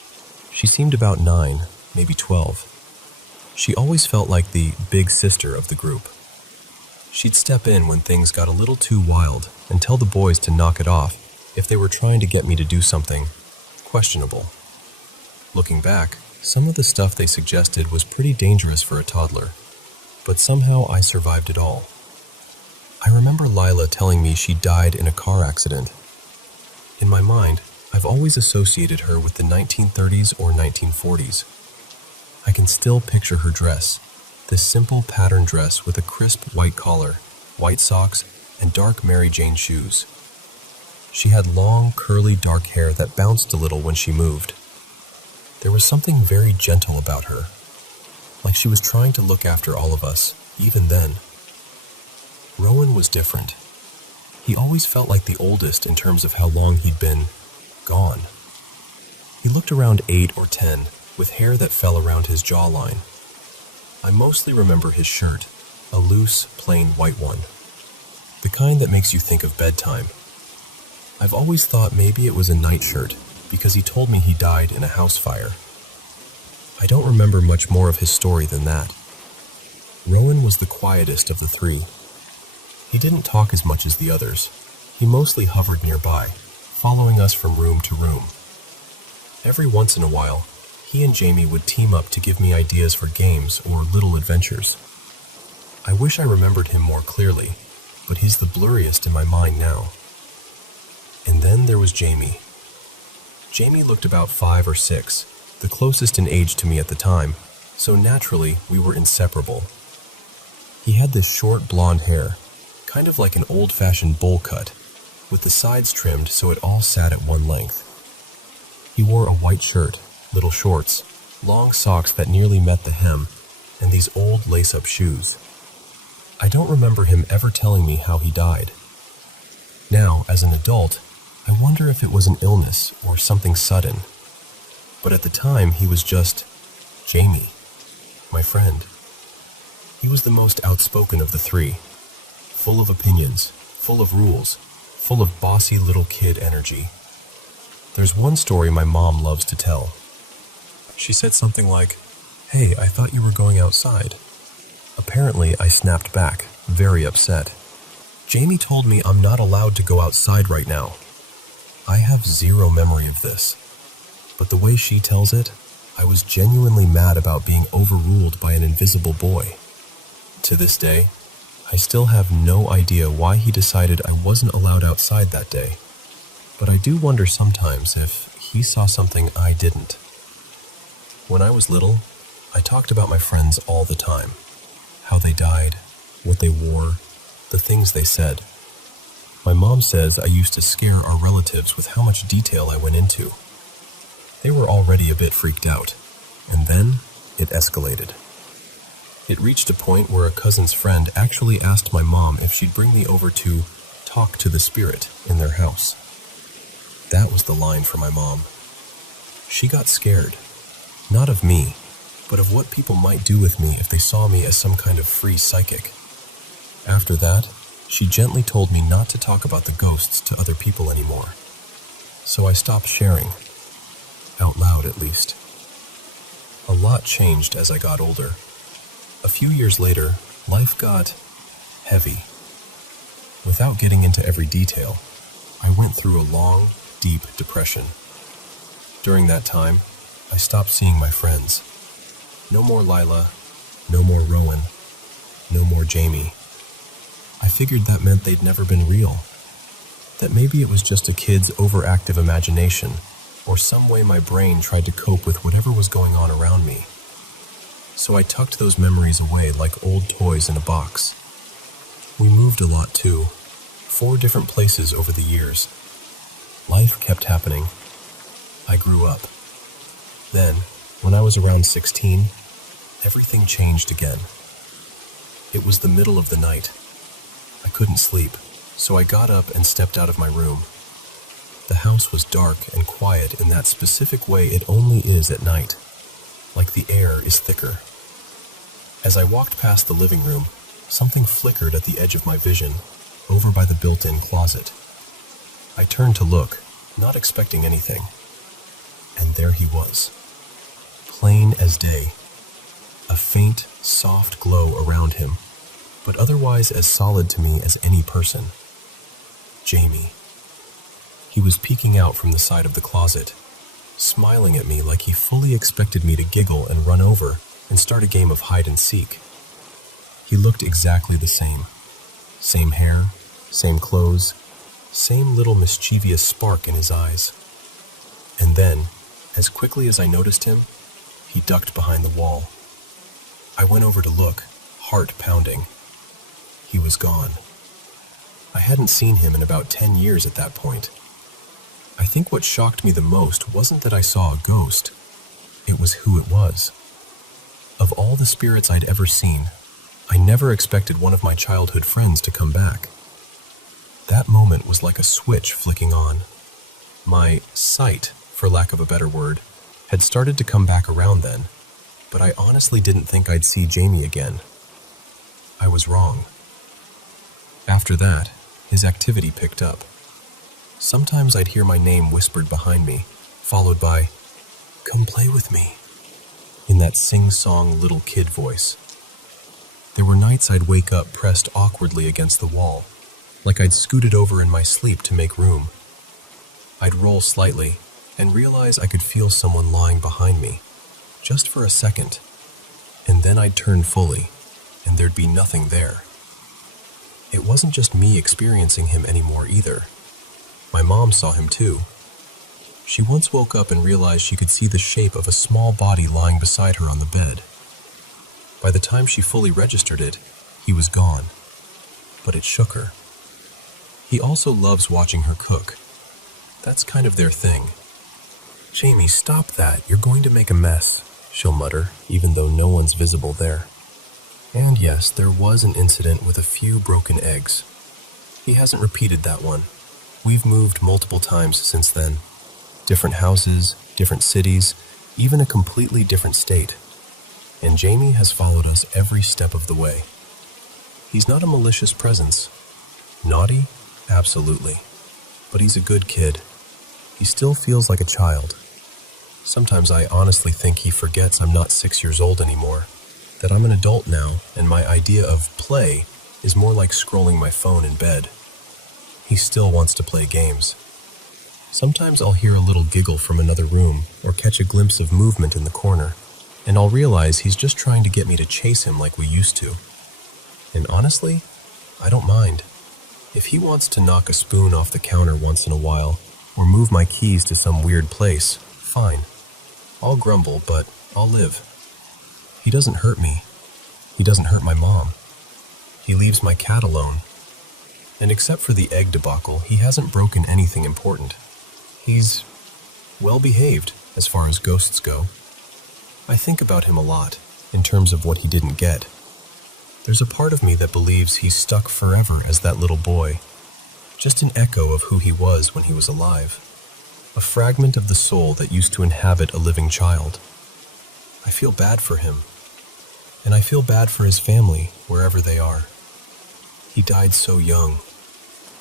She seemed about 9, maybe 12. She always felt like the big sister of the group. She'd step in when things got a little too wild and tell the boys to knock it off if they were trying to get me to do something questionable. Looking back, some of the stuff they suggested was pretty dangerous for a toddler, but somehow I survived it all. I remember Lila telling me she died in a car accident. In my mind, I've always associated her with the 1930s or 1940s. I can still picture her dress, this simple pattern dress with a crisp white collar, white socks, and dark Mary Jane shoes. She had long, curly, dark hair that bounced a little when she moved. There was something very gentle about her, like she was trying to look after all of us, even then. Rowan was different. He always felt like the oldest in terms of how long he'd been gone. He looked around 8 or 10, with hair that fell around his jawline. I mostly remember his shirt, a loose, plain white one, the kind that makes you think of bedtime. I've always thought maybe it was a nightshirt, because he told me he died in a house fire. I don't remember much more of his story than that. Rowan was the quietest of the 3. He didn't talk as much as the others. He mostly hovered nearby, following us from room to room. Every once in a while, he and Jamie would team up to give me ideas for games or little adventures. I wish I remembered him more clearly, but he's the blurriest in my mind now. And then there was Jamie. Jamie looked about 5 or 6, the closest in age to me at the time, so naturally we were inseparable. He had this short blonde hair, kind of like an old-fashioned bowl cut, with the sides trimmed so it all sat at one length. He wore a white shirt, little shorts, long socks that nearly met the hem, and these old lace-up shoes. I don't remember him ever telling me how he died. Now, as an adult, I wonder if it was an illness or something sudden. But at the time, he was just Jamie, my friend. He was the most outspoken of the 3, full of opinions, full of rules, full of bossy little kid energy. There's one story my mom loves to tell. She said something like, "Hey, I thought you were going outside." Apparently, I snapped back, very upset. Jamie told me I'm not allowed to go outside right now. I have zero memory of this. But the way she tells it, I was genuinely mad about being overruled by an invisible boy. To this day, I still have no idea why he decided I wasn't allowed outside that day. But I do wonder sometimes if he saw something I didn't. When I was little, I talked about my friends all the time. How they died, what they wore, the things they said. My mom says I used to scare our relatives with how much detail I went into. They were already a bit freaked out, and then it escalated. It reached a point where a cousin's friend actually asked my mom if she'd bring me over to talk to the spirit in their house. That was the line for my mom. She got scared, not of me, but of what people might do with me if they saw me as some kind of free psychic. After that, she gently told me not to talk about the ghosts to other people anymore. So I stopped sharing, out loud at least. A lot changed as I got older. A few years later, life got heavy. Without getting into every detail, I went through a long, deep depression. During that time, I stopped seeing my friends. No more Lila, no more Rowan, no more Jamie. I figured that meant they'd never been real. That maybe it was just a kid's overactive imagination, or some way my brain tried to cope with whatever was going on around me. So I tucked those memories away like old toys in a box. We moved a lot too, 4 different places over the years. Life kept happening. I grew up. Then, when I was around 16, everything changed again. It was the middle of the night. I couldn't sleep, so I got up and stepped out of my room. The house was dark and quiet in that specific way it only is at night, like the air is thicker. As I walked past the living room, something flickered at the edge of my vision, over by the built-in closet. I turned to look, not expecting anything. And there he was, plain as day. A faint, soft glow around him, but otherwise as solid to me as any person. Jamie. He was peeking out from the side of the closet, smiling at me like he fully expected me to giggle and run over and start a game of hide and seek. He looked exactly the same. Same hair, same clothes, same little mischievous spark in his eyes. And then, as quickly as I noticed him, he ducked behind the wall. I went over to look, heart pounding. He was gone. I hadn't seen him in about 10 years at that point. I think what shocked me the most wasn't that I saw a ghost. It was who it was. Of all the spirits I'd ever seen, I never expected one of my childhood friends to come back. That moment was like a switch flicking on. My sight, for lack of a better word, had started to come back around then, but I honestly didn't think I'd see Jamie again. I was wrong. After that, his activity picked up. Sometimes I'd hear my name whispered behind me, followed by, "Come play with me," in that sing-song little kid voice. There were nights I'd wake up pressed awkwardly against the wall, like I'd scooted over in my sleep to make room. I'd roll slightly and realize I could feel someone lying behind me, just for a second, and then I'd turn fully, and there'd be nothing there. It wasn't just me experiencing him anymore either. My mom saw him too. She once woke up and realized she could see the shape of a small body lying beside her on the bed. By the time she fully registered it, he was gone, but it shook her. He also loves watching her cook. That's kind of their thing. "Jamie, stop that, you're going to make a mess," she'll mutter, even though no one's visible there. And yes, there was an incident with a few broken eggs. He hasn't repeated that one. We've moved multiple times since then. Different houses, different cities, even a completely different state. And Jamie has followed us every step of the way. He's not a malicious presence. Naughty? Absolutely. But he's a good kid. He still feels like a child. Sometimes I honestly think he forgets I'm not 6 years old anymore, that I'm an adult now, and my idea of play is more like scrolling my phone in bed. He still wants to play games. Sometimes I'll hear a little giggle from another room or catch a glimpse of movement in the corner, and I'll realize he's just trying to get me to chase him like we used to. And honestly, I don't mind. If he wants to knock a spoon off the counter once in a while, or move my keys to some weird place, fine. I'll grumble, but I'll live. He doesn't hurt me. He doesn't hurt my mom. He leaves my cat alone. And except for the egg debacle, he hasn't broken anything important. He's well behaved as far as ghosts go. I think about him a lot, in terms of what he didn't get. There's a part of me that believes he's stuck forever as that little boy, just an echo of who he was when he was alive, a fragment of the soul that used to inhabit a living child. I feel bad for him, and I feel bad for his family, wherever they are. He died so young.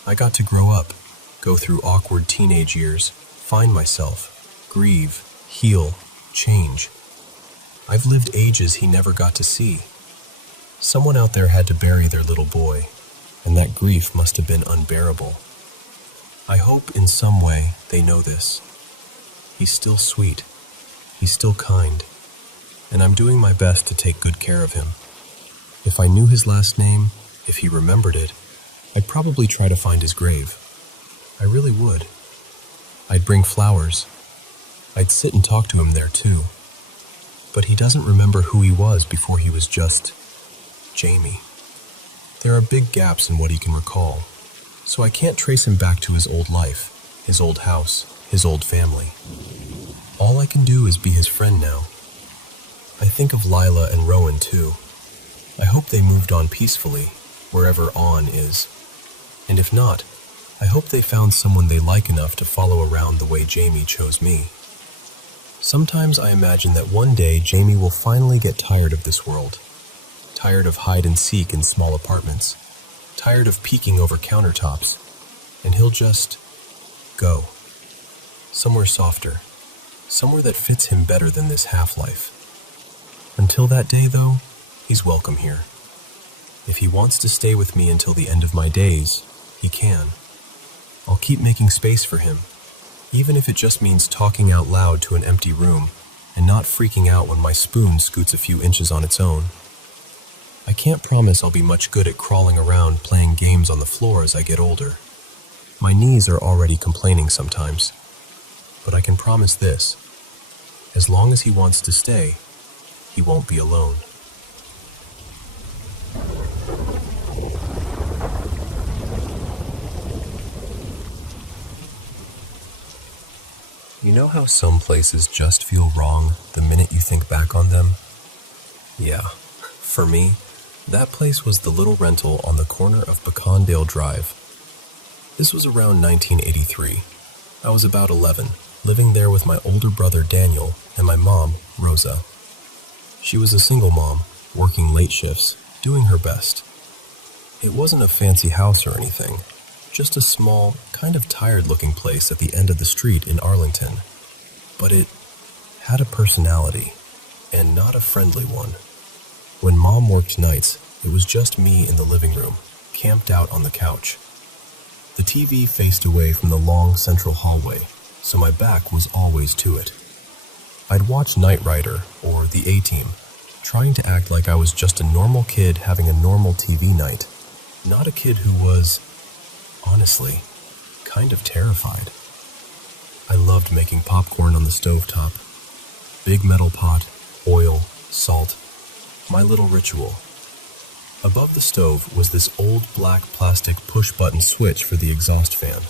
I got to grow up, go through awkward teenage years, find myself, grieve, heal, change. I've lived ages he never got to see. Someone out there had to bury their little boy, and that grief must have been unbearable. I hope in some way they know this. He's still sweet. He's still kind. And I'm doing my best to take good care of him. If I knew his last name, if he remembered it, I'd probably try to find his grave. I really would. I'd bring flowers. I'd sit and talk to him there too. But he doesn't remember who he was before he was just Jamie. There are big gaps in what he can recall, so I can't trace him back to his old life, his old house, his old family. All I can do is be his friend now. I think of Lila and Rowan too. I hope they moved on peacefully, wherever on is. And if not, I hope they found someone they like enough to follow around the way Jamie chose me. Sometimes I imagine that one day Jamie will finally get tired of this world. Tired of hide and seek in small apartments. Tired of peeking over countertops. And he'll just go. Somewhere softer. Somewhere that fits him better than this half-life. Until that day, though, he's welcome here. If he wants to stay with me until the end of my days, he can. I'll keep making space for him, even if it just means talking out loud to an empty room and not freaking out when my spoon scoots a few inches on its own. I can't promise I'll be much good at crawling around playing games on the floor as I get older. My knees are already complaining sometimes. But I can promise this: as long as he wants to stay, he won't be alone. You know how some places just feel wrong the minute you think back on them? Yeah, for me, that place was the little rental on the corner of Becondale Drive. This was around 1983. I was about 11, living there with my older brother Daniel and my mom, Rosa. She was a single mom, working late shifts, doing her best. It wasn't a fancy house or anything, just a small, kind of tired-looking place at the end of the street in Arlington. But it had a personality, and not a friendly one. When Mom worked nights, it was just me in the living room, camped out on the couch. The TV faced away from the long central hallway, so my back was always to it. I'd watch Knight Rider, or The A-Team, trying to act like I was just a normal kid having a normal TV night, not a kid who was, honestly, kind of terrified. I loved making popcorn on the stovetop. Big metal pot, oil, salt, my little ritual. Above the stove was this old black plastic push-button switch for the exhaust fan.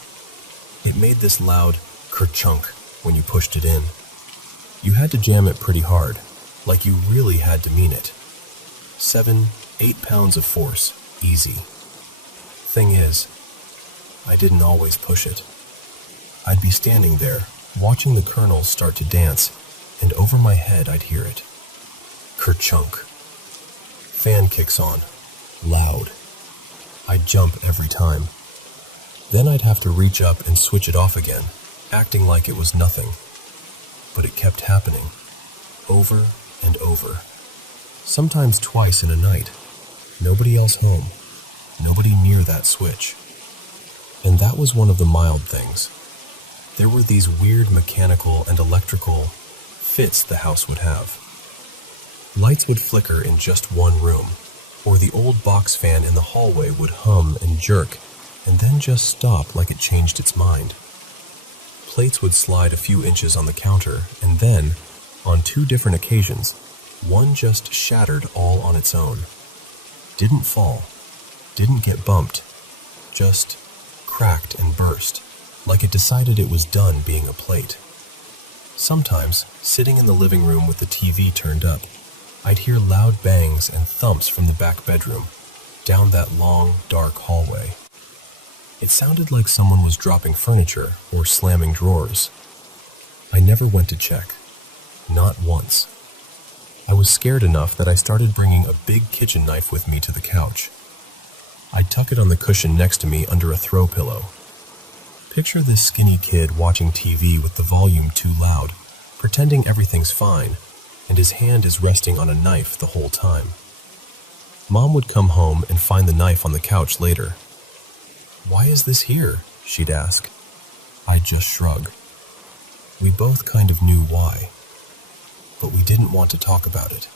It made this loud ker-chunk when you pushed it in. You had to jam it pretty hard, like you really had to mean it. 7-8 pounds of force, easy. Thing is, I didn't always push it. I'd be standing there, watching the kernels start to dance, and over my head I'd hear it. Ker-chunk. Fan kicks on. Loud. I'd jump every time. Then I'd have to reach up and switch it off again, acting like it was nothing. But it kept happening. Over and over. Sometimes twice in a night. Nobody else home. Nobody near that switch. And that was one of the mild things. There were these weird mechanical and electrical fits the house would have. Lights would flicker in just one room, or the old box fan in the hallway would hum and jerk, and then just stop like it changed its mind. Plates would slide a few inches on the counter, and then, on 2 different occasions, one just shattered all on its own. Didn't fall, didn't get bumped, just cracked and burst, like it decided it was done being a plate. Sometimes, sitting in the living room with the TV turned up, I'd hear loud bangs and thumps from the back bedroom, down that long, dark hallway. It sounded like someone was dropping furniture or slamming drawers. I never went to check. Not once. I was scared enough that I started bringing a big kitchen knife with me to the couch. I'd tuck it on the cushion next to me under a throw pillow. Picture this skinny kid watching TV with the volume too loud, pretending everything's fine, and his hand is resting on a knife the whole time. Mom would come home and find the knife on the couch later. "Why is this here?" she'd ask. I'd just shrug. We both kind of knew why, but we didn't want to talk about it.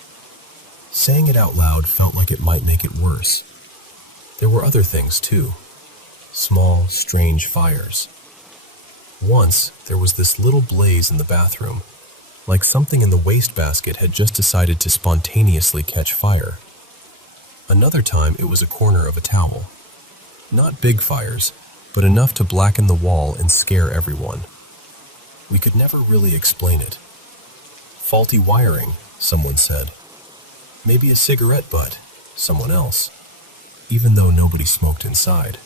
Saying it out loud felt like it might make it worse. There were other things too. Small, strange fires. Once, there was this little blaze in the bathroom, like something in the wastebasket had just decided to spontaneously catch fire. Another time, it was a corner of a towel. Not big fires, but enough to blacken the wall and scare everyone. We could never really explain it. Faulty wiring, someone said. Maybe a cigarette butt, someone else, even though nobody smoked inside.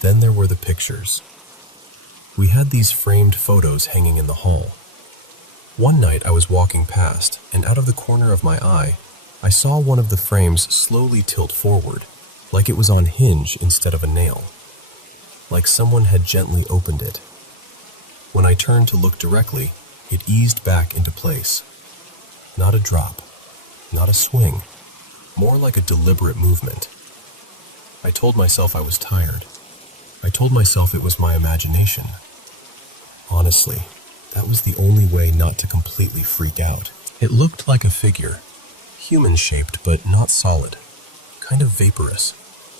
Then there were the pictures. We had these framed photos hanging in the hall. One night I was walking past, and out of the corner of my eye, I saw one of the frames slowly tilt forward, like it was on hinge instead of a nail, like someone had gently opened it. When I turned to look directly, it eased back into place. Not a drop, not a swing, more like a deliberate movement. I told myself I was tired. I told myself it was my imagination. Honestly, that was the only way not to completely freak out. It looked like a figure, human-shaped but not solid, kind of vaporous,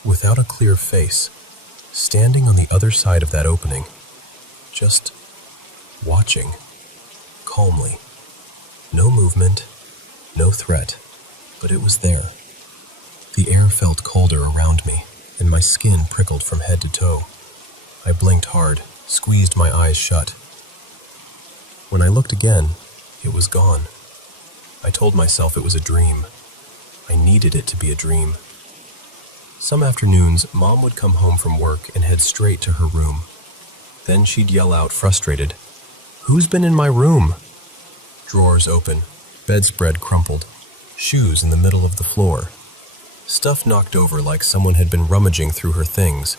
without a clear face, standing on the other side of that opening, just watching, calmly. No movement, no threat, but it was there. The air felt colder around me, and my skin prickled from head to toe. I blinked hard, squeezed my eyes shut. When I looked again, it was gone. I told myself it was a dream. I needed it to be a dream. Some afternoons, Mom would come home from work and head straight to her room. Then she'd yell out, frustrated, "Who's been in my room?" Drawers open, bedspread crumpled, shoes in the middle of the floor. Stuff knocked over like someone had been rummaging through her things.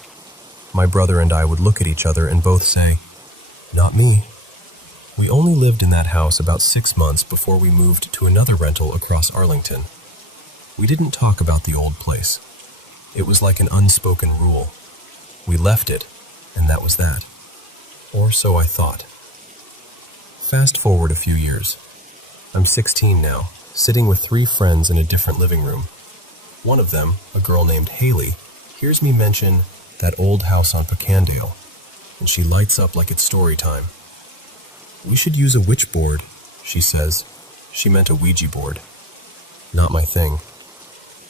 My brother and I would look at each other and both say, "Not me." We only lived in that house about 6 months before we moved to another rental across Arlington. We didn't talk about the old place. It was like an unspoken rule. We left it, and that was that. Or so I thought. Fast forward a few years. I'm 16 now, sitting with 3 friends in a different living room. One of them, a girl named Haley, hears me mention that old house on Pecandale, and she lights up like it's story time. "We should use a witch board," she says. She meant a Ouija board. Not my thing.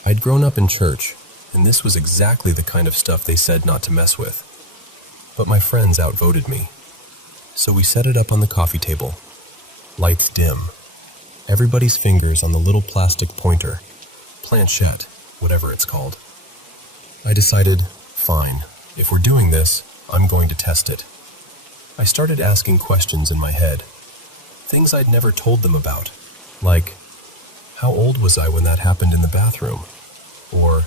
I'd grown up in church, and this was exactly the kind of stuff they said not to mess with. But my friends outvoted me. So we set it up on the coffee table. Lights dim. Everybody's fingers on the little plastic pointer. Planchette, whatever it's called. I decided, fine, if we're doing this, I'm going to test it. I started asking questions in my head. Things I'd never told them about. Like, how old was I when that happened in the bathroom? Or,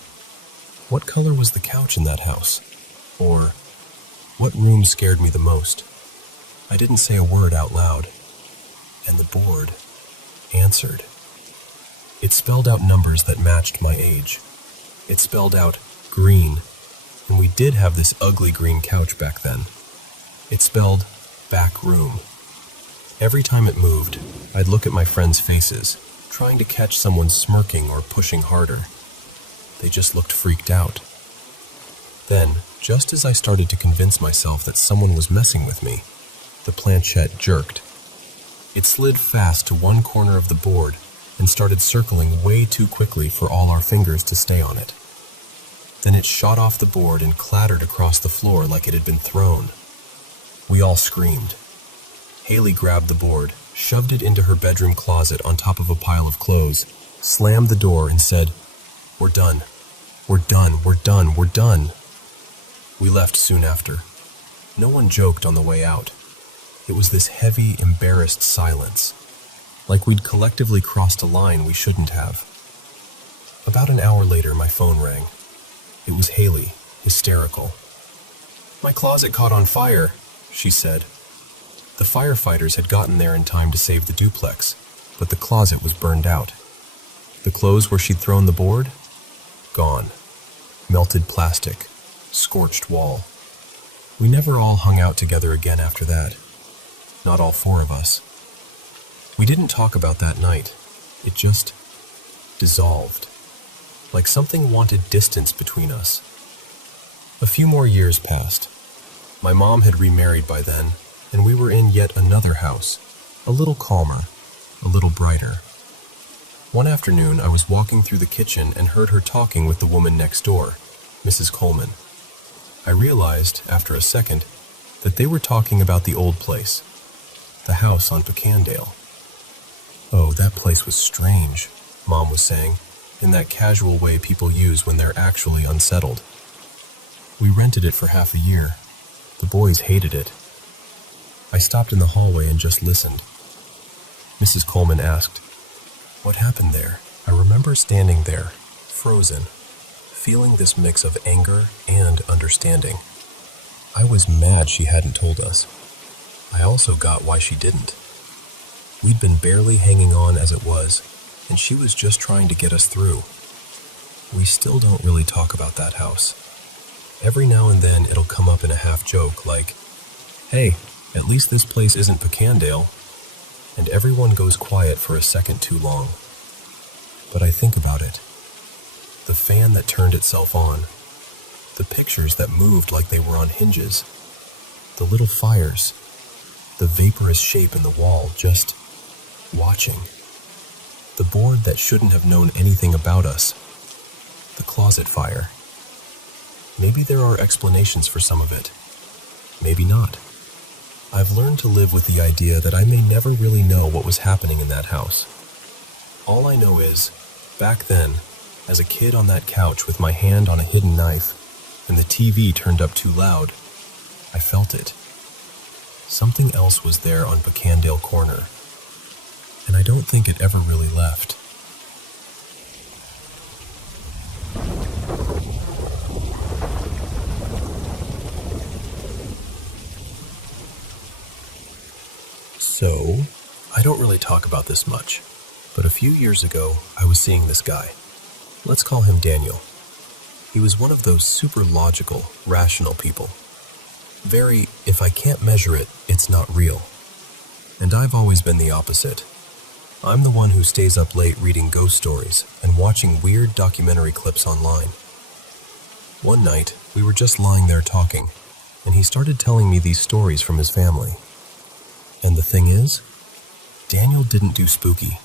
what color was the couch in that house? Or, what room scared me the most? I didn't say a word out loud. And the board answered. It spelled out numbers that matched my age. It spelled out green, and we did have this ugly green couch back then. It spelled back room. Every time it moved, I'd look at my friends' faces, trying to catch someone smirking or pushing harder. They just looked freaked out. Then, just as I started to convince myself that someone was messing with me, the planchette jerked. It slid fast to one corner of the board and started circling way too quickly for all our fingers to stay on it. Then it shot off the board and clattered across the floor like it had been thrown. We all screamed. Haley grabbed the board, shoved it into her bedroom closet on top of a pile of clothes, slammed the door and said, "We're done. We're done. We're done. We're done." We left soon after. No one joked on the way out. It was this heavy, embarrassed silence, like we'd collectively crossed a line we shouldn't have. About an hour later, my phone rang. It was Haley, hysterical. "My closet caught on fire," she said. The firefighters had gotten there in time to save the duplex, but the closet was burned out. The clothes where she'd thrown the board? gone. Melted plastic, scorched wall. We never all hung out together again after that. Not all four of us. We didn't talk about that night. It just dissolved. Like something wanted distance between us. A few more years passed. My mom had remarried by then, and we were in yet another house, a little calmer, a little brighter. One afternoon, I was walking through the kitchen and heard her talking with the woman next door, Mrs. Coleman. I realized, after a second, that they were talking about the old place, the house on Pecandale. Oh, that place was strange, Mom was saying, in that casual way people use when they're actually unsettled. We rented it for half a year. The boys hated it. I stopped in the hallway and just listened. Mrs. Coleman asked, "What happened there?" I remember standing there, frozen, feeling this mix of anger and understanding. I was mad she hadn't told us. I also got why she didn't. We'd been barely hanging on as it was, and she was just trying to get us through. We still don't really talk about that house. Every now and then it'll come up in a half-joke like, "Hey, at least this place isn't Pecandale," and everyone goes quiet for a second too long. But I think about it. The fan that turned itself on, the pictures that moved like they were on hinges, the little fires, the vaporous shape in the wall just watching, the board that shouldn't have known anything about us, the closet fire. Maybe there are explanations for some of it. Maybe not. I've learned to live with the idea that I may never really know what was happening in that house. All I know is, back then, as a kid on that couch with my hand on a hidden knife, and the TV turned up too loud, I felt it. Something else was there on Pecandale Corner, and I don't think it ever really left. So, I don't really talk about this much, but a few years ago, I was seeing this guy. Let's call him Daniel. He was one of those super logical, rational people. Very, if I can't measure it, it's not real. And I've always been the opposite. I'm the one who stays up late reading ghost stories and watching weird documentary clips online. One night, we were just lying there talking, and he started telling me these stories from his family. And the thing is, Daniel didn't do spooky.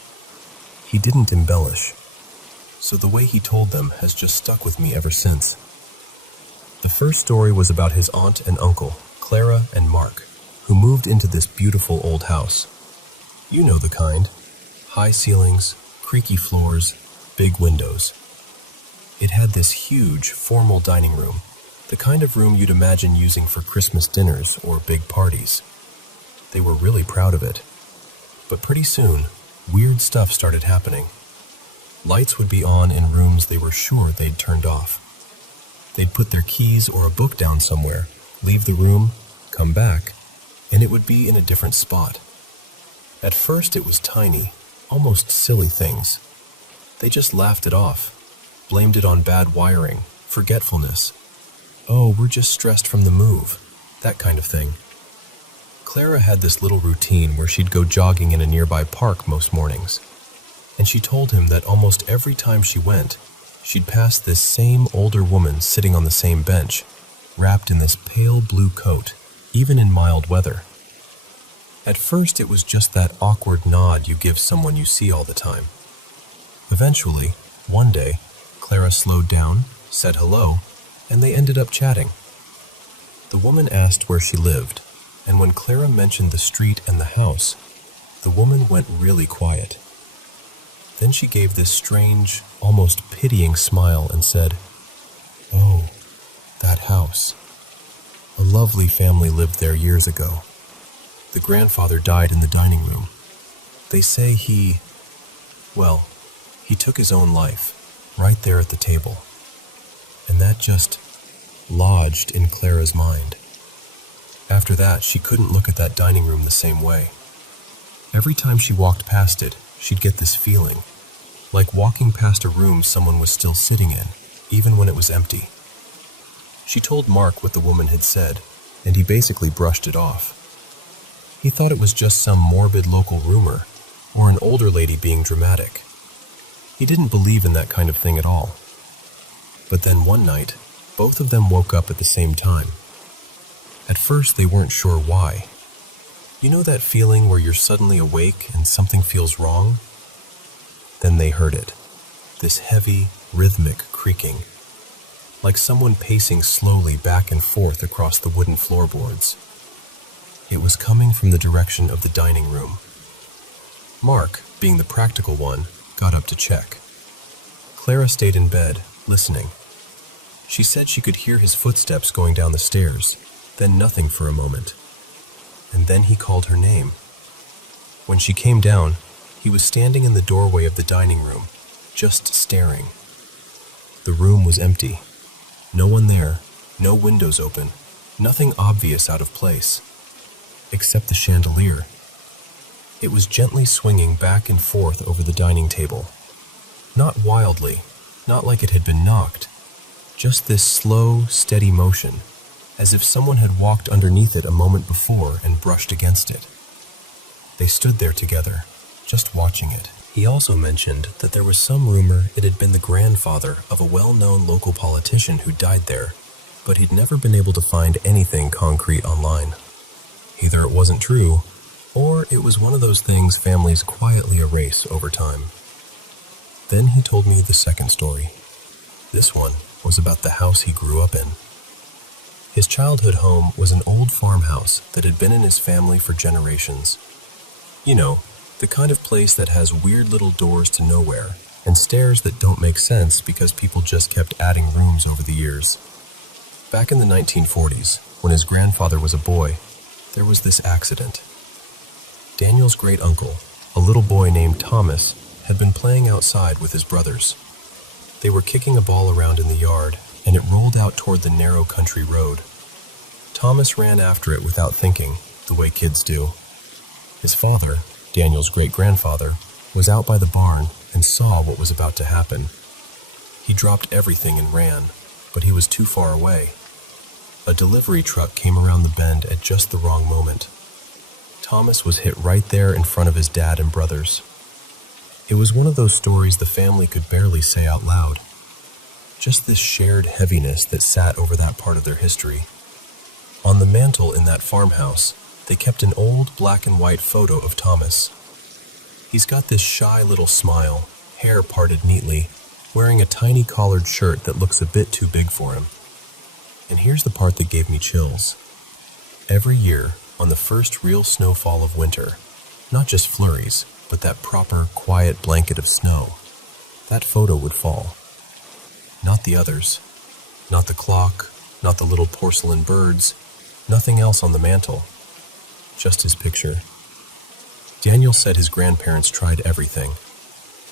He didn't embellish. So the way he told them has just stuck with me ever since. The first story was about his aunt and uncle, Clara and Mark, who moved into this beautiful old house. You know the kind. High ceilings, creaky floors, big windows. It had this huge, formal dining room, the kind of room you'd imagine using for Christmas dinners or big parties. They were really proud of it. But pretty soon, weird stuff started happening. Lights would be on in rooms they were sure they'd turned off. They'd put their keys or a book down somewhere, leave the room, come back, and it would be in a different spot. At first it was tiny, almost silly things. They just laughed it off, blamed it on bad wiring, forgetfulness. Oh, we're just stressed from the move, that kind of thing. Clara had this little routine where she'd go jogging in a nearby park most mornings. And she told him that almost every time she went, she'd pass this same older woman sitting on the same bench, wrapped in this pale blue coat, even in mild weather. At first, it was just that awkward nod you give someone you see all the time. Eventually, one day, Clara slowed down, said hello, and they ended up chatting. The woman asked where she lived, and when Clara mentioned the street and the house, the woman went really quiet. Then she gave this strange, almost pitying smile and said, "Oh, that house. A lovely family lived there years ago. The grandfather died in the dining room. They say he took his own life, right there at the table." And that just lodged in Clara's mind. After that, she couldn't look at that dining room the same way. Every time she walked past it, she'd get this feeling, like walking past a room someone was still sitting in, even when it was empty. She told Mark what the woman had said, and he basically brushed it off. He thought it was just some morbid local rumor, or an older lady being dramatic. He didn't believe in that kind of thing at all. But then one night, both of them woke up at the same time. At first, they weren't sure why. You know that feeling where you're suddenly awake and something feels wrong? Then they heard it. This heavy, rhythmic creaking, like someone pacing slowly back and forth across the wooden floorboards. It was coming from the direction of the dining room. Mark, being the practical one, got up to check. Clara stayed in bed, listening. She said she could hear his footsteps going down the stairs, then nothing for a moment. And then he called her name. When she came down, he was standing in the doorway of the dining room, just staring. The room was empty. No one there, no windows open, nothing obvious out of place, except the chandelier. It was gently swinging back and forth over the dining table. Not wildly, not like it had been knocked, just this slow, steady motion, as if someone had walked underneath it a moment before and brushed against it. They stood there together, just watching it. He also mentioned that there was some rumor it had been the grandfather of a well-known local politician who died there, but he'd never been able to find anything concrete online. Either it wasn't true, or it was one of those things families quietly erase over time. Then he told me the second story. This one was about the house he grew up in. His childhood home was an old farmhouse that had been in his family for generations. You know, the kind of place that has weird little doors to nowhere and stairs that don't make sense because people just kept adding rooms over the years. Back in the 1940s, when his grandfather was a boy, there was this accident. Daniel's great-uncle, a little boy named Thomas, had been playing outside with his brothers. They were kicking a ball around in the yard, and it rolled out toward the narrow country road. Thomas ran after it without thinking, the way kids do. His father, Daniel's great-grandfather, was out by the barn and saw what was about to happen. He dropped everything and ran, but he was too far away. A delivery truck came around the bend at just the wrong moment. Thomas was hit right there in front of his dad and brothers. It was one of those stories the family could barely say out loud. Just this shared heaviness that sat over that part of their history. On the mantel in that farmhouse, they kept an old black and white photo of Thomas. He's got this shy little smile, hair parted neatly, wearing a tiny collared shirt that looks a bit too big for him. And here's the part that gave me chills. Every year, on the first real snowfall of winter, not just flurries, but that proper, quiet blanket of snow, that photo would fall. Not the others. Not the clock, not the little porcelain birds, nothing else on the mantel. Just his picture. Daniel said his grandparents tried everything.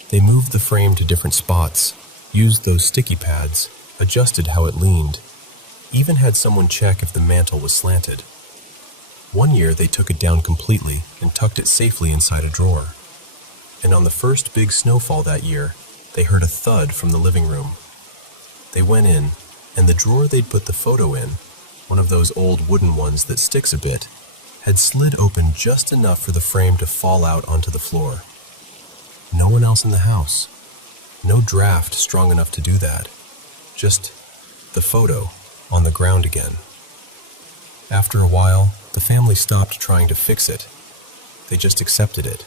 They moved the frame to different spots, used those sticky pads, adjusted how it leaned, even had someone check if the mantel was slanted. One year they took it down completely and tucked it safely inside a drawer. And on the first big snowfall that year, they heard a thud from the living room. They went in, and the drawer they'd put the photo in, one of those old wooden ones that sticks a bit, had slid open just enough for the frame to fall out onto the floor. No one else in the house. No draft strong enough to do that. Just the photo on the ground again. After a while, the family stopped trying to fix it. They just accepted it.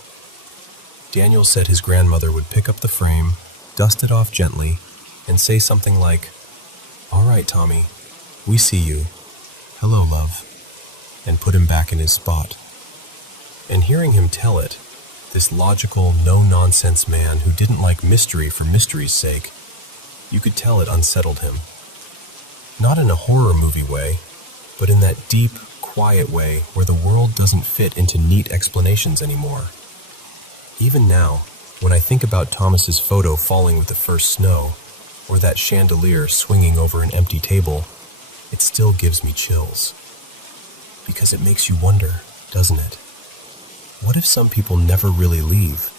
Daniel said his grandmother would pick up the frame, dust it off gently, and say something like, "All right, Tommy, we see you. Hello, love," and put him back in his spot. And hearing him tell it, this logical, no-nonsense man who didn't like mystery for mystery's sake, you could tell it unsettled him. Not in a horror movie way, but in that deep, quiet way where the world doesn't fit into neat explanations anymore. Even now, when I think about Thomas's photo falling with the first snow, or that chandelier swinging over an empty table, it still gives me chills. Because it makes you wonder, doesn't it? What if some people never really leave?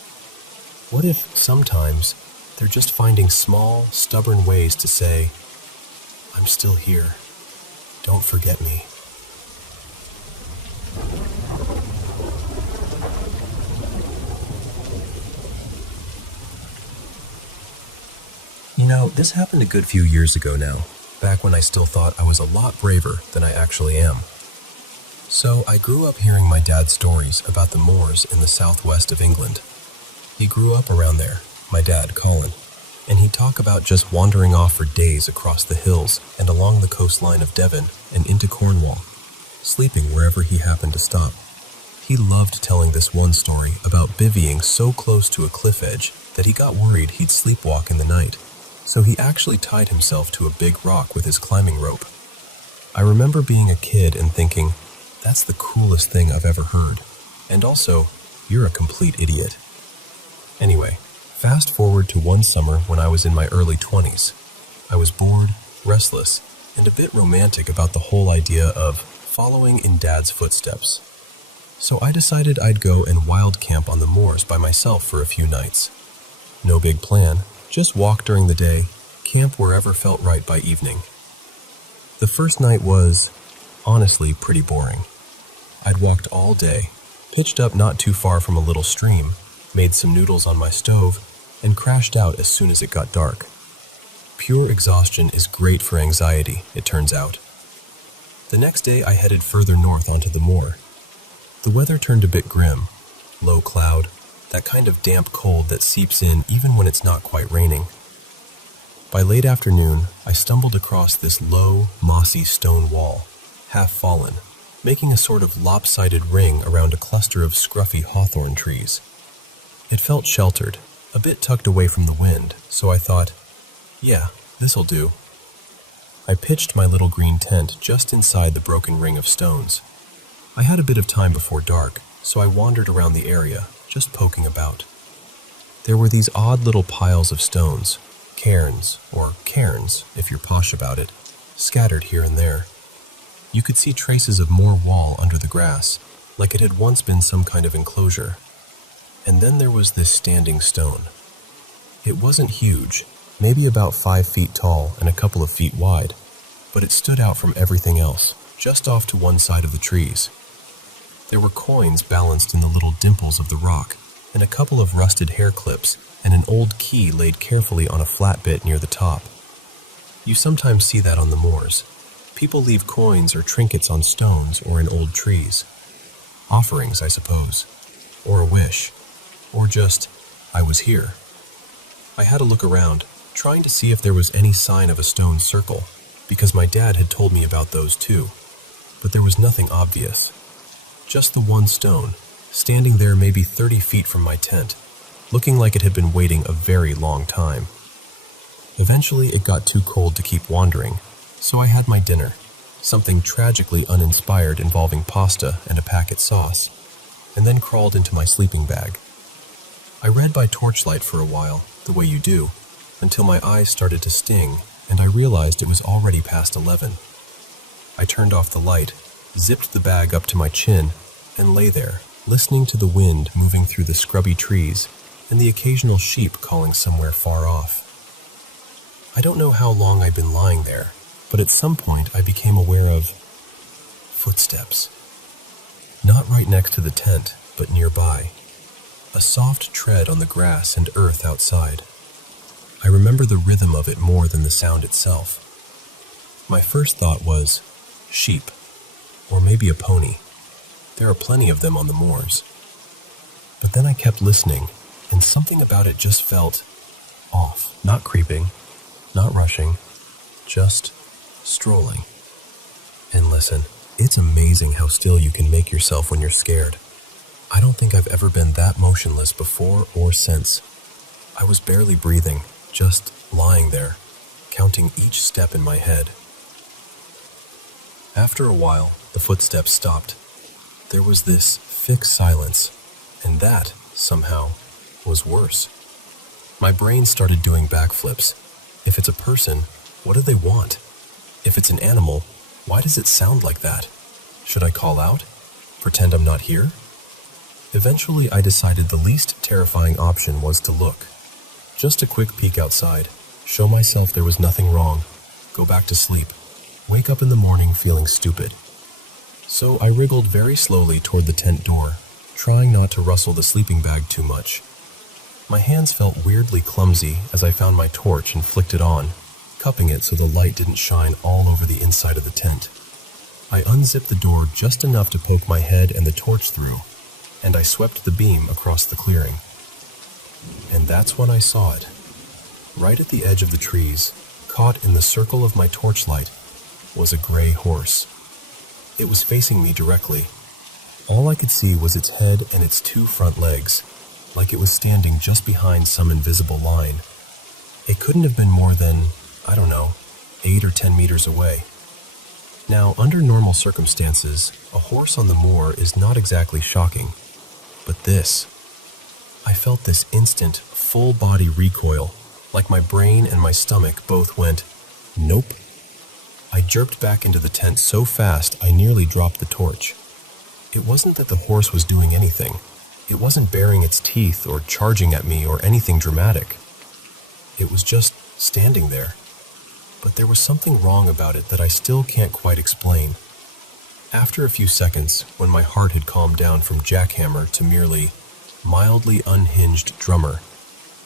What if sometimes They're just finding small, stubborn ways to say, "I'm still here. Don't forget me." You know, this happened a good few years ago now, back when I still thought I was a lot braver than I actually am. So I grew up hearing my dad's stories about the moors in the southwest of England. He grew up around there, my dad, Colin, and he'd talk about just wandering off for days across the hills and along the coastline of Devon and into Cornwall, sleeping wherever he happened to stop. He loved telling this one story about bivvying so close to a cliff edge that he got worried he'd sleepwalk in the night, so he actually tied himself to a big rock with his climbing rope. I remember being a kid and thinking, that's the coolest thing I've ever heard, and also, you're a complete idiot. Anyway, fast forward to one summer when I was in my early 20s. I was bored, restless, and a bit romantic about the whole idea of following in Dad's footsteps. So I decided I'd go and wild camp on the moors by myself for a few nights. No big plan, just walk during the day, camp wherever felt right by evening. The first night was, honestly, pretty boring. I'd walked all day, pitched up not too far from a little stream, made some noodles on my stove, and crashed out as soon as it got dark. Pure exhaustion is great for anxiety, it turns out. The next day I headed further north onto the moor. The weather turned a bit grim, low cloud, that kind of damp cold that seeps in even when it's not quite raining. By late afternoon, I stumbled across this low, mossy stone wall, half fallen, making a sort of lopsided ring around a cluster of scruffy hawthorn trees. It felt sheltered, a bit tucked away from the wind, so I thought, yeah, this'll do. I pitched my little green tent just inside the broken ring of stones. I had a bit of time before dark, so I wandered around the area, just poking about. There were these odd little piles of stones, cairns, or cairns if you're posh about it, scattered here and there. You could see traces of more wall under the grass, like it had once been some kind of enclosure. And then there was this standing stone. It wasn't huge, maybe about 5 feet tall and a couple of feet wide, but it stood out from everything else, just off to one side of the trees. There were coins balanced in the little dimples of the rock, and a couple of rusted hair clips, and an old key laid carefully on a flat bit near the top. You sometimes see that on the moors. People leave coins or trinkets on stones or in old trees. Offerings, I suppose. Or a wish. Or just, I was here. I had a look around, trying to see if there was any sign of a stone circle, because my dad had told me about those too. But there was nothing obvious. Just the one stone, standing there maybe 30 feet from my tent, looking like it had been waiting a very long time. Eventually it got too cold to keep wandering, so I had my dinner, something tragically uninspired involving pasta and a packet sauce, and then crawled into my sleeping bag. I read by torchlight for a while, the way you do, until my eyes started to sting and I realized it was already past 11. I turned off the light, zipped the bag up to my chin, and lay there, listening to the wind moving through the scrubby trees and the occasional sheep calling somewhere far off. I don't know how long I'd been lying there, but at some point I became aware of footsteps. Not right next to the tent, but nearby. A soft tread on the grass and earth outside. I remember the rhythm of it more than the sound itself. My first thought was, sheep, or maybe a pony. There are plenty of them on the moors. But then I kept listening, and something about it just felt off. Not creeping, not rushing, just strolling. And listen, it's amazing how still you can make yourself when you're scared. I don't think I've ever been that motionless before or since. I was barely breathing, just lying there, counting each step in my head. After a while, the footsteps stopped. There was this fixed silence, and that, somehow, was worse. My brain started doing backflips. If it's a person, what do they want? If it's an animal, why does it sound like that? Should I call out? Pretend I'm not here? Eventually, I decided the least terrifying option was to look. Just a quick peek outside, show myself there was nothing wrong, go back to sleep, wake up in the morning feeling stupid. So I wriggled very slowly toward the tent door, trying not to rustle the sleeping bag too much. My hands felt weirdly clumsy as I found my torch and flicked it on, cupping it so the light didn't shine all over the inside of the tent. I unzipped the door just enough to poke my head and the torch through, and I swept the beam across the clearing. And that's when I saw it. Right at the edge of the trees, caught in the circle of my torchlight, was a gray horse. It was facing me directly. All I could see was its head and its two front legs, like it was standing just behind some invisible line. It couldn't have been more than, 8 or 10 meters away. Now, under normal circumstances, a horse on the moor is not exactly shocking. But this, I felt this instant, full-body recoil, like my brain and my stomach both went, nope. I jerked back into the tent so fast I nearly dropped the torch. It wasn't that the horse was doing anything. It wasn't baring its teeth or charging at me or anything dramatic. It was just standing there. But there was something wrong about it that I still can't quite explain. After a few seconds, when my heart had calmed down from jackhammer to merely mildly unhinged drummer,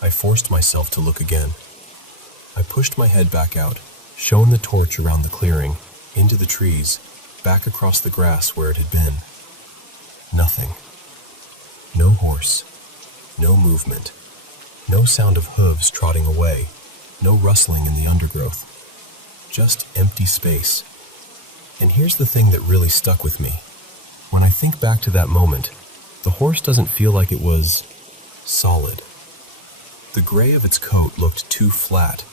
I forced myself to look again. I pushed my head back out, shone the torch around the clearing, into the trees, back across the grass where it had been. Nothing. No horse. No movement. No sound of hooves trotting away. No rustling in the undergrowth. Just empty space. And here's the thing that really stuck with me. When I think back to that moment, the horse doesn't feel like it was solid. The gray of its coat looked too flat,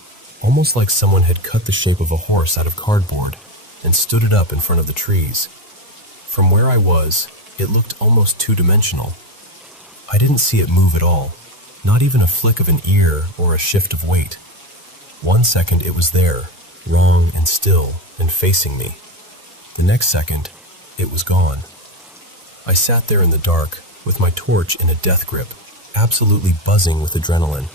almost like someone had cut the shape of a horse out of cardboard and stood it up in front of the trees. From where I was, it looked almost two-dimensional. I didn't see it move at all, not even a flick of an ear or a shift of weight. 1 second it was there, wrong and still, and facing me. The next second, it was gone. I sat there in the dark, with my torch in a death grip, absolutely buzzing with adrenaline.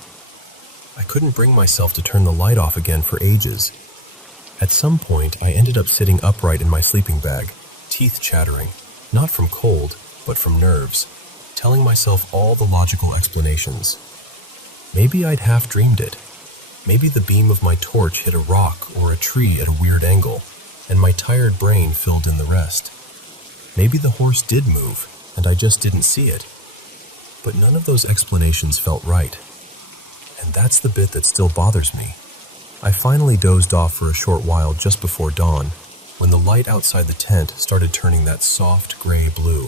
I couldn't bring myself to turn the light off again for ages. At some point, I ended up sitting upright in my sleeping bag, teeth chattering, not from cold, but from nerves, telling myself all the logical explanations. Maybe I'd half-dreamed it. Maybe the beam of my torch hit a rock or a tree at a weird angle, and my tired brain filled in the rest. Maybe the horse did move, and I just didn't see it. But none of those explanations felt right. And that's the bit that still bothers me. I finally dozed off for a short while just before dawn, when the light outside the tent started turning that soft gray blue.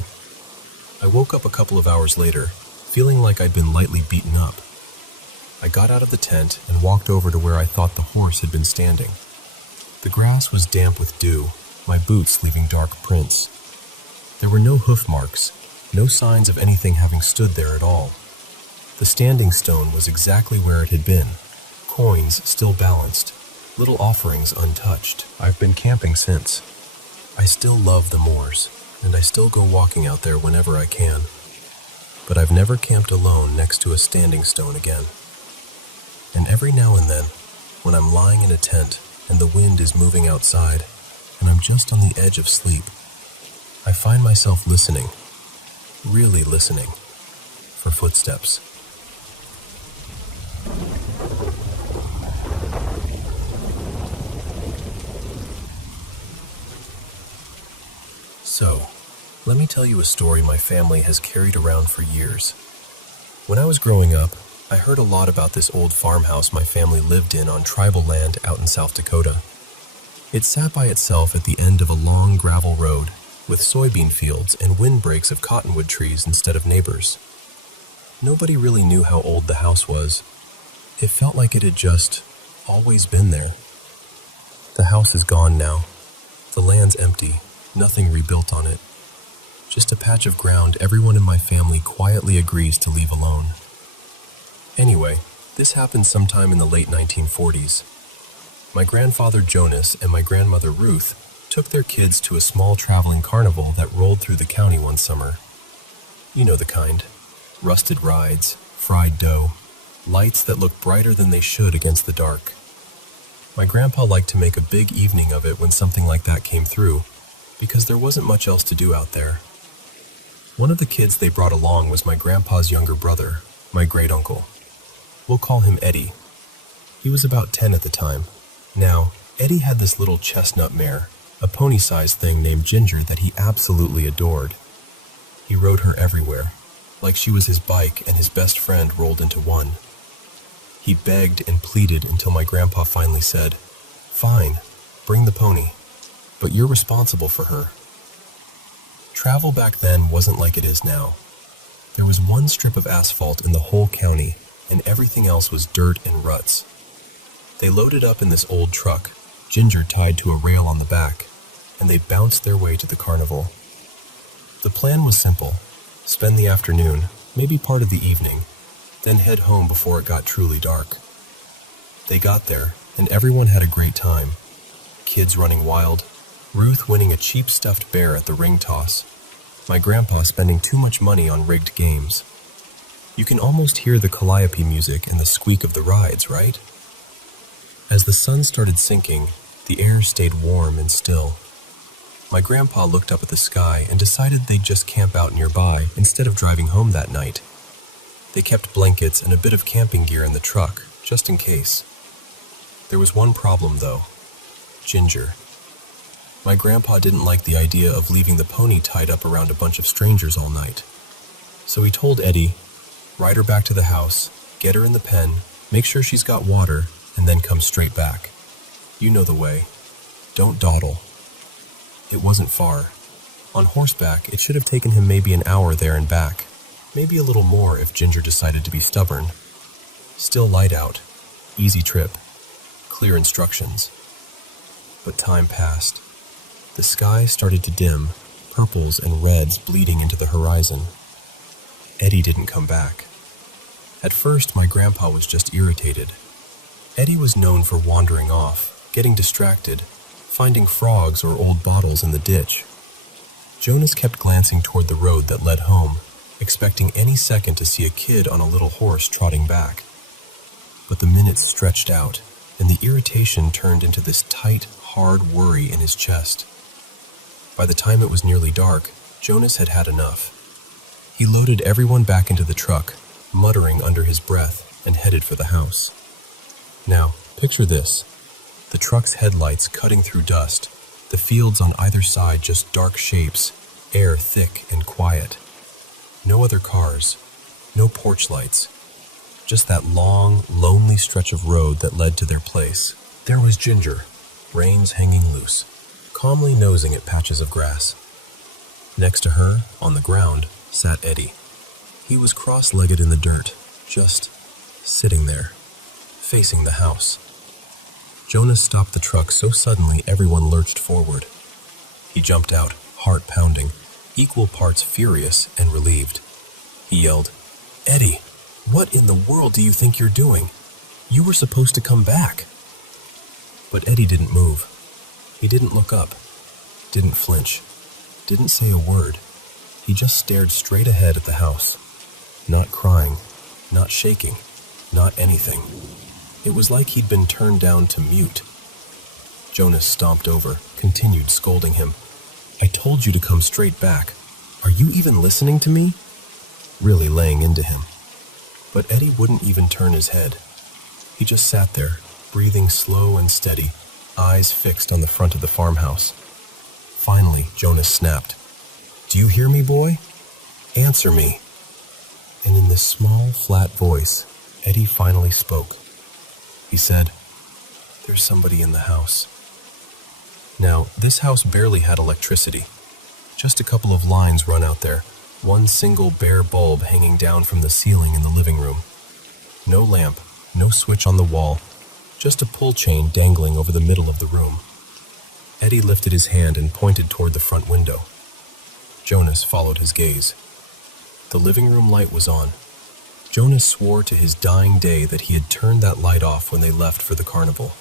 I woke up a couple of hours later, feeling like I'd been lightly beaten up. I got out of the tent and walked over to where I thought the horse had been standing. The grass was damp with dew, my boots leaving dark prints. There were no hoof marks, no signs of anything having stood there at all. The standing stone was exactly where it had been, coins still balanced, little offerings untouched. I've been camping since. I still love the moors, and I still go walking out there whenever I can. But I've never camped alone next to a standing stone again. And every now and then, when I'm lying in a tent and the wind is moving outside, and I'm just on the edge of sleep, I find myself listening, really listening, for footsteps. So, let me tell you a story my family has carried around for years. When I was growing up, I heard a lot about this old farmhouse my family lived in on tribal land out in South Dakota. It sat by itself at the end of a long gravel road, with soybean fields and windbreaks of cottonwood trees instead of neighbors. Nobody really knew how old the house was. It felt like it had just always been there. The house is gone now. The land's empty, nothing rebuilt on it. Just a patch of ground everyone in my family quietly agrees to leave alone. Anyway, this happened sometime in the late 1940s. My grandfather Jonas and my grandmother Ruth took their kids to a small traveling carnival that rolled through the county one summer. You know the kind. Rusted rides, fried dough, lights that looked brighter than they should against the dark. My grandpa liked to make a big evening of it when something like that came through, because there wasn't much else to do out there. One of the kids they brought along was my grandpa's younger brother, my great-uncle. We'll call him Eddie. He was about 10 at the time. Now, Eddie had this little chestnut mare, a pony-sized thing named Ginger that he absolutely adored. He rode her everywhere, like she was his bike and his best friend rolled into one. He begged and pleaded until my grandpa finally said, "Fine, bring the pony, but you're responsible for her." Travel back then wasn't like it is now. There was one strip of asphalt in the whole county, and everything else was dirt and ruts. They loaded up in this old truck, Ginger tied to a rail on the back, and they bounced their way to the carnival. The plan was simple: spend the afternoon, maybe part of the evening, then head home before it got truly dark. They got there, and everyone had a great time. Kids running wild, Ruth winning a cheap stuffed bear at the ring toss, my grandpa spending too much money on rigged games. You can almost hear the calliope music and the squeak of the rides, right? As the sun started sinking, the air stayed warm and still. My grandpa looked up at the sky and decided they'd just camp out nearby instead of driving home that night. They kept blankets and a bit of camping gear in the truck, just in case. There was one problem, though: Ginger. My grandpa didn't like the idea of leaving the pony tied up around a bunch of strangers all night. So he told Eddie, "Ride her back to the house, get her in the pen, make sure she's got water, and then come straight back. You know the way. Don't dawdle." It wasn't far. On horseback, it should have taken him maybe an hour there and back, maybe a little more if Ginger decided to be stubborn. Still light out, easy trip, clear instructions. But time passed. The sky started to dim, purples and reds bleeding into the horizon. Eddie didn't come back. At first, my grandpa was just irritated. Eddie was known for wandering off, getting distracted, finding frogs or old bottles in the ditch. Jonas kept glancing toward the road that led home, expecting any second to see a kid on a little horse trotting back. But the minutes stretched out, and the irritation turned into this tight, hard worry in his chest. By the time it was nearly dark, Jonas had had enough. He loaded everyone back into the truck, muttering under his breath, and headed for the house. Now, picture this: the truck's headlights cutting through dust, the fields on either side just dark shapes, air thick and quiet. No other cars, no porch lights, just that long, lonely stretch of road that led to their place. There was Ginger, reins hanging loose, calmly nosing at patches of grass. Next to her, on the ground, sat Eddie. He was cross-legged in the dirt, just sitting there, facing the house. Jonas stopped the truck so suddenly everyone lurched forward. He jumped out, heart pounding, equal parts furious and relieved. He yelled, "Eddie, what in the world do you think you're doing? You were supposed to come back." But Eddie didn't move. He didn't look up, didn't flinch, didn't say a word. He just stared straight ahead at the house. Not crying, not shaking, not anything. It was like he'd been turned down to mute. Jonas stomped over, continued scolding him. "I told you to come straight back. Are you even listening to me?" Really laying into him. But Eddie wouldn't even turn his head. He just sat there, breathing slow and steady, eyes fixed on the front of the farmhouse. Finally, Jonas snapped. "Do you hear me, boy? Answer me." And in this small, flat voice, Eddie finally spoke. He said, "There's somebody in the house." Now, this house barely had electricity. Just a couple of lines run out there, one single bare bulb hanging down from the ceiling in the living room. No lamp, no switch on the wall, just a pull chain dangling over the middle of the room. Eddie lifted his hand and pointed toward the front window. Jonas followed his gaze. The living room light was on. Jonas swore to his dying day that he had turned that light off when they left for the carnival.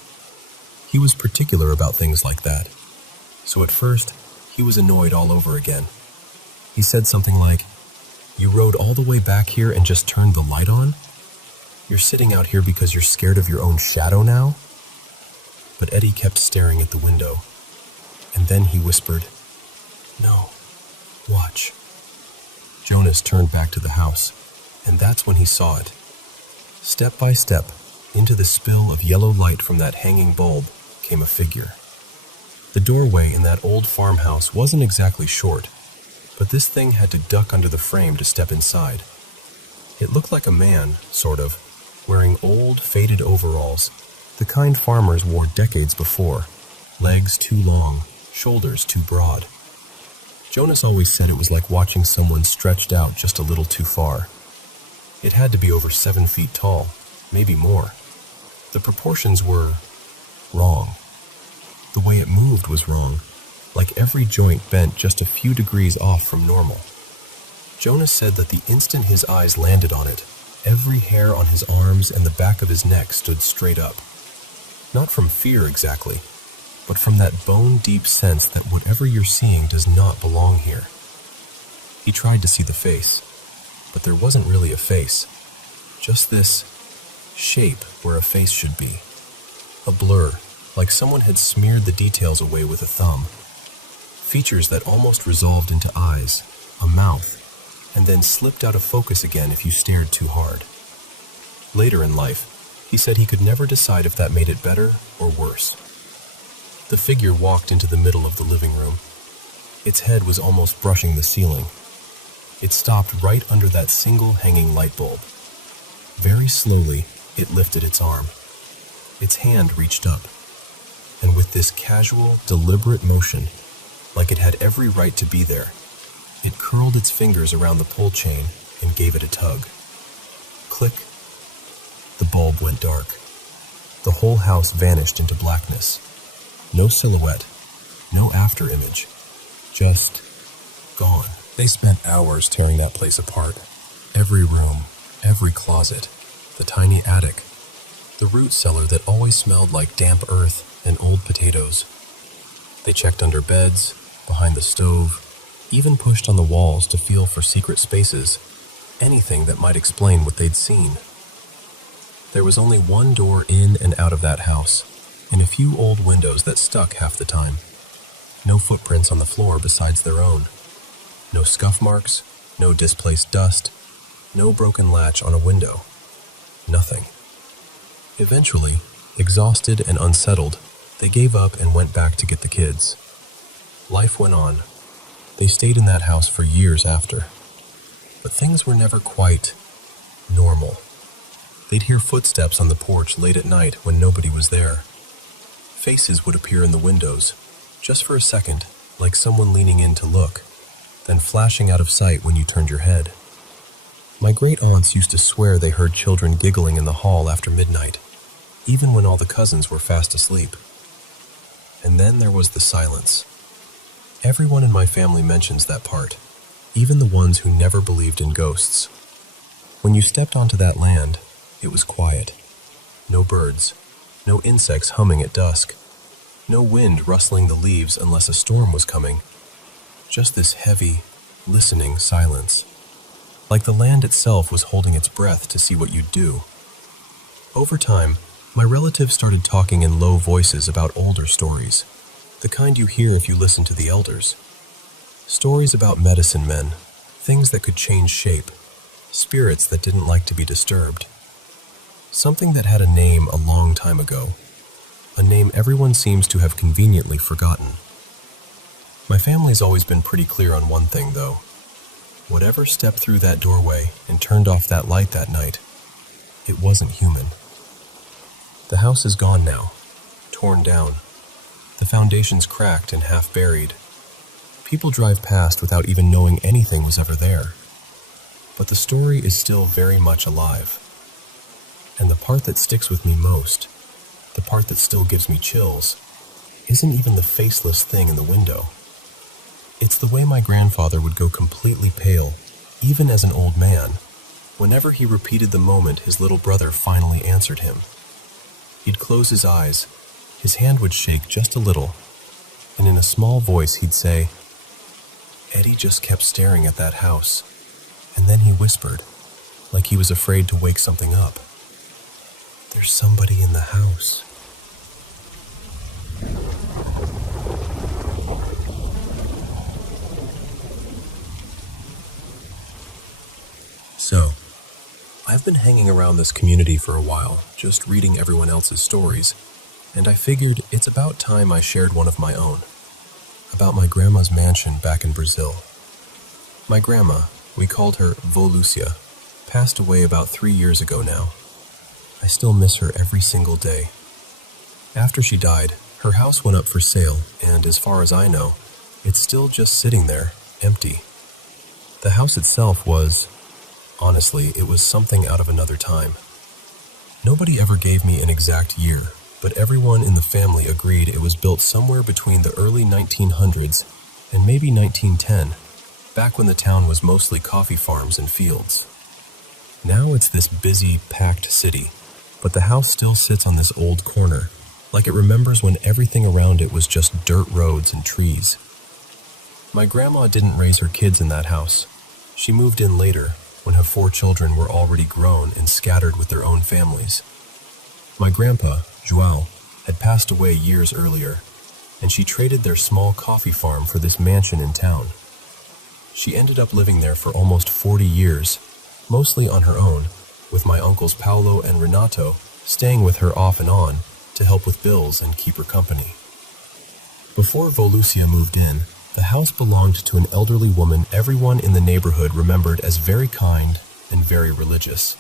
He was particular about things like that. So at first, he was annoyed all over again. He said something like, "You rode all the way back here and just turned the light on?" You're sitting out here because you're scared of your own shadow now?" But Eddie kept staring at the window, and then he whispered, "No, watch." Jonas turned back to the house, and that's when he saw it. Step by step, into the spill of yellow light from that hanging bulb came a figure. The doorway in that old farmhouse wasn't exactly short, but this thing had to duck under the frame to step inside. It looked like a man, sort of, wearing old, faded overalls, the kind farmers wore decades before, legs too long, shoulders too broad. Jonas always said it was like watching someone stretched out just a little too far. It had to be over 7 feet tall, maybe more. The proportions were wrong. The way it moved was wrong, like every joint bent just a few degrees off from normal. Jonas said that the instant his eyes landed on it, every hair on his arms and the back of his neck stood straight up. Not from fear exactly, but from that bone-deep sense that whatever you're seeing does not belong here. He tried to see the face, but there wasn't really a face, just this shape where a face should be. A blur, like someone had smeared the details away with a thumb. Features that almost resolved into eyes, a mouth, and then slipped out of focus again if you stared too hard. Later in life, he said he could never decide if that made it better or worse. The figure walked into the middle of the living room. Its head was almost brushing the ceiling. It stopped right under that single hanging light bulb. Very slowly, it lifted its arm. Its hand reached up, and with this casual, deliberate motion, like it had every right to be there, it curled its fingers around the pull chain and gave it a tug. Click. The bulb went dark. The whole house vanished into blackness. No silhouette, no after-image, just gone. They spent hours tearing that place apart. Every room, every closet, the tiny attic, the root cellar that always smelled like damp earth and old potatoes. They checked under beds, behind the stove, even pushed on the walls to feel for secret spaces, anything that might explain what they'd seen. There was only one door in and out of that house, and a few old windows that stuck half the time. No footprints on the floor besides their own. No scuff marks, no displaced dust, no broken latch on a window. Nothing. Eventually, exhausted and unsettled, they gave up and went back to get the kids. Life went on. They stayed in that house for years after. But things were never quite normal. They'd hear footsteps on the porch late at night when nobody was there. Faces would appear in the windows, just for a second, like someone leaning in to look, then flashing out of sight when you turned your head. My great-aunts used to swear they heard children giggling in the hall after midnight, even when all the cousins were fast asleep. And then there was the silence. Everyone in my family mentions that part, even the ones who never believed in ghosts. When you stepped onto that land, it was quiet. No birds, no insects humming at dusk, no wind rustling the leaves unless a storm was coming. Just this heavy, listening silence. Like the land itself was holding its breath to see what you'd do. Over time, my relatives started talking in low voices about older stories, the kind you hear if you listen to the elders. Stories about medicine men, things that could change shape, spirits that didn't like to be disturbed. Something that had a name a long time ago, a name everyone seems to have conveniently forgotten. My family's always been pretty clear on one thing, though. Whatever stepped through that doorway and turned off that light that night, it wasn't human. The house is gone now, torn down. The foundation's cracked and half buried. People drive past without even knowing anything was ever there. But the story is still very much alive. And the part that sticks with me most, the part that still gives me chills, isn't even the faceless thing in the window. It's the way my grandfather would go completely pale, even as an old man, whenever he repeated the moment his little brother finally answered him. He'd close his eyes, his hand would shake just a little, and in a small voice he'd say, "Eddie just kept staring at that house," and then he whispered, like he was afraid to wake something up. There's somebody in the house. So, I've been hanging around this community for a while, just reading everyone else's stories, and I figured it's about time I shared one of my own, about my grandma's mansion back in Brazil. My grandma, we called her Vô Lúcia, passed away about 3 years ago now. I still miss her every single day. After she died, her house went up for sale, and as far as I know, it's still just sitting there, empty. The house itself was, honestly, it was something out of another time. Nobody ever gave me an exact year, but everyone in the family agreed it was built somewhere between the early 1900s and maybe 1910, back when the town was mostly coffee farms and fields. Now it's this busy, packed city, but the house still sits on this old corner, like it remembers when everything around it was just dirt roads and trees. My grandma didn't raise her kids in that house. She moved in later, when her 4 children were already grown and scattered with their own families. My grandpa, João, had passed away years earlier, and she traded their small coffee farm for this mansion in town. She ended up living there for almost 40 years, mostly on her own, with my uncles Paulo and Renato staying with her off and on to help with bills and keep her company. Before Vô Lúcia moved in, the house belonged to an elderly woman everyone in the neighborhood remembered as very kind and very religious.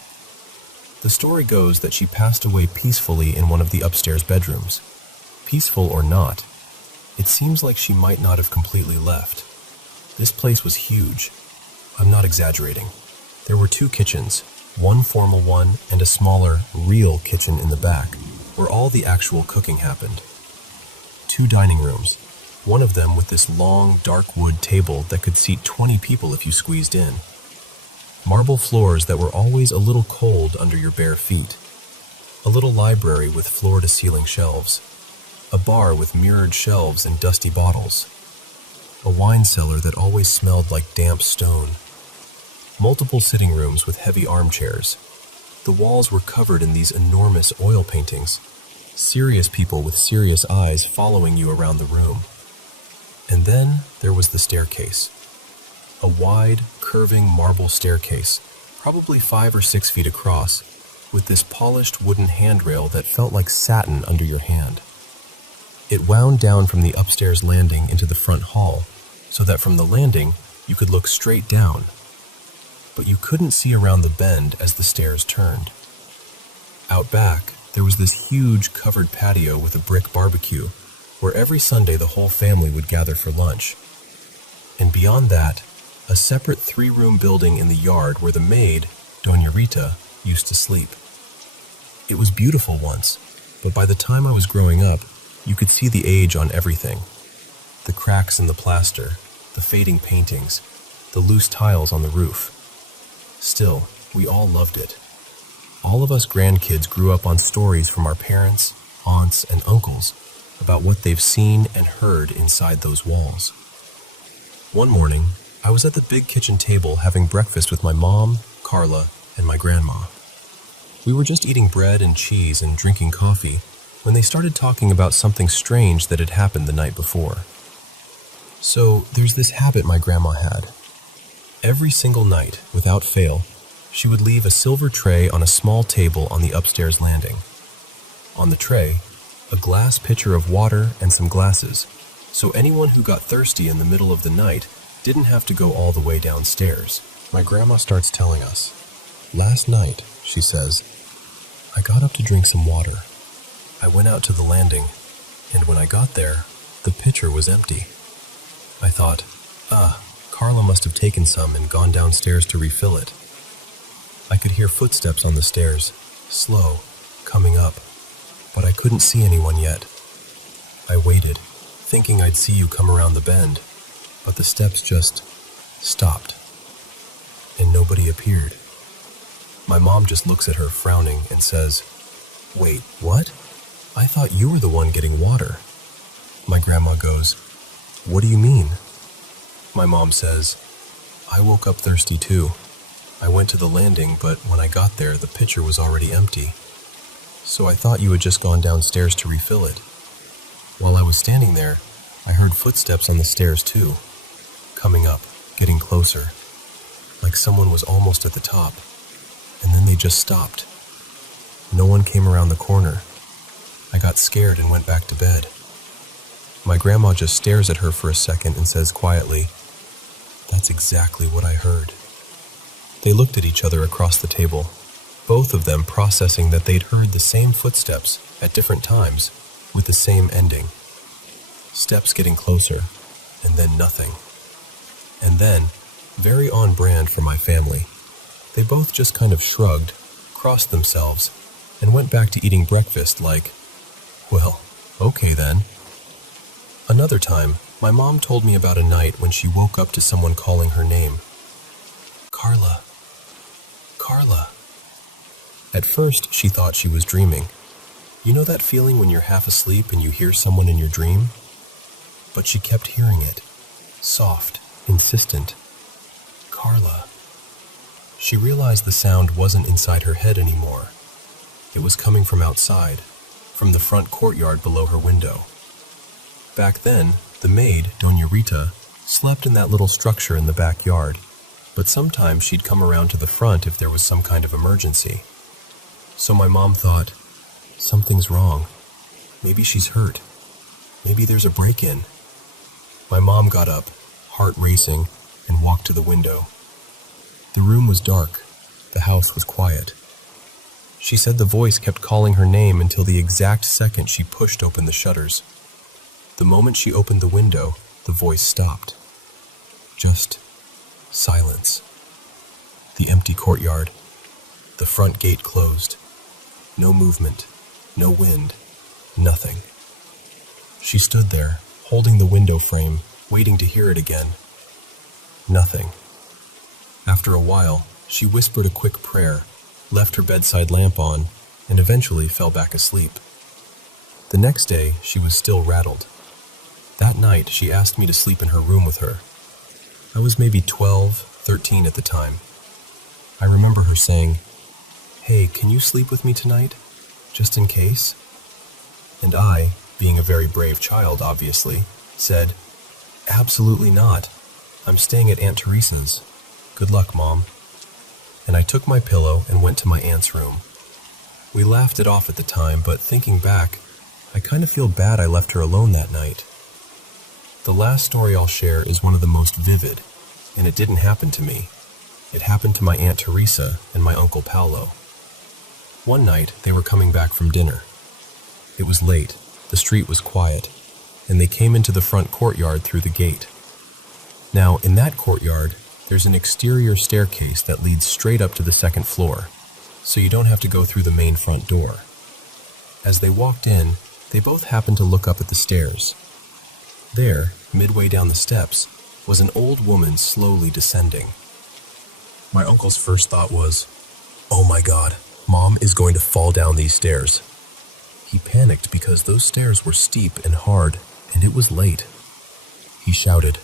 The story goes that she passed away peacefully in one of the upstairs bedrooms. Peaceful or not, it seems like she might not have completely left. This place was huge. I'm not exaggerating. There were 2 kitchens, one formal one and a smaller, real kitchen in the back, where all the actual cooking happened. 2 dining rooms, one of them with this long, dark wood table that could seat 20 people if you squeezed in. Marble floors that were always a little cold under your bare feet. A little library with floor-to-ceiling shelves. A bar with mirrored shelves and dusty bottles. A wine cellar that always smelled like damp stone. Multiple sitting rooms with heavy armchairs. The walls were covered in these enormous oil paintings. Serious people with serious eyes following you around the room. And then there was the staircase. A wide, curving marble staircase, probably 5 or 6 feet across, with this polished wooden handrail that felt like satin under your hand. It wound down from the upstairs landing into the front hall, so that from the landing you could look straight down. But you couldn't see around the bend as the stairs turned. Out back, there was this huge covered patio with a brick barbecue, where every Sunday the whole family would gather for lunch. And beyond that, a separate 3-room building in the yard where the maid, Doña Rita, used to sleep. It was beautiful once, but by the time I was growing up, you could see the age on everything. The cracks in the plaster, the fading paintings, the loose tiles on the roof. Still, we all loved it. All of us grandkids grew up on stories from our parents, aunts, and uncles about what they've seen and heard inside those walls. One morning, I was at the big kitchen table having breakfast with my mom, Carla, and my grandma. We were just eating bread and cheese and drinking coffee when they started talking about something strange that had happened the night before. So, there's this habit my grandma had. Every single night, without fail, she would leave a silver tray on a small table on the upstairs landing. On the tray, a glass pitcher of water and some glasses, so anyone who got thirsty in the middle of the night didn't have to go all the way downstairs. My grandma starts telling us, "Last night," she says, "I got up to drink some water. I went out to the landing, and when I got there, the pitcher was empty. I thought, Carla must have taken some and gone downstairs to refill it. I could hear footsteps on the stairs, slow, coming up, but I couldn't see anyone yet. I waited, thinking I'd see you come around the bend, but the steps just stopped, and nobody appeared." My mom just looks at her frowning and says, "Wait, what? I thought you were the one getting water." My grandma goes, "What do you mean?" My mom says, "I woke up thirsty too. I went to the landing, but when I got there, the pitcher was already empty. so I thought you had just gone downstairs to refill it. While I was standing there, I heard footsteps on the stairs too, coming up, getting closer, like someone was almost at the top, and then they just stopped. No one came around the corner. I got scared and went back to bed. My grandma just stares at her for a second and says quietly, "That's exactly what I heard." They looked at each other across the table, both of them processing that they'd heard the same footsteps at different times with the same ending. Steps getting closer, and then nothing. And then, very on brand for my family, they both just kind of shrugged, crossed themselves, and went back to eating breakfast like, well, okay then. Another time, my mom told me about a night when she woke up to someone calling her name. "Carla. Carla." At first, she thought she was dreaming. You know that feeling when you're half asleep and you hear someone in your dream? But she kept hearing it. Soft, insistent. "Carla." She realized the sound wasn't inside her head anymore. It was coming from outside, from the front courtyard below her window. Back then, the maid, Doña Rita, slept in that little structure in the backyard, but sometimes she'd come around to the front if there was some kind of emergency. So my mom thought, something's wrong. Maybe she's hurt. Maybe there's a break-in. My mom got up, heart racing, and walked to the window. The room was dark. The house was quiet. She said the voice kept calling her name until the exact second she pushed open the shutters. The moment she opened the window, the voice stopped. Just silence. The empty courtyard. The front gate closed. No movement. No wind. Nothing. She stood there, holding the window frame, waiting to hear it again. Nothing. After a while, she whispered a quick prayer, left her bedside lamp on, and eventually fell back asleep. The next day, she was still rattled. That night, she asked me to sleep in her room with her. I was maybe 12, 13 at the time. I remember her saying, "Hey, can you sleep with me tonight? Just in case?" And I, being a very brave child, obviously, said, "Absolutely not. I'm staying at Aunt Teresa's. Good luck, Mom." And I took my pillow and went to my aunt's room. We laughed it off at the time, but thinking back, I kind of feel bad I left her alone that night. The last story I'll share is one of the most vivid, and it didn't happen to me. It happened to my Aunt Teresa and my Uncle Paolo. One night, they were coming back from dinner. It was late, the street was quiet, and they came into the front courtyard through the gate. Now, in that courtyard, there's an exterior staircase that leads straight up to the second floor, so you don't have to go through the main front door. As they walked in, they both happened to look up at the stairs. There, midway down the steps, was an old woman slowly descending. My uncle's first thought was, "Oh my God, Mom is going to fall down these stairs." He panicked because those stairs were steep and hard, and it was late. He shouted,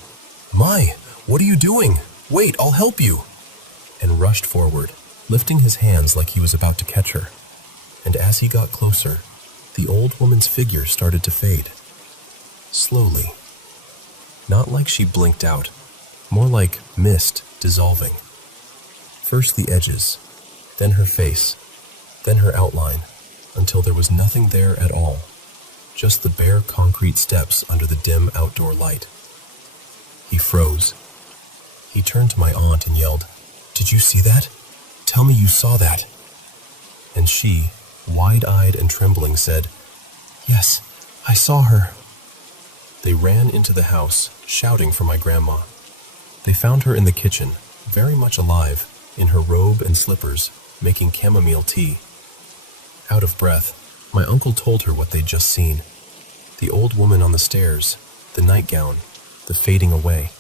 "My, what are you doing? Wait, I'll help you!" and rushed forward, lifting his hands like he was about to catch her. And as he got closer, the old woman's figure started to fade. Slowly. Not like she blinked out, more like mist dissolving. First the edges, then her face, then her outline, until there was nothing there at all, just the bare concrete steps under the dim outdoor light. He froze. He turned to my aunt and yelled, "Did you see that? Tell me you saw that." And she, wide-eyed and trembling, said, "Yes, I saw her." They ran into the house, shouting for my grandma. They found her in the kitchen, very much alive, in her robe and slippers, making chamomile tea. Out of breath, my uncle told her what they'd just seen. The old woman on the stairs, the nightgown, the fading away.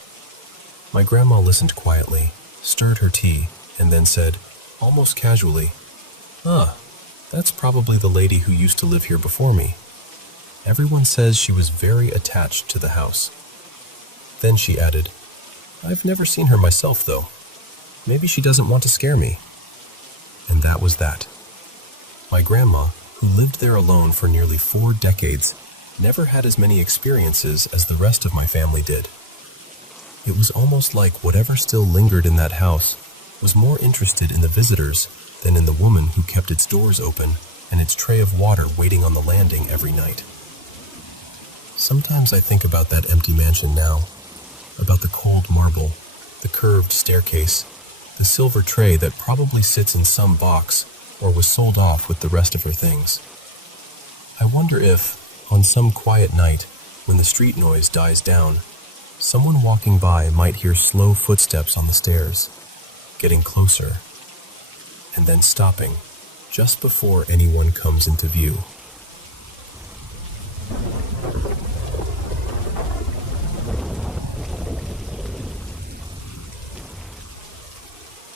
My grandma listened quietly, stirred her tea, and then said, almost casually, That's probably the lady who used to live here before me. Everyone says she was very attached to the house." Then she added, "I've never seen her myself, though. Maybe she doesn't want to scare me." And that was that. My grandma, who lived there alone for nearly 4 decades, never had as many experiences as the rest of my family did. It was almost like whatever still lingered in that house was more interested in the visitors than in the woman who kept its doors open and its tray of water waiting on the landing every night. Sometimes I think about that empty mansion now, about the cold marble, the curved staircase, the silver tray that probably sits in some box or was sold off with the rest of her things. I wonder if, on some quiet night, when the street noise dies down, someone walking by might hear slow footsteps on the stairs, getting closer, and then stopping just before anyone comes into view.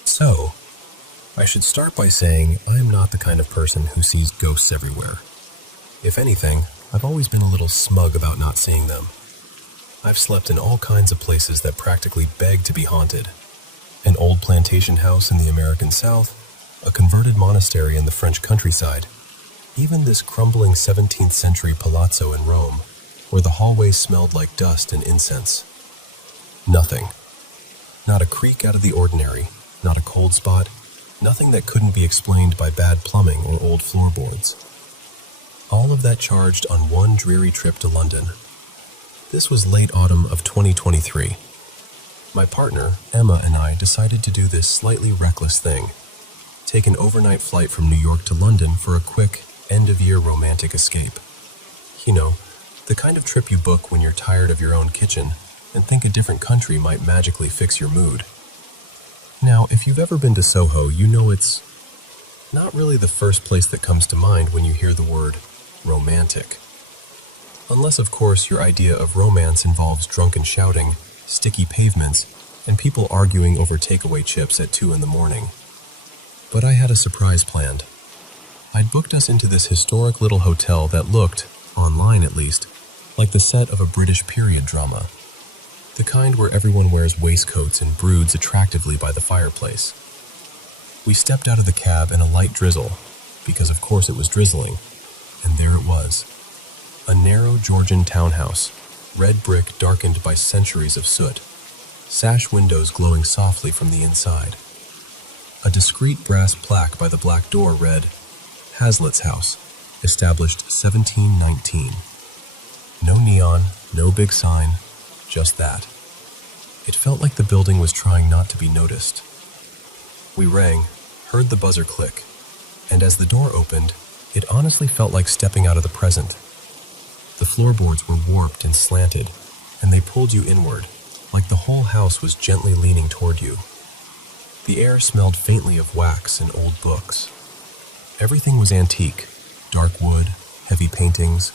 So, I should start by saying I am not the kind of person who sees ghosts everywhere. If anything, I've always been a little smug about not seeing them. I've slept in all kinds of places that practically beg to be haunted. An old plantation house in the American South, a converted monastery in the French countryside, even this crumbling 17th century palazzo in Rome, where the hallways smelled like dust and incense. Nothing. Not a creak out of the ordinary, not a cold spot, nothing that couldn't be explained by bad plumbing or old floorboards. All of that charged on one dreary trip to London. This was late autumn of 2023. My partner, Emma, and I decided to do this slightly reckless thing. Take an overnight flight from New York to London for a quick, end-of-year romantic escape. You know, the kind of trip you book when you're tired of your own kitchen and think a different country might magically fix your mood. Now, if you've ever been to Soho, you know it's not really the first place that comes to mind when you hear the word romantic. Unless, of course, your idea of romance involves drunken shouting, sticky pavements, and people arguing over takeaway chips at 2 in the morning. But I had a surprise planned. I'd booked us into this historic little hotel that looked, online at least, like the set of a British period drama. The kind where everyone wears waistcoats and broods attractively by the fireplace. We stepped out of the cab in a light drizzle, because of course it was drizzling, and there it was. A narrow Georgian townhouse, red brick darkened by centuries of soot, sash windows glowing softly from the inside. A discreet brass plaque by the black door read, Hazlitt's House, established 1719. No neon, no big sign, just that. It felt like the building was trying not to be noticed. We rang, heard the buzzer click, and as the door opened, it honestly felt like stepping out of the present. The floorboards were warped and slanted, and they pulled you inward, like the whole house was gently leaning toward you. The air smelled faintly of wax and old books. Everything was antique, dark wood, heavy paintings,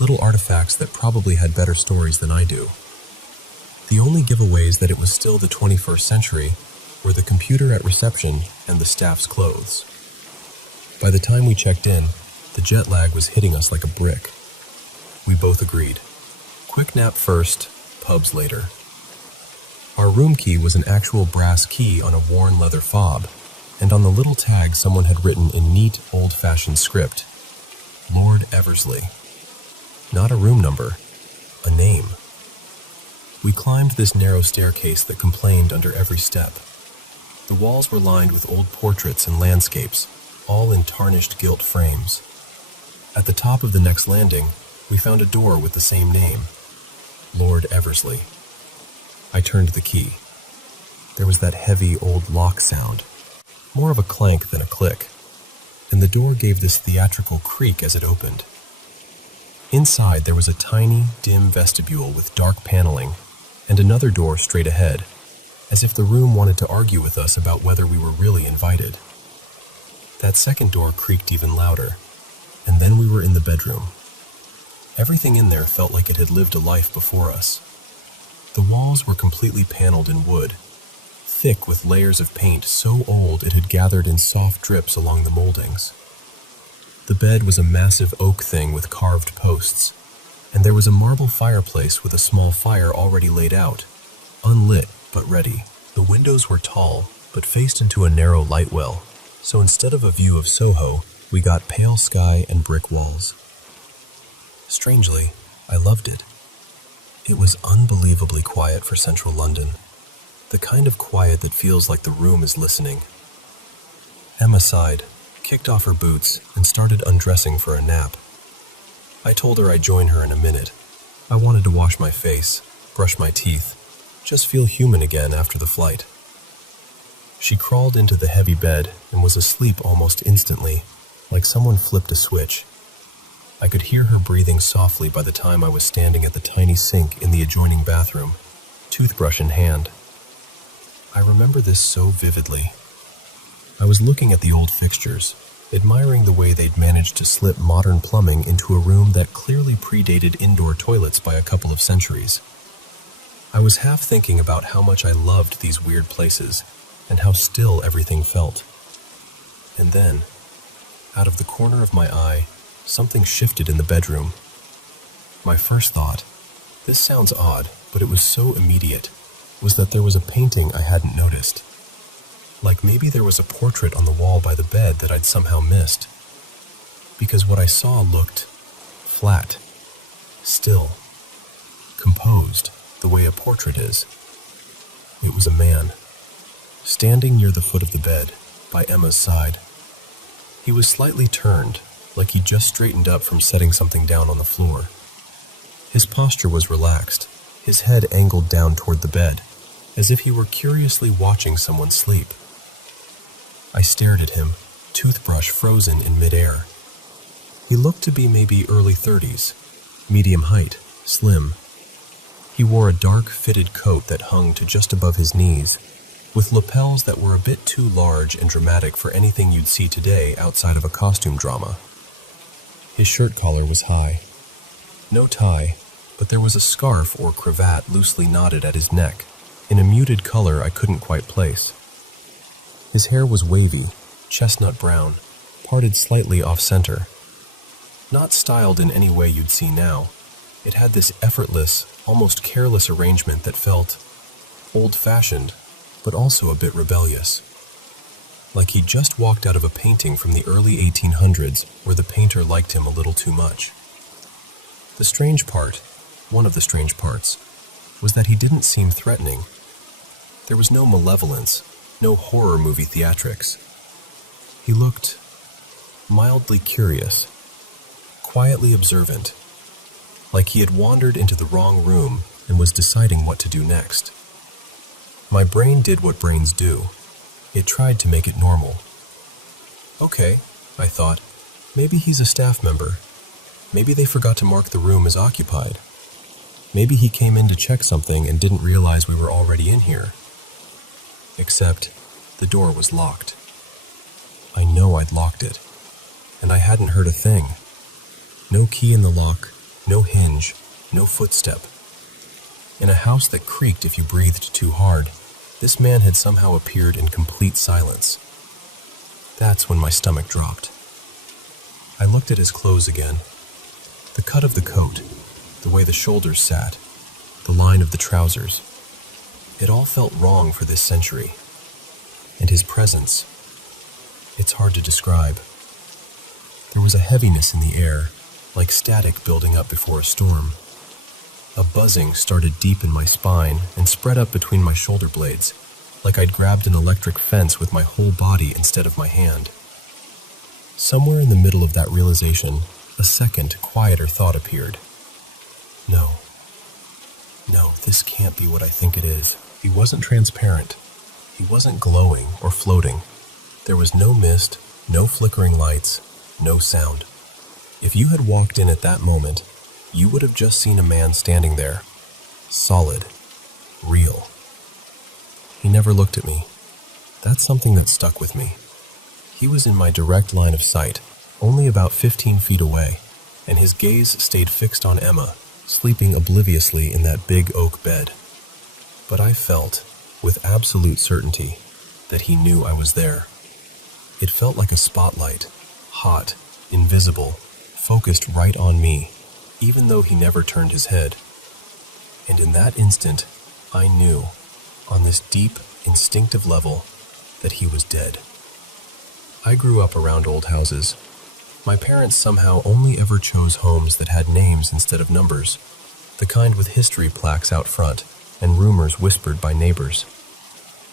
little artifacts that probably had better stories than I do. The only giveaways that it was still the 21st century were the computer at reception and the staff's clothes. By the time we checked in, the jet lag was hitting us like a brick. We both agreed. Quick nap first, pubs later. Our room key was an actual brass key on a worn leather fob, and on the little tag someone had written in neat, old-fashioned script, Lord Eversley. Not a room number, a name. We climbed this narrow staircase that complained under every step. The walls were lined with old portraits and landscapes, all in tarnished gilt frames. At the top of the next landing, we found a door with the same name, Lord Eversley. I turned the key. There was that heavy old lock sound, more of a clank than a click, and the door gave this theatrical creak as it opened. Inside there was a tiny, dim vestibule with dark paneling, and another door straight ahead, as if the room wanted to argue with us about whether we were really invited. That second door creaked even louder, and then we were in the bedroom. Everything in there felt like it had lived a life before us. The walls were completely paneled in wood, thick with layers of paint so old it had gathered in soft drips along the moldings. The bed was a massive oak thing with carved posts, and there was a marble fireplace with a small fire already laid out, unlit but ready. The windows were tall, but faced into a narrow light well, so instead of a view of Soho, We got pale sky and brick walls. Strangely, I loved it. It was unbelievably quiet for central London. The kind of quiet that feels like the room is listening. Emma sighed, kicked off her boots, and started undressing for a nap. I told her I'd join her in a minute. I wanted to wash my face, brush my teeth, just feel human again after the flight. She crawled into the heavy bed and was asleep almost instantly, like someone flipped a switch. I could hear her breathing softly by the time I was standing at the tiny sink in the adjoining bathroom, toothbrush in hand. I remember this so vividly. I was looking at the old fixtures, admiring the way they'd managed to slip modern plumbing into a room that clearly predated indoor toilets by a couple of centuries. I was half thinking about how much I loved these weird places and how still everything felt. And then, out of the corner of my eye, something shifted in the bedroom. My first thought, this sounds odd, but it was so immediate, was that there was a painting I hadn't noticed. Like maybe there was a portrait on the wall by the bed that I'd somehow missed. Because what I saw looked flat, still, composed, the way a portrait is. It was a man, standing near the foot of the bed, by Emma's side. He was slightly turned, like he'd just straightened up from setting something down on the floor. His posture was relaxed, his head angled down toward the bed, as if he were curiously watching someone sleep. I stared at him, toothbrush frozen in midair. He looked to be maybe early 30s, medium height, slim. He wore a dark, fitted coat that hung to just above his knees, with lapels that were a bit too large and dramatic for anything you'd see today outside of a costume drama. His shirt collar was high. No tie, but there was a scarf or cravat loosely knotted at his neck, in a muted color I couldn't quite place. His hair was wavy, chestnut brown, parted slightly off-center. Not styled in any way you'd see now, it had this effortless, almost careless arrangement that felt old-fashioned, but also a bit rebellious. Like he'd just walked out of a painting from the early 1800s where the painter liked him a little too much. The strange part, one of the strange parts, was that he didn't seem threatening. There was no malevolence, no horror movie theatrics. He looked mildly curious, quietly observant, like he had wandered into the wrong room and was deciding what to do next. My brain did what brains do. It tried to make it normal. Okay, I thought, maybe he's a staff member. Maybe they forgot to mark the room as occupied. Maybe he came in to check something and didn't realize we were already in here. Except, the door was locked. I know I'd locked it, and I hadn't heard a thing. No key in the lock, no hinge, no footstep. In a house that creaked if you breathed too hard, this man had somehow appeared in complete silence. That's when my stomach dropped. I looked at his clothes again. The cut of the coat, the way the shoulders sat, the line of the trousers. It all felt wrong for this century. And his presence, it's hard to describe. There was a heaviness in the air, like static building up before a storm. A buzzing started deep in my spine and spread up between my shoulder blades, like I'd grabbed an electric fence with my whole body instead of my hand. Somewhere in the middle of that realization, a second, quieter thought appeared. No, this can't be what I think it is. He wasn't transparent. He wasn't glowing or floating. There was no mist, no flickering lights, no sound. If you had walked in at that moment, you would have just seen a man standing there, solid, real. He never looked at me. That's something that stuck with me. He was in my direct line of sight, only about 15 feet away, and his gaze stayed fixed on Emma, sleeping obliviously in that big oak bed. But I felt, with absolute certainty, that he knew I was there. It felt like a spotlight, hot, invisible, focused right on me, even though he never turned his head. And in that instant, I knew, on this deep, instinctive level, that he was dead. I grew up around old houses, My parents somehow only ever chose homes that had names instead of numbers, the kind with history plaques out front and rumors whispered by neighbors.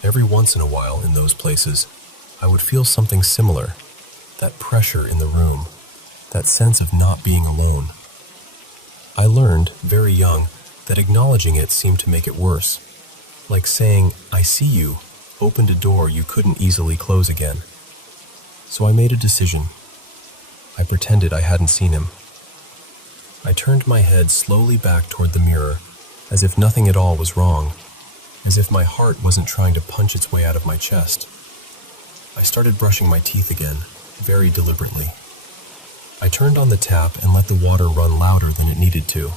Every once in a while in those places, I would feel something similar, that pressure in the room, that sense of not being alone. I learned, very young, that acknowledging it seemed to make it worse, like saying, "I see you," opened a door you couldn't easily close again. So I made a decision. I pretended I hadn't seen him. I turned my head slowly back toward the mirror, as if nothing at all was wrong, as if my heart wasn't trying to punch its way out of my chest. I started brushing my teeth again, very deliberately. I turned on the tap and let the water run louder than it needed to.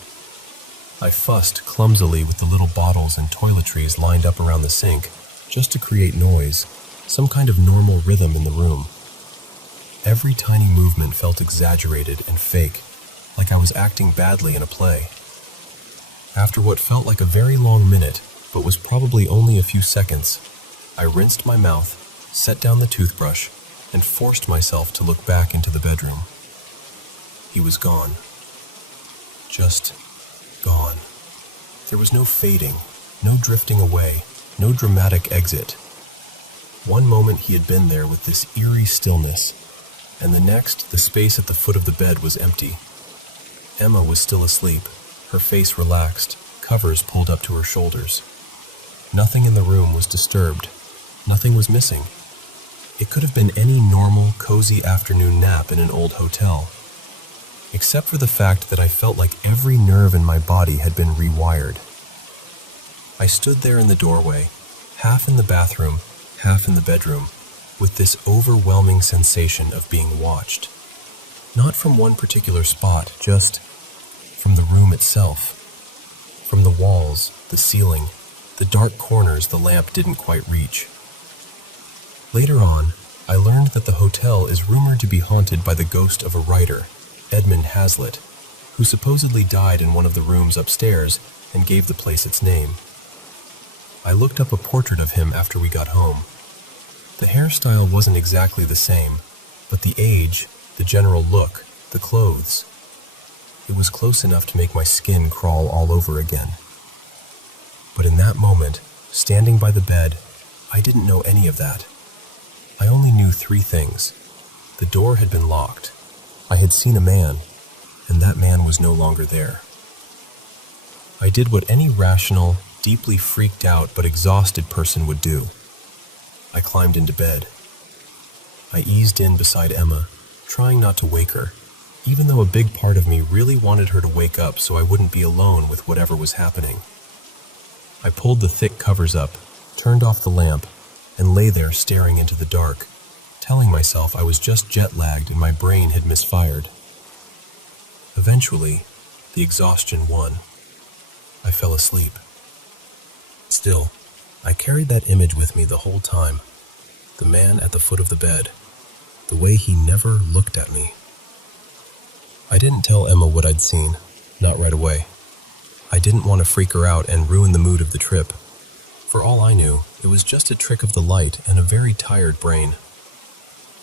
I fussed clumsily with the little bottles and toiletries lined up around the sink, just to create noise, some kind of normal rhythm in the room. Every tiny movement felt exaggerated and fake, like I was acting badly in a play. After what felt like a very long minute, but was probably only a few seconds, I rinsed my mouth, set down the toothbrush, and forced myself to look back into the bedroom. He was gone. Just gone. There was no fading, no drifting away, no dramatic exit. One moment he had been there with this eerie stillness, and the next, the space at the foot of the bed was empty. Emma was still asleep, her face relaxed, covers pulled up to her shoulders. Nothing in the room was disturbed. Nothing was missing. It could have been any normal, cozy afternoon nap in an old hotel, except for the fact that I felt like every nerve in my body had been rewired. I stood there in the doorway, half in the bathroom, half in the bedroom, with this overwhelming sensation of being watched. Not from one particular spot, just from the room itself. From the walls, the ceiling, the dark corners the lamp didn't quite reach. Later on, I learned that the hotel is rumored to be haunted by the ghost of a writer, Edmund Hazlitt, who supposedly died in one of the rooms upstairs and gave the place its name. I looked up a portrait of him after we got home. The hairstyle wasn't exactly the same, but the age, the general look, the clothes. It was close enough to make my skin crawl all over again. But in that moment, standing by the bed, I didn't know any of that. I only knew 3 things. The door had been locked. I had seen a man, and that man was no longer there. I did what any rational, deeply freaked out but exhausted person would do. I climbed into bed. I eased in beside Emma, trying not to wake her, even though a big part of me really wanted her to wake up so I wouldn't be alone with whatever was happening. I pulled the thick covers up, turned off the lamp, and lay there staring into the dark, telling myself I was just jet-lagged and my brain had misfired. Eventually, the exhaustion won. I fell asleep. Still, I carried that image with me the whole time. The man at the foot of the bed. The way he never looked at me. I didn't tell Emma what I'd seen, not right away. I didn't want to freak her out and ruin the mood of the trip. For all I knew, it was just a trick of the light and a very tired brain.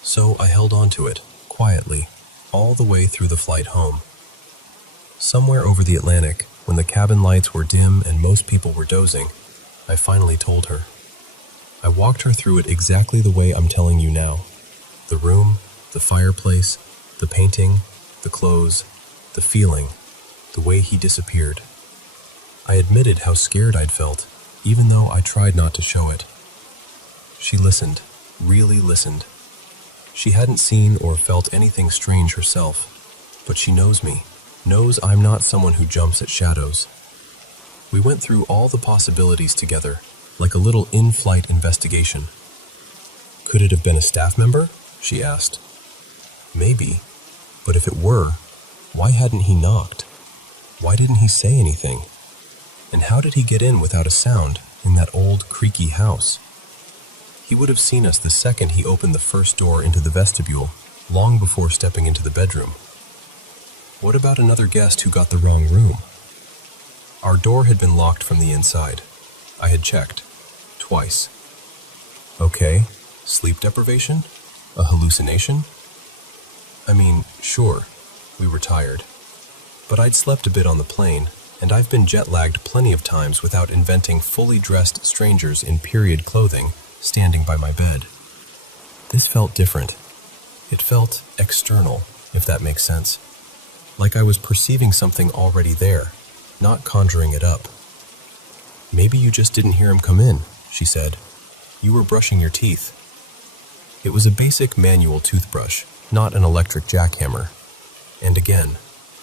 So I held on to it, quietly, all the way through the flight home. Somewhere over the Atlantic, when the cabin lights were dim and most people were dozing, I finally told her. I walked her through it exactly the way I'm telling you now. The room, the fireplace, the painting, the clothes, the feeling, the way he disappeared. I admitted how scared I'd felt, even though I tried not to show it. She listened, really listened. She hadn't seen or felt anything strange herself, but she knows me, knows I'm not someone who jumps at shadows. We went through all the possibilities together, like a little in-flight investigation. Could it have been a staff member? She asked. Maybe, but if it were, why hadn't he knocked? Why didn't he say anything? And how did he get in without a sound in that old, creaky house? He would have seen us the second he opened the first door into the vestibule, long before stepping into the bedroom. What about another guest who got the wrong room? Our door had been locked from the inside. I had checked. Twice. Okay, sleep deprivation? A hallucination? Sure, we were tired. But I'd slept a bit on the plane, and I've been jet-lagged plenty of times without inventing fully dressed strangers in period clothing standing by my bed. This felt different. It felt external, if that makes sense. Like I was perceiving something already there, not conjuring it up. "Maybe you just didn't hear him come in," she said. "You were brushing your teeth." It was a basic manual toothbrush, not an electric jackhammer. And again,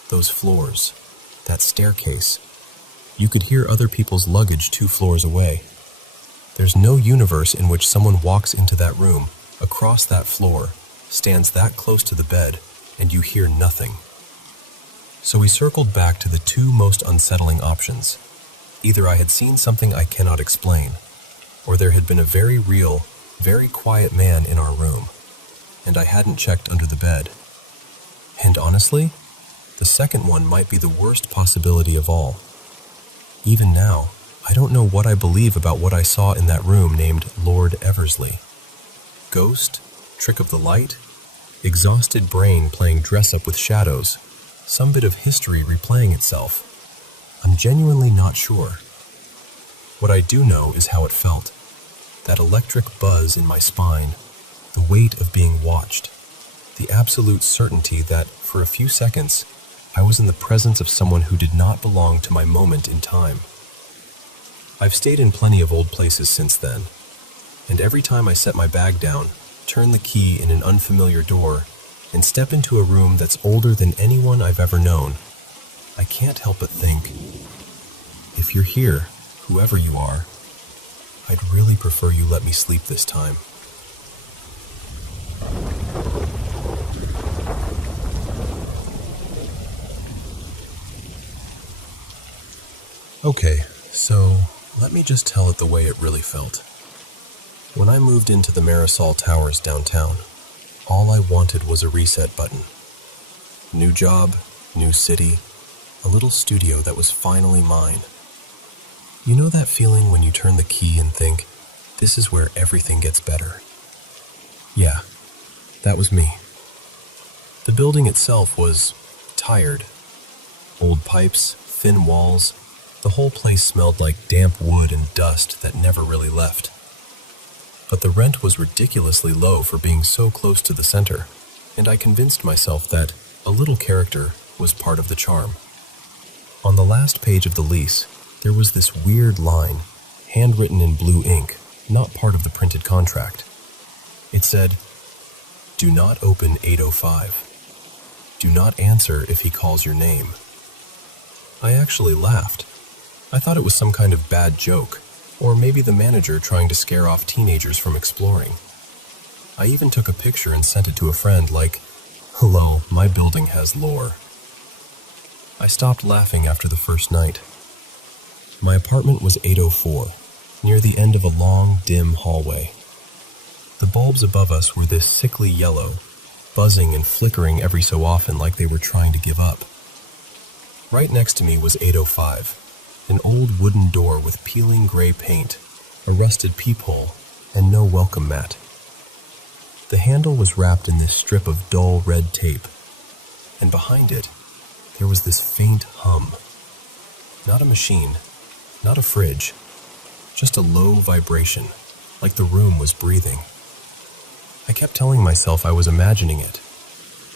those floors, that staircase. You could hear other people's luggage 2 floors away. There's no universe in which someone walks into that room, across that floor, stands that close to the bed, and you hear nothing. So we circled back to the 2 most unsettling options. Either I had seen something I cannot explain, or there had been a very real, very quiet man in our room, and I hadn't checked under the bed. And honestly, the second one might be the worst possibility of all. Even now, I don't know what I believe about what I saw in that room named Lord Eversley. Ghost? Trick of the light? Exhausted brain playing dress-up with shadows? Some bit of history replaying itself? I'm genuinely not sure. What I do know is how it felt. That electric buzz in my spine, the weight of being watched, the absolute certainty that, for a few seconds, I was in the presence of someone who did not belong to my moment in time. I've stayed in plenty of old places since then, and every time I set my bag down, turn the key in an unfamiliar door, and step into a room that's older than anyone I've ever known, I can't help but think, if you're here, whoever you are, I'd really prefer you let me sleep this time. Okay, so let me just tell it the way it really felt. When I moved into the Marisol Towers downtown, all I wanted was a reset button. New job, new city, a little studio that was finally mine. You know that feeling when you turn the key and think, this is where everything gets better? Yeah, that was me. The building itself was tired. Old pipes, thin walls, the whole place smelled like damp wood and dust that never really left. But the rent was ridiculously low for being so close to the center, and I convinced myself that a little character was part of the charm. On the last page of the lease, there was this weird line, handwritten in blue ink, not part of the printed contract. It said, "Do not open 805. Do not answer if he calls your name." I actually laughed. I thought it was some kind of bad joke, or maybe the manager trying to scare off teenagers from exploring. I even took a picture and sent it to a friend like, "Hello, my building has lore." I stopped laughing after the first night. My apartment was 804, near the end of a long, dim hallway. The bulbs above us were this sickly yellow, buzzing and flickering every so often like they were trying to give up. Right next to me was 805, an old wooden door with peeling gray paint, a rusted peephole, and no welcome mat. The handle was wrapped in this strip of dull red tape, and behind it, there was this faint hum. Not a machine, not a fridge, just a low vibration, like the room was breathing. I kept telling myself I was imagining it.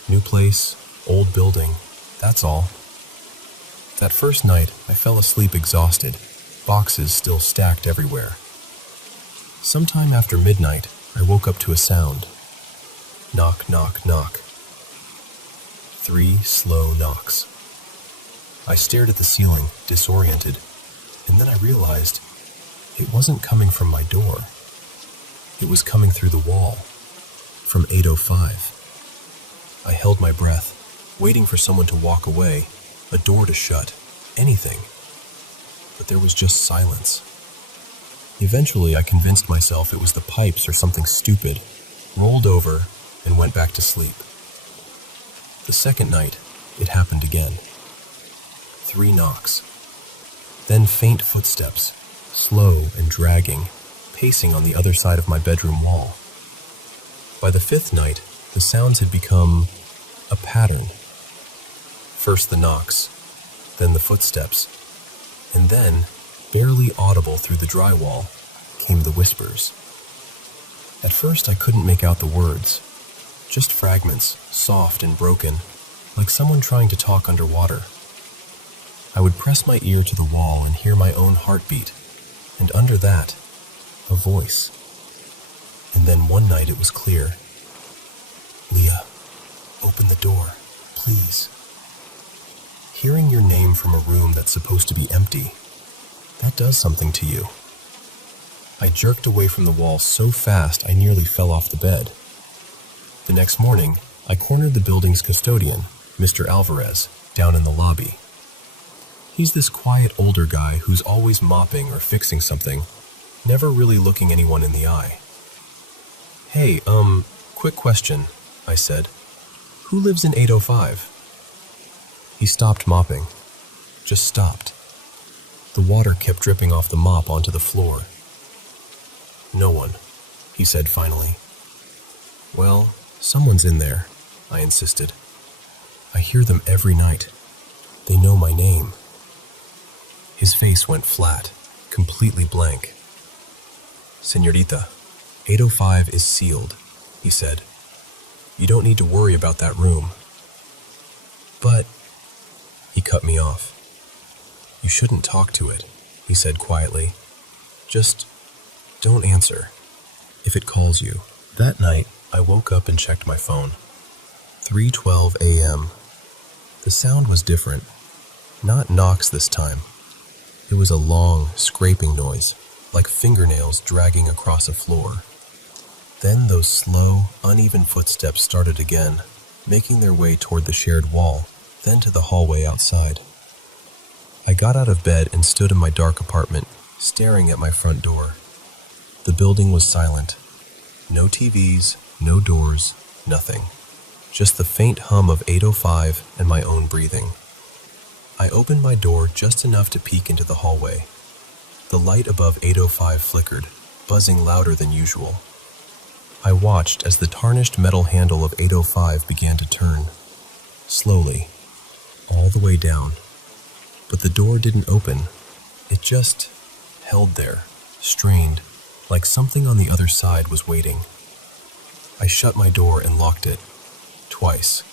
New place, old building, that's all. That first night, I fell asleep exhausted, boxes still stacked everywhere. Sometime after midnight, I woke up to a sound. Knock, knock, knock. 3 slow knocks. I stared at the ceiling, disoriented, and then I realized it wasn't coming from my door. It was coming through the wall, from 805. I held my breath, waiting for someone to walk away, a door to shut, anything. But there was just silence. Eventually, I convinced myself it was the pipes or something stupid, rolled over, and went back to sleep. The second night, it happened again. 3 knocks. Then faint footsteps, slow and dragging, pacing on the other side of my bedroom wall. By the 5th night, the sounds had become A pattern. First the knocks, then the footsteps, and then, barely audible through the drywall, came the whispers. At first I couldn't make out the words, just fragments, soft and broken, like someone trying to talk underwater. I would press my ear to the wall and hear my own heartbeat, and under that, a voice. And then one night it was clear. "Leah, open the door, please." Hearing your name from a room that's supposed to be empty, that does something to you. I jerked away from the wall so fast I nearly fell off the bed. The next morning, I cornered the building's custodian, Mr. Alvarez, down in the lobby. He's this quiet older guy who's always mopping or fixing something, never really looking anyone in the eye. "Hey, quick question," I said. "Who lives in 805? He stopped mopping. Just stopped. The water kept dripping off the mop onto the floor. "No one," he said finally. "Well, someone's in there," I insisted. "I hear them every night. They know my name." His face went flat, completely blank. "Señorita, 805 is sealed," he said. "You don't need to worry about that room." "But," he cut me off. "You shouldn't talk to it," he said quietly. "Just don't answer if it calls you." That night, I woke up and checked my phone. 3:12 a.m. The sound was different. Not knocks this time. It was a long, scraping noise, like fingernails dragging across a floor. Then those slow, uneven footsteps started again, making their way toward the shared wall, then to the hallway outside. I got out of bed and stood in my dark apartment, staring at my front door. The building was silent. No TVs, no doors, nothing. Just the faint hum of 805 and my own breathing. I opened my door just enough to peek into the hallway. The light above 805 flickered, buzzing louder than usual. I watched as the tarnished metal handle of 805 began to turn, slowly, all the way down. But the door didn't open. It just held there, strained, like something on the other side was waiting. I shut my door and locked it, twice.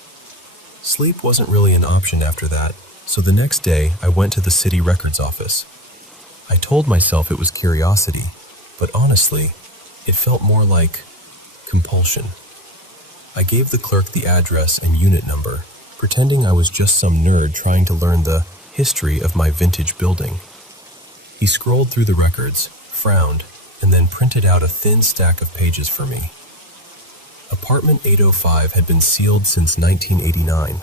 Sleep wasn't really an option after that, so the next day I went to the city records office. I told myself it was curiosity, but honestly, it felt more like compulsion. I gave the clerk the address and unit number, pretending I was just some nerd trying to learn the history of my vintage building. He scrolled through the records, frowned, and then printed out a thin stack of pages for me. Apartment 805 had been sealed since 1989.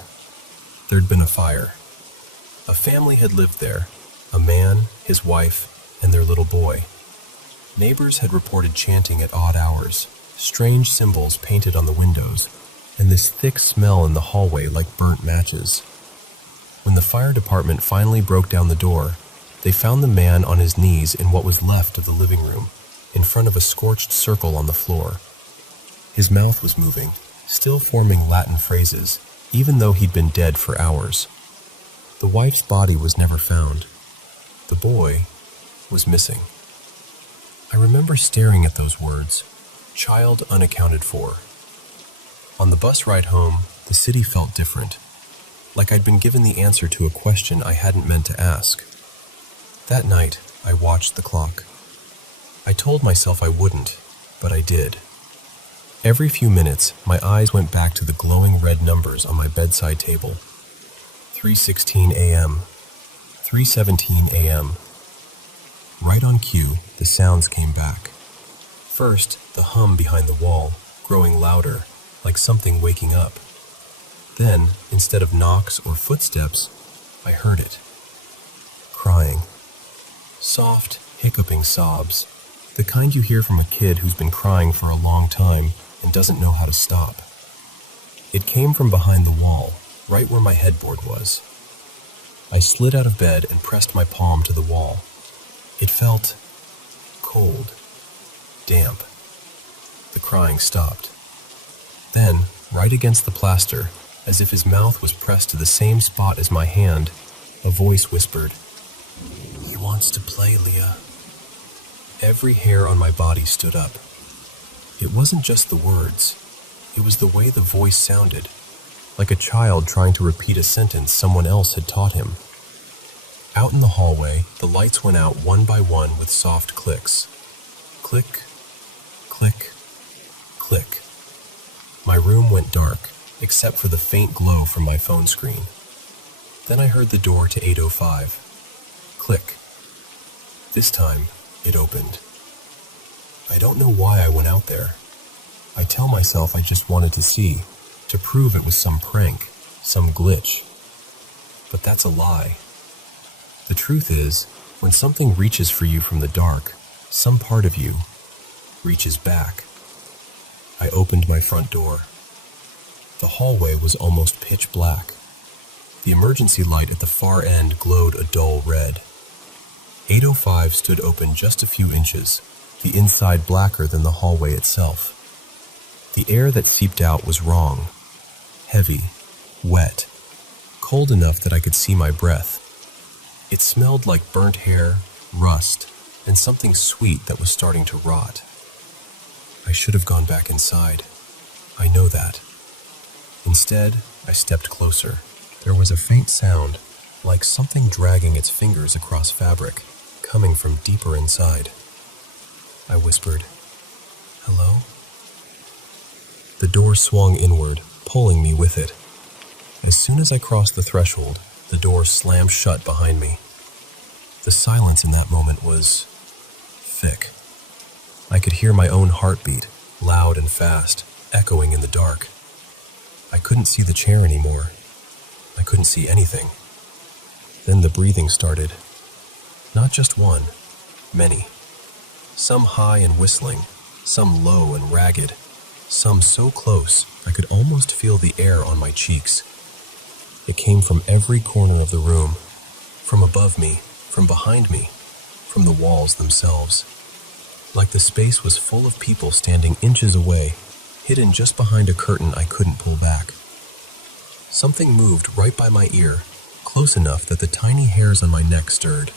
There'd been a fire. A family had lived there, a man, his wife, and their little boy. Neighbors had reported chanting at odd hours, strange symbols painted on the windows, and this thick smell in the hallway like burnt matches. When the fire department finally broke down the door, they found the man on his knees in what was left of the living room, in front of a scorched circle on the floor. His mouth was moving, still forming Latin phrases, even though he'd been dead for hours. The wife's body was never found. The boy was missing. I remember staring at those words, child unaccounted for. On the bus ride home, the city felt different, like I'd been given the answer to a question I hadn't meant to ask. That night, I watched the clock. I told myself I wouldn't, but I did. Every few minutes, my eyes went back to the glowing red numbers on my bedside table. 3:16 a.m., 3:17 a.m. Right on cue, the sounds came back. First, the hum behind the wall, growing louder, like something waking up. Then, instead of knocks or footsteps, I heard it. Crying. Soft, hiccuping sobs, the kind you hear from a kid who's been crying for a long time and doesn't know how to stop. It came from behind the wall, right where my headboard was. I slid out of bed and pressed my palm to the wall. It felt cold, damp. The crying stopped. Then, right against the plaster, As if his mouth was pressed to the same spot as my hand, a voice whispered, "He wants to play, Leah." Every hair on my body stood up. It wasn't just the words. It was the way the voice sounded, like a child trying to repeat a sentence someone else had taught him. Out in the hallway, the lights went out one by one with soft clicks. Click, click, click. My room went dark, except for the faint glow from my phone screen. Then I heard the door to 805. Click. This time, it opened. I don't know why I went out there. I tell myself I just wanted to see, to prove it was some prank, some glitch. But that's a lie. The truth is, when something reaches for you from the dark, some part of you reaches back. I opened my front door. The hallway was almost pitch black. The emergency light at the far end glowed a dull red. 805 stood open just a few inches, the inside blacker than the hallway itself. The air that seeped out was wrong. Heavy, wet, cold enough that I could see my breath. It smelled like burnt hair, rust, and something sweet that was starting to rot. I should have gone back inside. I know that. Instead, I stepped closer. There was a faint sound, like something dragging its fingers across fabric, coming from deeper inside. I whispered, "Hello?" The door swung inward, pulling me with it. As soon as I crossed the threshold, the door slammed shut behind me. The silence in that moment was thick. I could hear my own heartbeat, loud and fast, echoing in the dark. I couldn't see the chair anymore. I couldn't see anything. Then the breathing started. Not just one, many. Some high and whistling, some low and ragged, some so close I could almost feel the air on my cheeks. It came from every corner of the room, from above me, from behind me, from the walls themselves. Like the space was full of people standing inches away, hidden just behind a curtain I couldn't pull back. Something moved right by my ear, close enough that the tiny hairs on my neck stirred.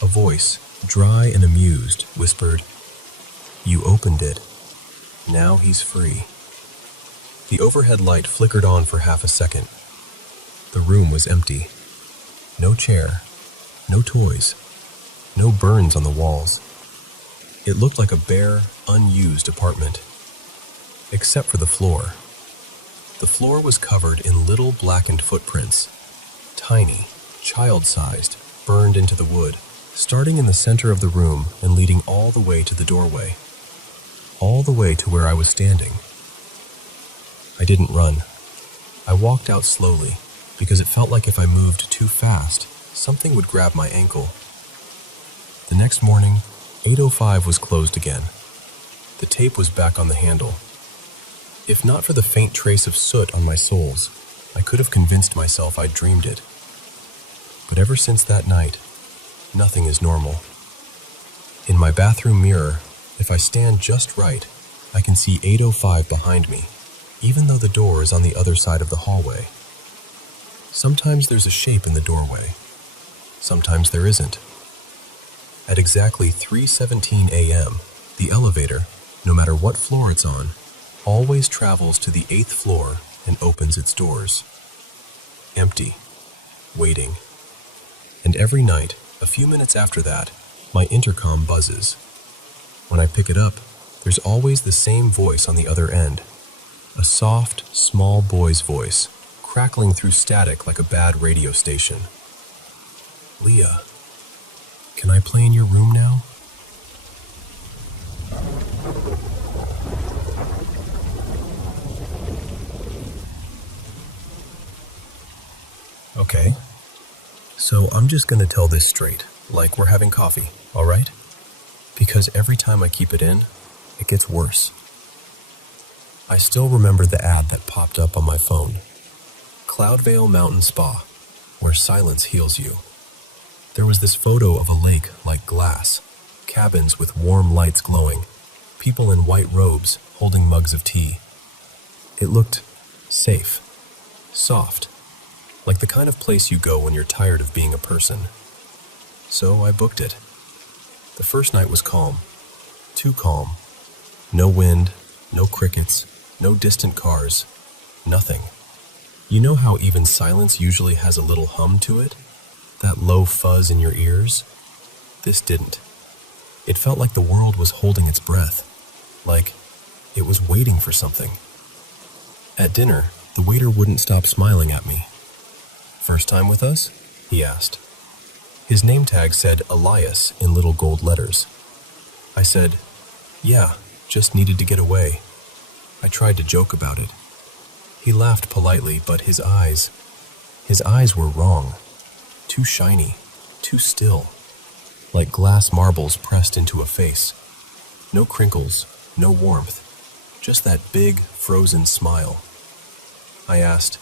A voice, dry and amused, whispered, "You opened it. Now he's free." The overhead light flickered on for half a second. The room was empty. No chair, no toys, no burns on the walls. It looked like a bare, unused apartment. Except for the floor. The floor was covered in little blackened footprints. Tiny, child-sized, burned into the wood, starting in the center of the room and leading all the way to the doorway. All the way to where I was standing. I didn't run. I walked out slowly, because it felt like if I moved too fast, something would grab my ankle. The next morning, 805 was closed again. The tape was back on the handle. If not for the faint trace of soot on my soles, I could have convinced myself I'd dreamed it. But ever since that night, nothing is normal. In my bathroom mirror, if I stand just right, I can see 805 behind me, even though the door is on the other side of the hallway. Sometimes there's a shape in the doorway. Sometimes there isn't. At exactly 3:17 a.m., the elevator, no matter what floor it's on, always travels to the 8th floor and opens its doors. Empty. Waiting. And every night, a few minutes after that, my intercom buzzes. When I pick it up, there's always the same voice on the other end. A soft, small boy's voice, crackling through static like a bad radio station. "Leah, can I play in your room now?" Okay, so I'm just gonna tell this straight, like we're having coffee, all right? Because every time I keep it in, it gets worse. I still remember the ad that popped up on my phone. Cloudvale Mountain Spa, where silence heals you. There was this photo of a lake like glass, cabins with warm lights glowing, people in white robes holding mugs of tea. It looked safe, Soft, like the kind of place you go when you're tired of being a person. So I booked it. The first night was calm. Too calm. No wind, no crickets, no distant cars, nothing. You know how even silence usually has a little hum to it? That low fuzz in your ears? This didn't. It felt like the world was holding its breath, like it was waiting for something. At dinner, the waiter wouldn't stop smiling at me. "First time with us?" he asked. His name tag said Elias in little gold letters. I said, "Yeah, just needed to get away." I tried to joke about it. He laughed politely, but his eyes were wrong. Too shiny, too still, like glass marbles pressed into a face. No crinkles, no warmth, just that big, frozen smile. I asked,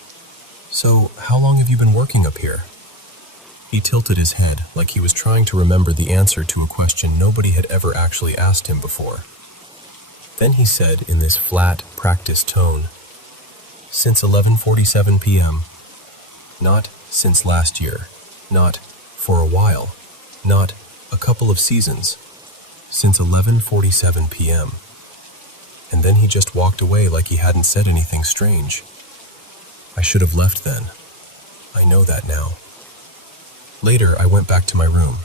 "So, how long have you been working up here?" He tilted his head like he was trying to remember the answer to a question nobody had ever actually asked him before. Then he said in this flat, practiced tone, "Since 11:47 p.m. Not since last year, not for a while, not a couple of seasons. Since 11:47 p.m. And then he just walked away like he hadn't said anything strange. I should have left then. I know that now. Later, I went back to my room,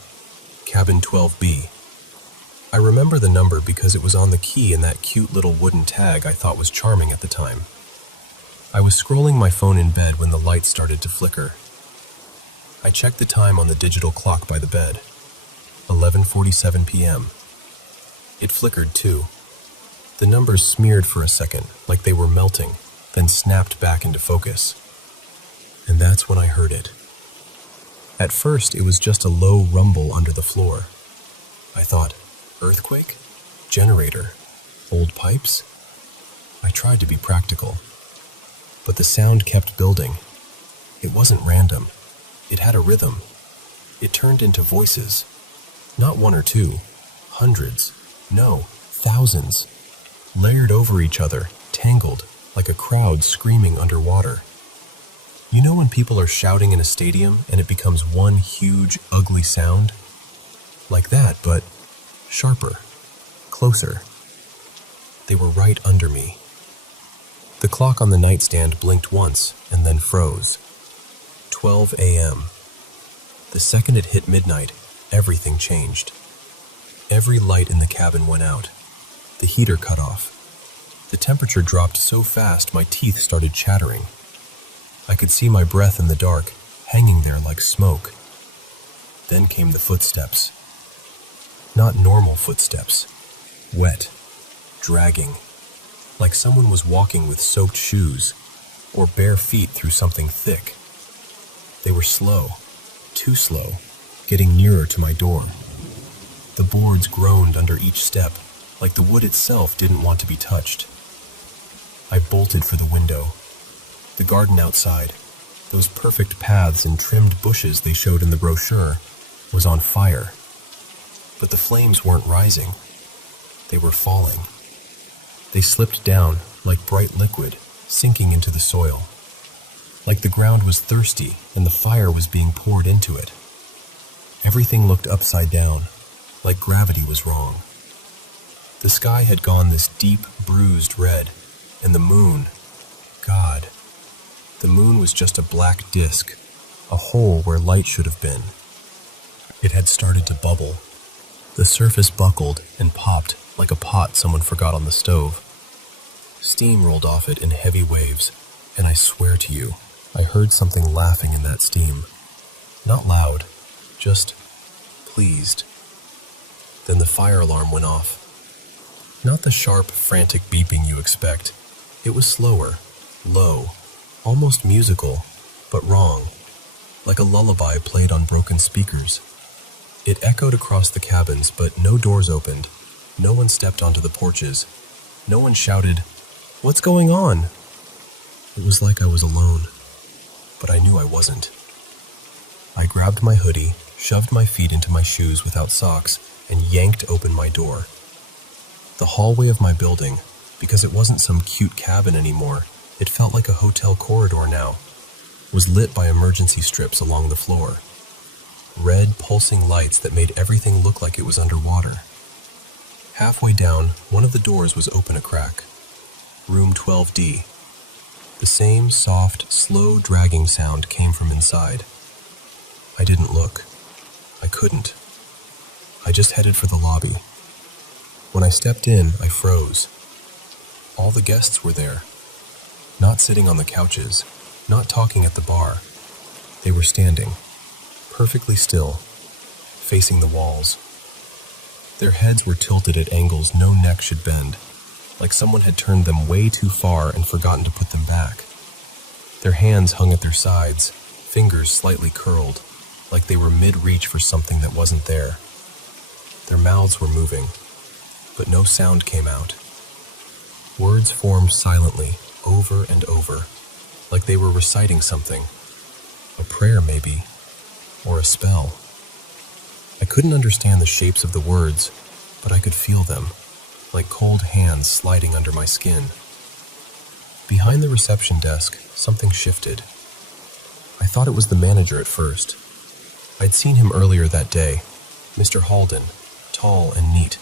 cabin 12B. I remember the number because it was on the key in that cute little wooden tag I thought was charming at the time. I was scrolling my phone in bed when the lights started to flicker. I checked the time on the digital clock by the bed. 11:47 p.m. It flickered too. The numbers smeared for a second, like they were melting, then snapped back into focus. And that's when I heard it. At first, it was just a low rumble under the floor. I thought, earthquake? Generator? Old pipes? I tried to be practical. But the sound kept building. It wasn't random. It had a rhythm. It turned into voices. Not one or two. Hundreds. No, thousands. Layered over each other, tangled, like a crowd screaming underwater. You know when people are shouting in a stadium and it becomes one huge, ugly sound? Like that, but sharper, closer. They were right under me. The clock on the nightstand blinked once and then froze. 12 a.m. The second it hit midnight, everything changed. Every light in the cabin went out. The heater cut off. The temperature dropped so fast my teeth started chattering. I could see my breath in the dark, hanging there like smoke. Then came the footsteps. Not normal footsteps. Wet, dragging, like someone was walking with soaked shoes, or bare feet through something thick. They were slow, too slow, getting nearer to my door. The boards groaned under each step, like the wood itself didn't want to be touched. I bolted for the window. The garden outside, those perfect paths and trimmed bushes they showed in the brochure, was on fire. But the flames weren't rising. They were falling. They slipped down like bright liquid, sinking into the soil. Like the ground was thirsty and the fire was being poured into it. Everything looked upside down, like gravity was wrong. The sky had gone this deep, bruised red, and the moon, God, the moon was just a black disk, a hole where light should have been. It had started to bubble. The surface buckled and popped like a pot someone forgot on the stove. Steam rolled off it in heavy waves, and I swear to you, I heard something laughing in that steam. Not loud, just pleased. Then the fire alarm went off. Not the sharp, frantic beeping you expect. It was slower, low, almost musical, but wrong, like a lullaby played on broken speakers. It echoed across the cabins, but no doors opened. No one stepped onto the porches. No one shouted, "What's going on?" It was like I was alone, but I knew I wasn't. I grabbed my hoodie, shoved my feet into my shoes without socks, and yanked open my door. The hallway of my building, because it wasn't some cute cabin anymore, it felt like a hotel corridor now, was lit by emergency strips along the floor. Red, pulsing lights that made everything look like it was underwater. Halfway down, one of the doors was open a crack. Room 12D. The same soft, slow dragging sound came from inside. I didn't look. I couldn't. I just headed for the lobby. When I stepped in, I froze. All the guests were there. Not sitting on the couches, not talking at the bar. They were standing, perfectly still, facing the walls. Their heads were tilted at angles no neck should bend, like someone had turned them way too far and forgotten to put them back. Their hands hung at their sides, fingers slightly curled, like they were mid-reach for something that wasn't there. Their mouths were moving, but no sound came out. Words formed silently, over and over, like they were reciting something. A prayer, maybe, or a spell. I couldn't understand the shapes of the words, but I could feel them, like cold hands sliding under my skin. Behind the reception desk, something shifted. I thought it was the manager at first. I'd seen him earlier that day, Mr. Halden, tall and neat,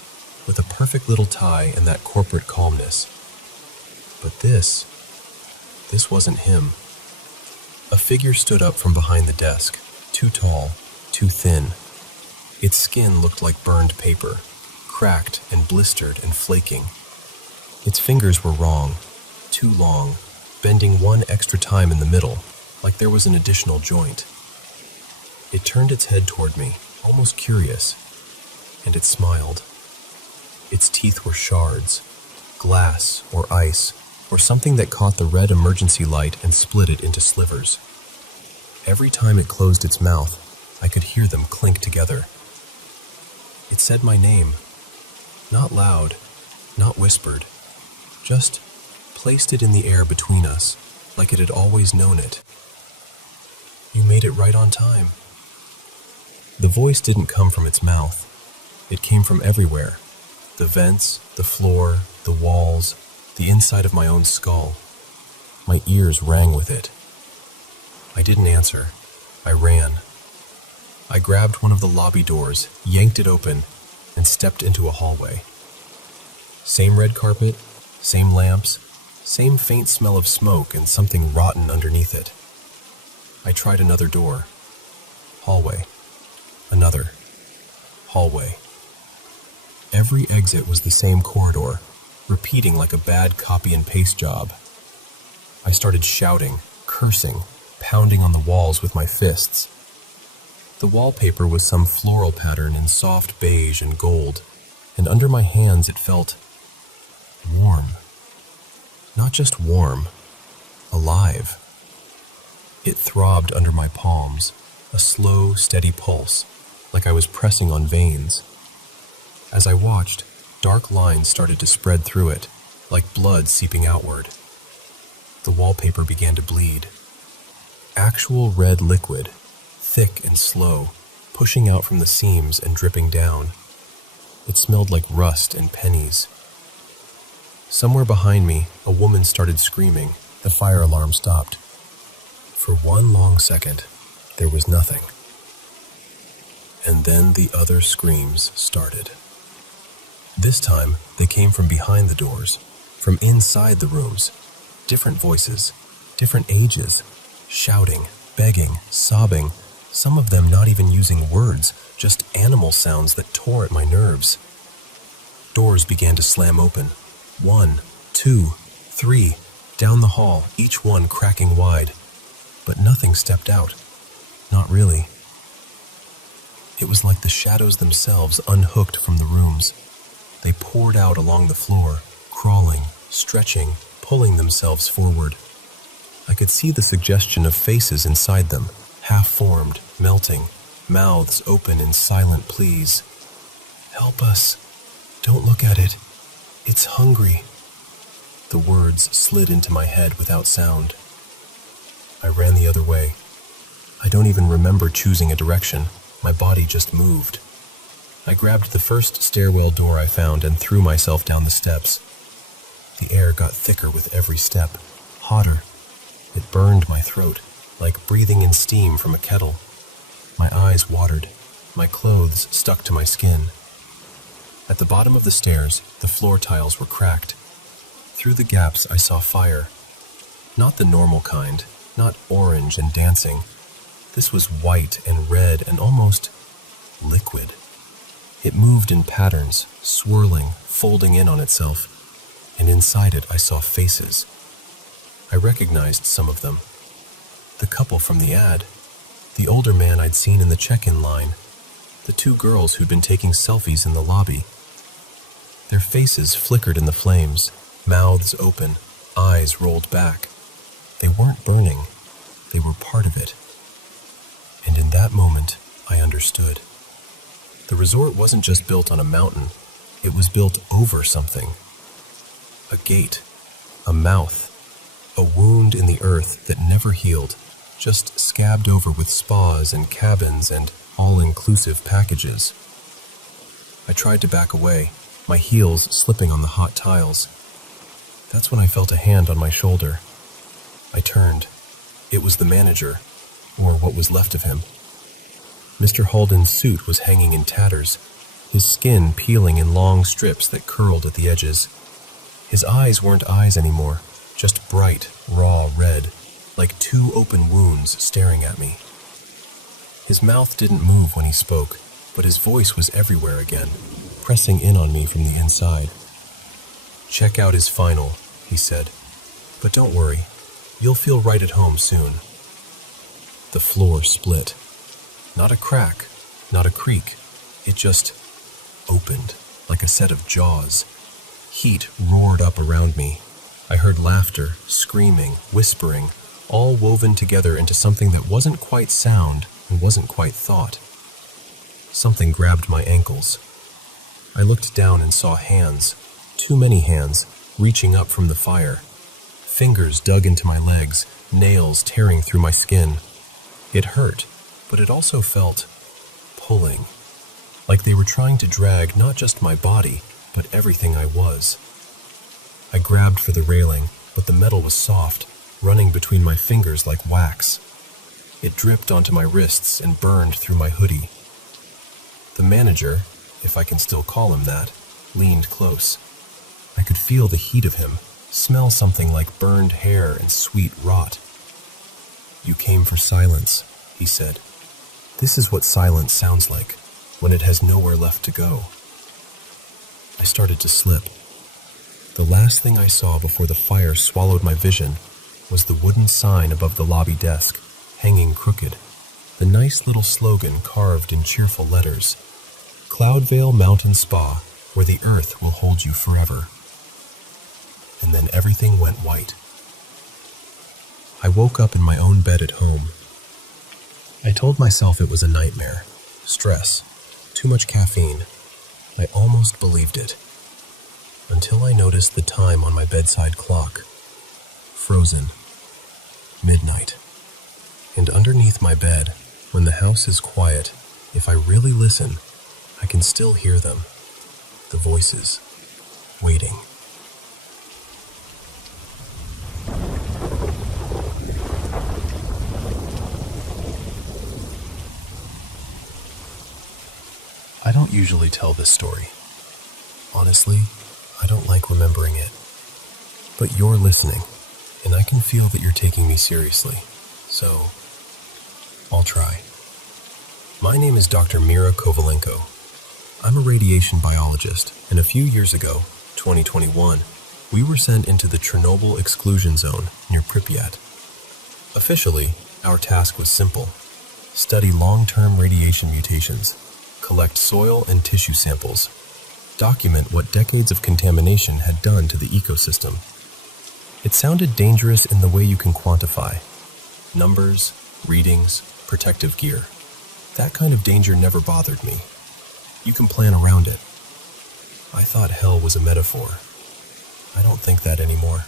with a perfect little tie and that corporate calmness. But this wasn't him. A figure stood up from behind the desk, too tall, too thin. Its skin looked like burned paper, cracked and blistered and flaking. Its fingers were wrong, too long, bending one extra time in the middle, like there was an additional joint. It turned its head toward me, almost curious, and it smiled. Its teeth were shards, glass or ice, or something that caught the red emergency light and split it into slivers. Every time it closed its mouth, I could hear them clink together. It said my name, not loud, not whispered, just placed it in the air between us, like it had always known it. You made it right on time. The voice didn't come from its mouth. It came from everywhere. The vents, the floor, the walls, the inside of my own skull. My ears rang with it. I didn't answer. I ran. I grabbed one of the lobby doors, yanked it open, and stepped into a hallway. Same red carpet, same lamps, same faint smell of smoke and something rotten underneath it. I tried another door. Hallway. Another. Hallway. Every exit was the same corridor, repeating like a bad copy and paste job. I started shouting, cursing, pounding on the walls with my fists. The wallpaper was some floral pattern in soft beige and gold, and under my hands it felt warm. Not just warm, alive. It throbbed under my palms, a slow, steady pulse, like I was pressing on veins. As I watched, dark lines started to spread through it, like blood seeping outward. The wallpaper began to bleed. Actual red liquid, thick and slow, pushing out from the seams and dripping down. It smelled like rust and pennies. Somewhere behind me, a woman started screaming. The fire alarm stopped. For one long second, there was nothing. And then the other screams started. This time, they came from behind the doors, from inside the rooms. Different voices, different ages, shouting, begging, sobbing, some of them not even using words, just animal sounds that tore at my nerves. Doors began to slam open. 1, 2, 3, down the hall, each one cracking wide. But nothing stepped out. Not really. It was like the shadows themselves unhooked from the rooms. They poured out along the floor, crawling, stretching, pulling themselves forward. I could see the suggestion of faces inside them, half-formed, melting, mouths open in silent pleas. Help us. Don't look at it. It's hungry. The words slid into my head without sound. I ran the other way. I don't even remember choosing a direction. My body just moved. I grabbed the first stairwell door I found and threw myself down the steps. The air got thicker with every step, hotter. It burned my throat. like breathing in steam from a kettle. My eyes watered. My clothes stuck to my skin. At the bottom of the stairs, the floor tiles were cracked. Through the gaps, I saw fire. Not the normal kind, not orange and dancing. This was white and red and almost liquid. It moved in patterns, swirling, folding in on itself, and inside it I saw faces. I recognized some of them. The couple from the ad, the older man I'd seen in the check-in line, the two girls who'd been taking selfies in the lobby. Their faces flickered in the flames, mouths open, eyes rolled back. They weren't burning, they were part of it. And in that moment, I understood. The resort wasn't just built on a mountain, it was built over something. A gate, a mouth, a wound in the earth that never healed, just scabbed over with spas and cabins and all-inclusive packages. I tried to back away, my heels slipping on the hot tiles. That's when I felt a hand on my shoulder. I turned. It was the manager, or what was left of him. Mr. Halden's suit was hanging in tatters, his skin peeling in long strips that curled at the edges. His eyes weren't eyes anymore, just bright, raw red, like two open wounds staring at me. His mouth didn't move when he spoke, but his voice was everywhere again, pressing in on me from the inside. "Check out his final," he said. "But don't worry, you'll feel right at home soon." The floor split. Not a crack, not a creak. It just opened, like a set of jaws. Heat roared up around me. I heard laughter, screaming, whispering, all woven together into something that wasn't quite sound and wasn't quite thought. Something grabbed my ankles. I looked down and saw hands, too many hands, reaching up from the fire. Fingers dug into my legs, nails tearing through my skin. It hurt, but it also felt pulling, like they were trying to drag not just my body, but everything I was. I grabbed for the railing, but the metal was soft, running between my fingers like wax. It dripped onto my wrists and burned through my hoodie. The manager, if I can still call him that, leaned close. I could feel the heat of him, smell something like burned hair and sweet rot. "You came for silence," he said. "This is what silence sounds like, when it has nowhere left to go." I started to slip. The last thing I saw before the fire swallowed my vision was the wooden sign above the lobby desk, hanging crooked. The nice little slogan carved in cheerful letters: "Cloudvale Mountain Spa, where the earth will hold you forever." And then everything went white. I woke up in my own bed at home. I told myself it was a nightmare, stress, too much caffeine. I almost believed it, until I noticed the time on my bedside clock. Frozen. Midnight. And underneath my bed, when the house is quiet, if I really listen, I can still hear them. The voices, waiting. I don't usually tell this story. Honestly, I don't like remembering it. But you're listening, and I can feel that you're taking me seriously. So, I'll try. My name is Dr. Mira Kovalenko. I'm a radiation biologist, and a few years ago, 2021, we were sent into the Chernobyl exclusion zone near Pripyat. Officially, our task was simple: study long-term radiation mutations, collect soil and tissue samples, document what decades of contamination had done to the ecosystem. It sounded dangerous in the way you can quantify. Numbers, readings, protective gear. That kind of danger never bothered me. You can plan around it. I thought hell was a metaphor. I don't think that anymore.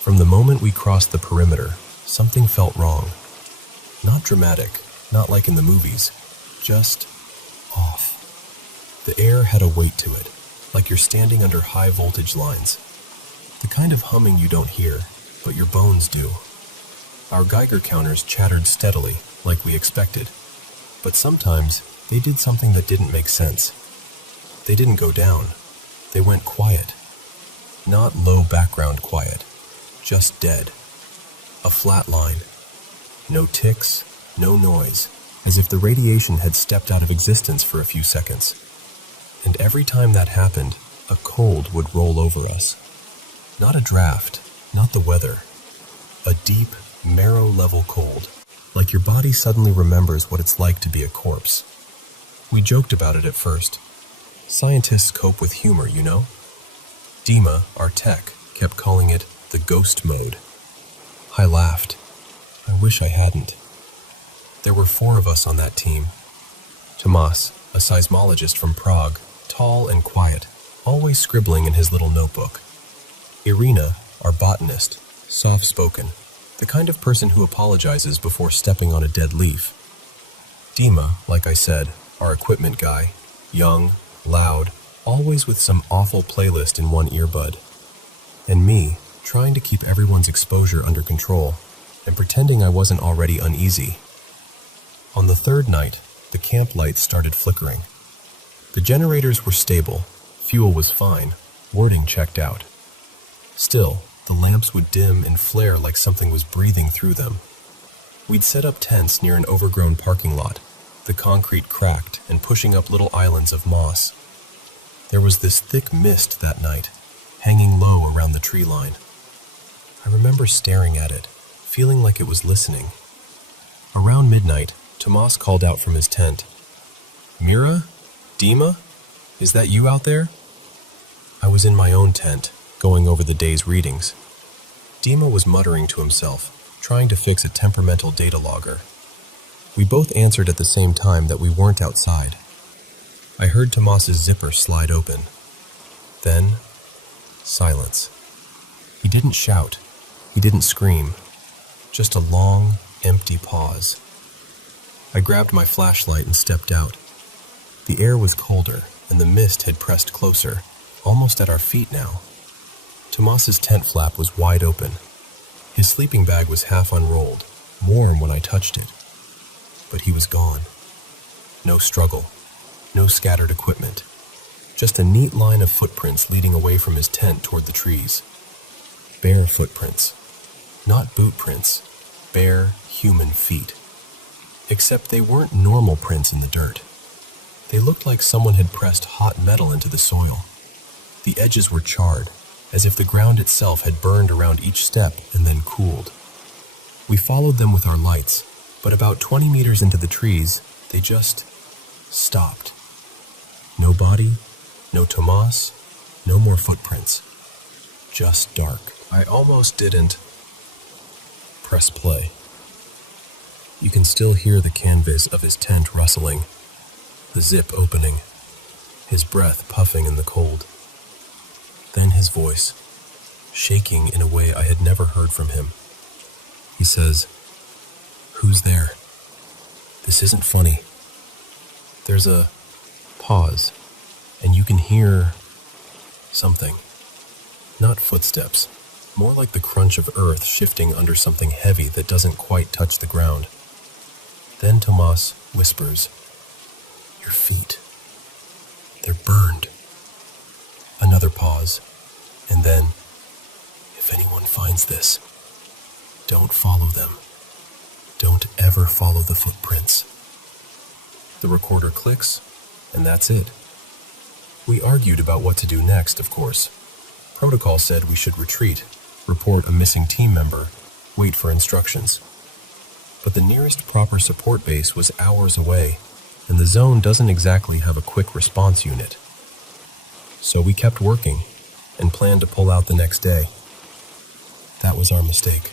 From the moment we crossed the perimeter, something felt wrong. Not dramatic, not like in the movies, just off. The air had a weight to it, like you're standing under high voltage lines. The kind of humming you don't hear, but your bones do. Our Geiger counters chattered steadily, like we expected. But sometimes, they did something that didn't make sense. They didn't go down. They went quiet. Not low background quiet, just dead. A flat line. No ticks, no noise, as if the radiation had stepped out of existence for a few seconds. And every time that happened, a cold would roll over us. Not a draft, not the weather. A deep, marrow-level cold, like your body suddenly remembers what it's like to be a corpse. We joked about it at first. Scientists cope with humor, you know? Dima, our tech, kept calling it the ghost mode. I laughed. I wish I hadn't. There were 4 of us on that team. Tomas, a seismologist from Prague, tall and quiet, always scribbling in his little notebook. Irina, our botanist, soft-spoken, the kind of person who apologizes before stepping on a dead leaf. Dima, like I said, our equipment guy, young, loud, always with some awful playlist in one earbud. And me, trying to keep everyone's exposure under control and pretending I wasn't already uneasy. On the 3rd night, the camp lights started flickering. The generators were stable, fuel was fine, wording checked out. Still, the lamps would dim and flare like something was breathing through them. We'd set up tents near an overgrown parking lot, the concrete cracked and pushing up little islands of moss. There was this thick mist that night, hanging low around the tree line. I remember staring at it, feeling like it was listening. Around midnight, Tomas called out from his tent. "Mira? Dima? Is that you out there?" I was in my own tent, going over the day's readings. Dima was muttering to himself, trying to fix a temperamental data logger. We both answered at the same time that we weren't outside. I heard Tomas's zipper slide open. Then, silence. He didn't shout. He didn't scream. Just a long, empty pause. I grabbed my flashlight and stepped out. The air was colder, and the mist had pressed closer, almost at our feet now. Tomas's tent flap was wide open. His sleeping bag was half unrolled, warm when I touched it. But he was gone. No struggle. No scattered equipment. Just a neat line of footprints leading away from his tent toward the trees. Bare footprints. Not boot prints. Bare, human feet. Except they weren't normal prints in the dirt. They looked like someone had pressed hot metal into the soil. The edges were charred, as if the ground itself had burned around each step and then cooled. We followed them with our lights, but about 20 meters into the trees, they just stopped. No body, no Tomas, no more footprints. Just dark. I almost didn't press play. You can still hear the canvas of his tent rustling, the zip opening, his breath puffing in the cold. Then his voice, shaking in a way I had never heard from him. He says, "Who's there? This isn't funny." There's a pause, and you can hear something. Not footsteps, more like the crunch of earth shifting under something heavy that doesn't quite touch the ground. Then Tomas whispers, "Your feet. They're burned." Another pause, and then, "If anyone finds this, don't follow them. Don't ever follow the footprints." The recorder clicks, and that's it. We argued about what to do next, of course. Protocol said we should retreat, report a missing team member, wait for instructions. But the nearest proper support base was hours away, and the zone doesn't exactly have a quick response unit. So we kept working, and planned to pull out the next day. That was our mistake.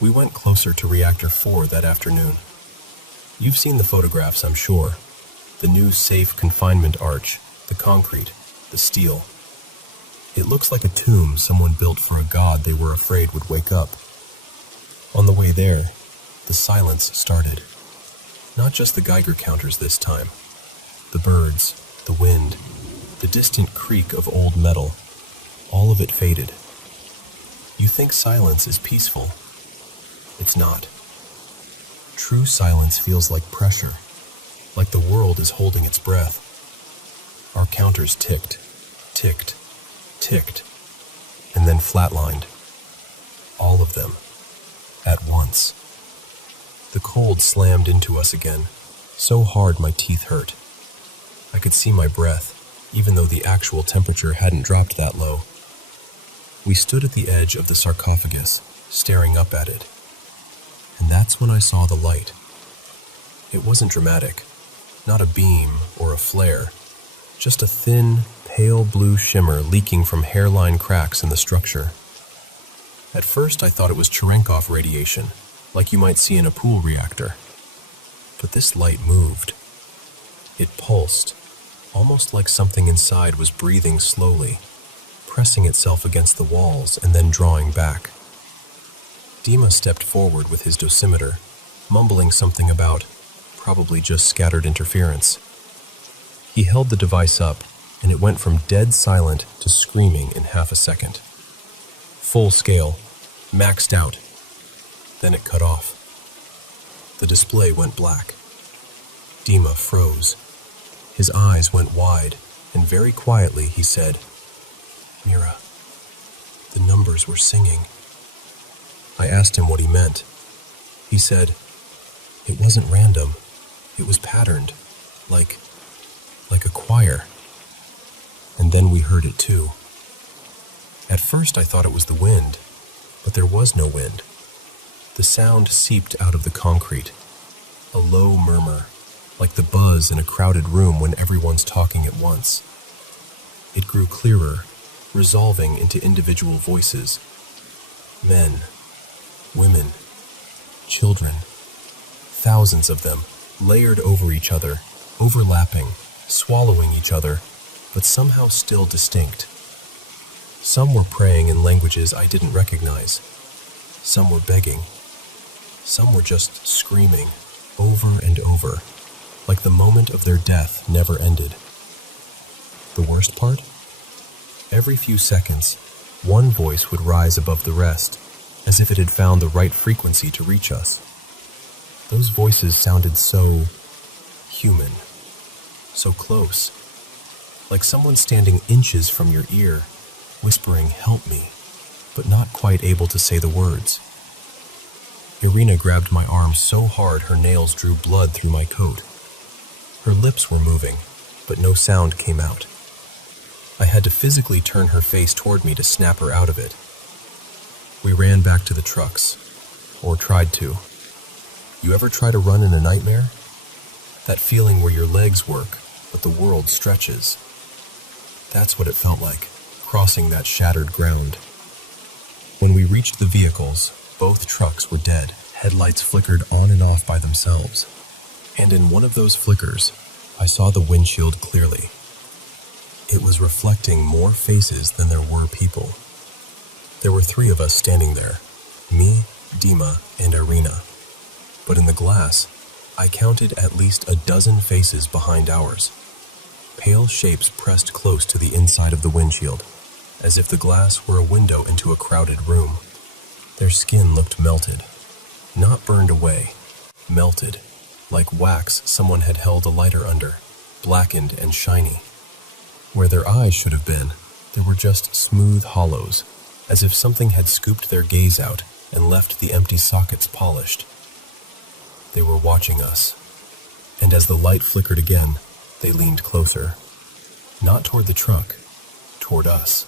We went closer to Reactor 4 that afternoon. You've seen the photographs, I'm sure. The new safe confinement arch, the concrete, the steel. It looks like a tomb someone built for a god they were afraid would wake up. On the way there, the silence started. Not just the Geiger counters this time. The birds, the wind, the distant creak of old metal, all of it faded. You think silence is peaceful, It's not. True silence feels like pressure, like the world is holding its breath. Our counters ticked, ticked, ticked, and then flatlined. All of them, at once. The cold slammed into us again, so hard my teeth hurt. I could see my breath, even though the actual temperature hadn't dropped that low. We stood at the edge of the sarcophagus, staring up at it. And that's when I saw the light. It wasn't dramatic, not a beam or a flare, just a thin, pale blue shimmer leaking from hairline cracks in the structure. At first I thought it was Cherenkov radiation, like you might see in a pool reactor. But this light moved. It pulsed, almost like something inside was breathing slowly, pressing itself against the walls and then drawing back. Dima stepped forward with his dosimeter, mumbling something about probably just scattered interference. He held the device up, and it went from dead silent to screaming in half a second. Full scale, maxed out. Then it cut off. The display went black. Dima froze. His eyes went wide, and very quietly he said, "Mira, the numbers were singing." I asked him what he meant. He said, "It wasn't random. It was patterned, like a choir." And then we heard it too. At first I thought it was the wind, but there was no wind. The sound seeped out of the concrete, a low murmur, like the buzz in a crowded room when everyone's talking at once. It grew clearer, resolving into individual voices. Men, women, children, thousands of them, layered over each other, overlapping, swallowing each other, but somehow still distinct. Some were praying in languages I didn't recognize. Some were begging. Some were just screaming, over and over, like the moment of their death never ended. The worst part? Every few seconds, one voice would rise above the rest, as if it had found the right frequency to reach us. Those voices sounded so human, so close, like someone standing inches from your ear, whispering, "Help me," but not quite able to say the words. Irina grabbed my arm so hard her nails drew blood through my coat. Her lips were moving, but no sound came out. I had to physically turn her face toward me to snap her out of it. We ran back to the trucks, or tried to. You ever try to run in a nightmare? That feeling where your legs work, but the world stretches. That's what it felt like, crossing that shattered ground. When we reached the vehicles, both trucks were dead. Headlights flickered on and off by themselves. And in one of those flickers, I saw the windshield clearly. It was reflecting more faces than there were people. There were 3 of us standing there, me, Dima, and Irina. But in the glass, I counted at least a dozen faces behind ours. Pale shapes pressed close to the inside of the windshield, as if the glass were a window into a crowded room. Their skin looked melted, not burned away, melted, like wax someone had held a lighter under, blackened and shiny. Where their eyes should have been, there were just smooth hollows, as if something had scooped their gaze out and left the empty sockets polished. They were watching us, and as the light flickered again, they leaned closer. Not toward the truck, toward us.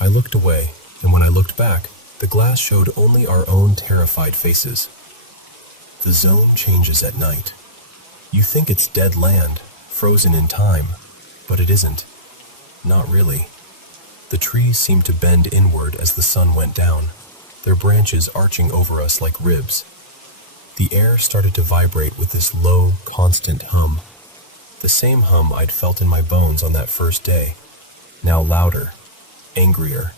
I looked away, and when I looked back, the glass showed only our own terrified faces. The zone changes at night. You think it's dead land, frozen in time, but it isn't. Not really. The trees seemed to bend inward as the sun went down, their branches arching over us like ribs. The air started to vibrate with this low, constant hum. The same hum I'd felt in my bones on that first day, now louder, angrier.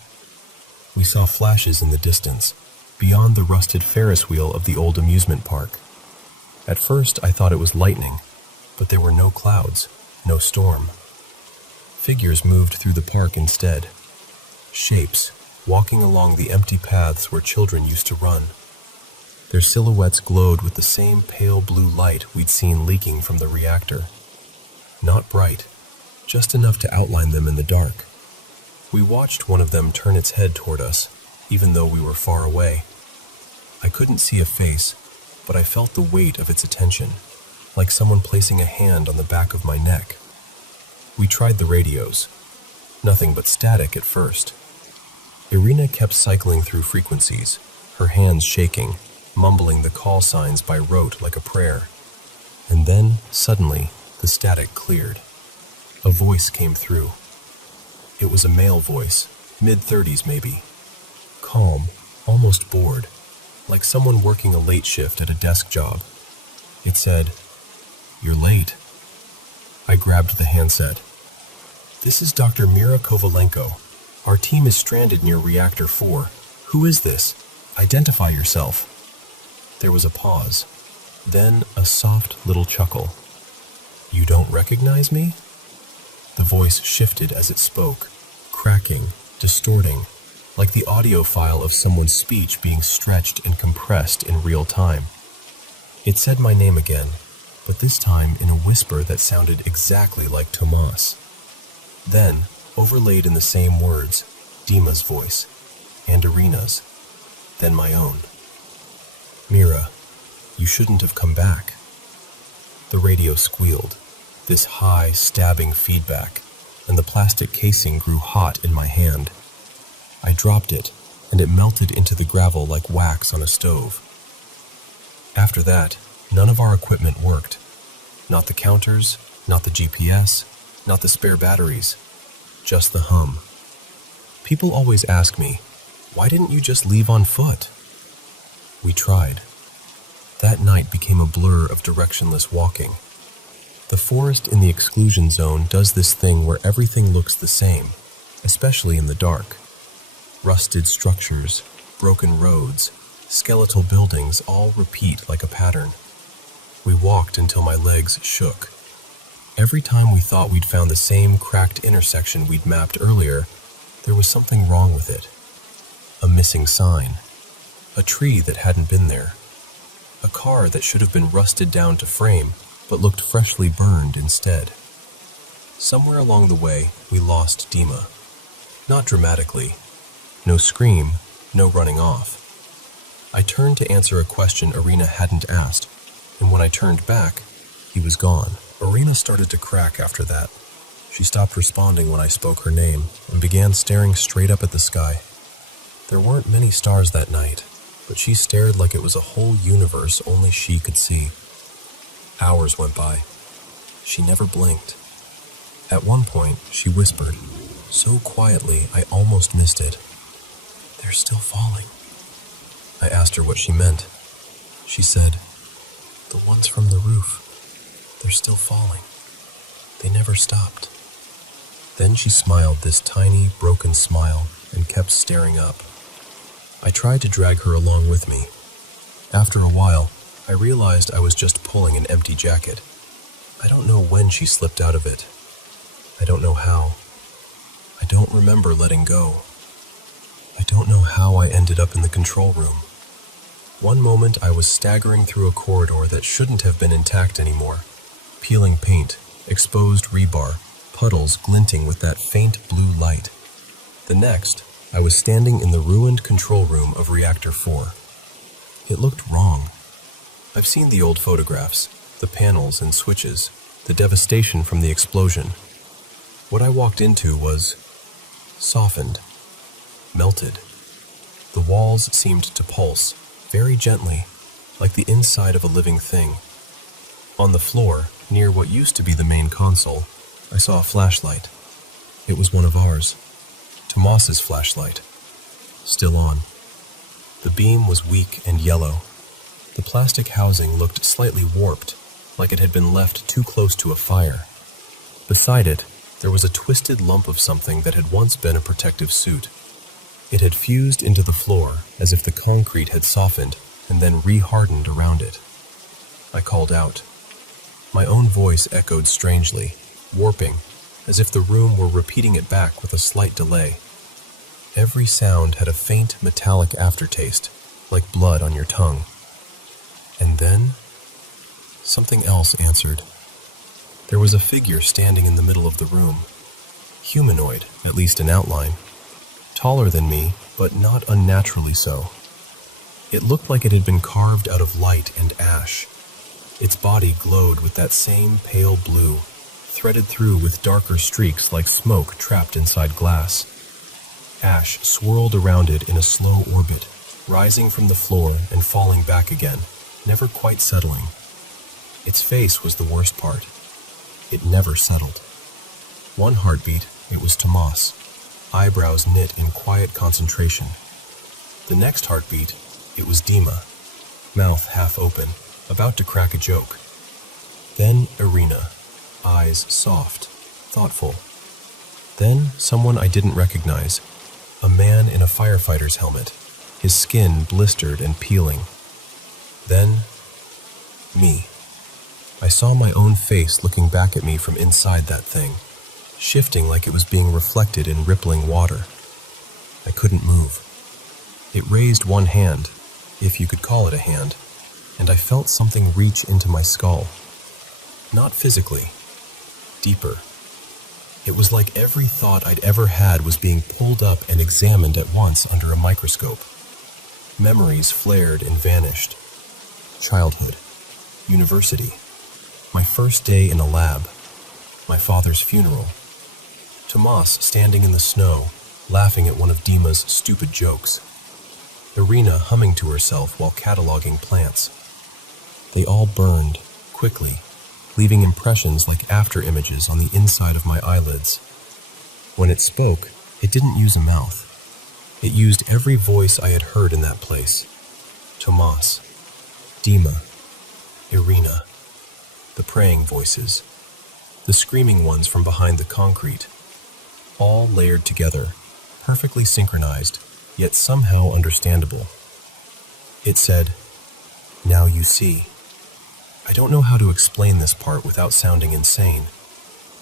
We saw flashes in the distance, beyond the rusted Ferris wheel of the old amusement park. At first I thought it was lightning, but there were no clouds, no storm. Figures moved through the park instead. Shapes, walking along the empty paths where children used to run. Their silhouettes glowed with the same pale blue light we'd seen leaking from the reactor. Not bright, just enough to outline them in the dark. We watched one of them turn its head toward us, even though we were far away. I couldn't see a face, but I felt the weight of its attention, like someone placing a hand on the back of my neck. We tried the radios. Nothing but static at first. Irina kept cycling through frequencies, her hands shaking, mumbling the call signs by rote like a prayer. And then, suddenly, the static cleared. A voice came through. It was a male voice, mid-30s maybe. Calm, almost bored, like someone working a late shift at a desk job. It said, "You're late." I grabbed the handset. "This is Dr. Mira Kovalenko. Our team is stranded near Reactor 4. Who is this? Identify yourself." There was a pause, then a soft little chuckle. "You don't recognize me?" The voice shifted as it spoke, cracking, distorting, like the audio file of someone's speech being stretched and compressed in real time. It said my name again, but this time in a whisper that sounded exactly like Tomas. Then, overlaid in the same words, Dima's voice, and Irina's, then my own. "Mira, you shouldn't have come back." The radio squealed, this high, stabbing feedback, and the plastic casing grew hot in my hand. I dropped it, and it melted into the gravel like wax on a stove. After that, none of our equipment worked. Not the counters, not the GPS, not the spare batteries, just the hum. People always ask me, "Why didn't you just leave on foot?" We tried. That night became a blur of directionless walking. The forest in the exclusion zone does this thing where everything looks the same, especially in the dark. Rusted structures, broken roads, skeletal buildings all repeat like a pattern. We walked until my legs shook. Every time we thought we'd found the same cracked intersection we'd mapped earlier, there was something wrong with it. A missing sign. A tree that hadn't been there. A car that should have been rusted down to frame, but looked freshly burned instead. Somewhere along the way, we lost Dima. Not dramatically. No scream, no running off. I turned to answer a question Irina hadn't asked, and when I turned back, he was gone. Irina started to crack after that. She stopped responding when I spoke her name and began staring straight up at the sky. There weren't many stars that night, but she stared like it was a whole universe only she could see. Hours went by. She never blinked. At one point, she whispered, so quietly I almost missed it, "They're still falling." I asked her what she meant. She said, "The ones from the roof, they're still falling. They never stopped." Then she smiled this tiny, broken smile and kept staring up. I tried to drag her along with me. After a while, I realized I was just pulling an empty jacket. I don't know when she slipped out of it. I don't know how. I don't remember letting go. I don't know how I ended up in the control room. One moment I was staggering through a corridor that shouldn't have been intact anymore. Peeling paint, exposed rebar, puddles glinting with that faint blue light. The next, I was standing in the ruined control room of Reactor 4. It looked wrong. I've seen the old photographs, the panels and switches, the devastation from the explosion. What I walked into was softened, melted. The walls seemed to pulse, very gently, like the inside of a living thing. On the floor, near what used to be the main console, I saw a flashlight. It was one of ours. Tomas's flashlight. Still on. The beam was weak and yellow. The plastic housing looked slightly warped, like it had been left too close to a fire. Beside it, there was a twisted lump of something that had once been a protective suit. It had fused into the floor as if the concrete had softened and then re-hardened around it. I called out. My own voice echoed strangely, warping, as if the room were repeating it back with a slight delay. Every sound had a faint metallic aftertaste, like blood on your tongue. And then, something else answered. There was a figure standing in the middle of the room. Humanoid, at least in outline. Taller than me, but not unnaturally so. It looked like it had been carved out of light and ash. Its body glowed with that same pale blue, threaded through with darker streaks like smoke trapped inside glass. Ash swirled around it in a slow orbit, rising from the floor and falling back again, never quite settling. Its face was the worst part. It never settled. One heartbeat, it was Tomas, eyebrows knit in quiet concentration. The next heartbeat, it was Dima, mouth half open, about to crack a joke. Then Irina, eyes soft, thoughtful. Then someone I didn't recognize, a man in a firefighter's helmet, his skin blistered and peeling. Then, me. I saw my own face looking back at me from inside that thing, shifting like it was being reflected in rippling water. I couldn't move. It raised one hand, if you could call it a hand, and I felt something reach into my skull. Not physically, deeper. It was like every thought I'd ever had was being pulled up and examined at once under a microscope. Memories flared and vanished. Childhood, university, my first day in a lab, my father's funeral, Tomas standing in the snow, laughing at one of Dima's stupid jokes, Irina humming to herself while cataloging plants. They all burned, quickly, leaving impressions like after-images on the inside of my eyelids. When it spoke, it didn't use a mouth. It used every voice I had heard in that place. Tomas, Dima, Irina, the praying voices, the screaming ones from behind the concrete, all layered together, perfectly synchronized, yet somehow understandable. It said, "Now you see." I don't know how to explain this part without sounding insane,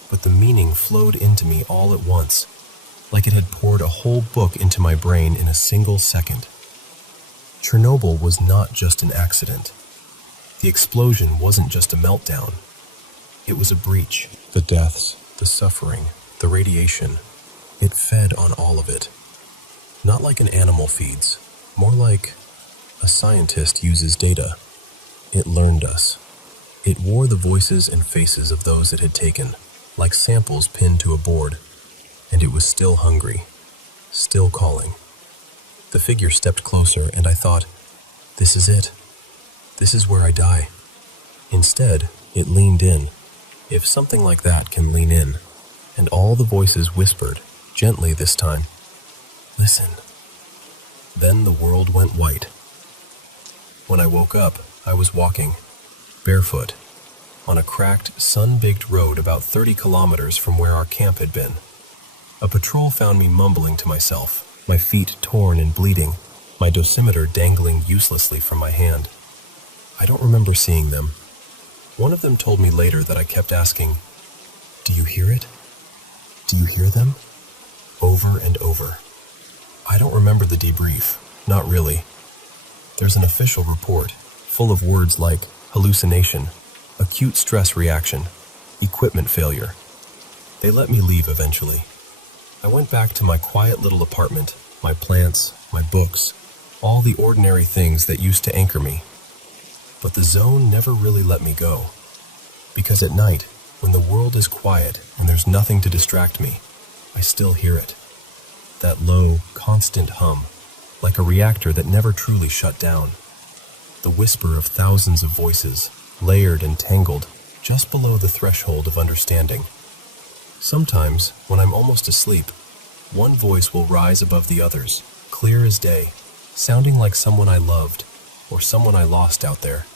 but the meaning flowed into me all at once, like it had poured a whole book into my brain in a single second. Chernobyl was not just an accident. The explosion wasn't just a meltdown. It was a breach. The deaths, the suffering, the radiation, it fed on all of it. Not like an animal feeds, more like a scientist uses data. It learned us. It wore the voices and faces of those it had taken, like samples pinned to a board, and it was still hungry, still calling. The figure stepped closer, and I thought, this is it. This is where I die. Instead, it leaned in, if something like that can lean in, and all the voices whispered, gently this time, "Listen." Then the world went white. When I woke up, I was walking, barefoot, on a cracked, sun-baked road about 30 kilometers from where our camp had been. A patrol found me mumbling to myself, my feet torn and bleeding, my dosimeter dangling uselessly from my hand. I don't remember seeing them. One of them told me later that I kept asking, "Do you hear it? Do you hear them?" Over and over. I don't remember the debrief, not really. There's an official report, full of words like hallucination, acute stress reaction, equipment failure. They let me leave eventually. I went back to my quiet little apartment, my plants, my books, all the ordinary things that used to anchor me. But the zone never really let me go. Because at night, when the world is quiet and there's nothing to distract me, I still hear it. That low, constant hum, like a reactor that never truly shut down. The whisper of thousands of voices, layered and tangled, just below the threshold of understanding. Sometimes, when I'm almost asleep, one voice will rise above the others, clear as day, sounding like someone I loved, or someone I lost out there.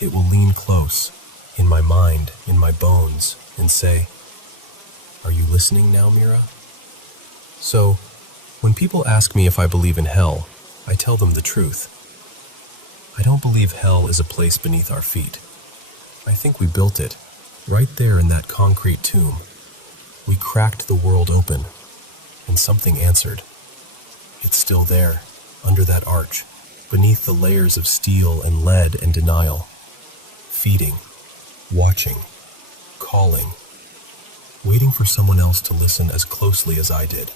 It will lean close, in my mind, in my bones, and say, "Are you listening now, Mira?" So, when people ask me if I believe in hell, I tell them the truth. I don't believe hell is a place beneath our feet. I think we built it, right there in that concrete tomb. We cracked the world open, and something answered. It's still there, under that arch, beneath the layers of steel and lead and denial, feeding, watching, calling, waiting for someone else to listen as closely as I did.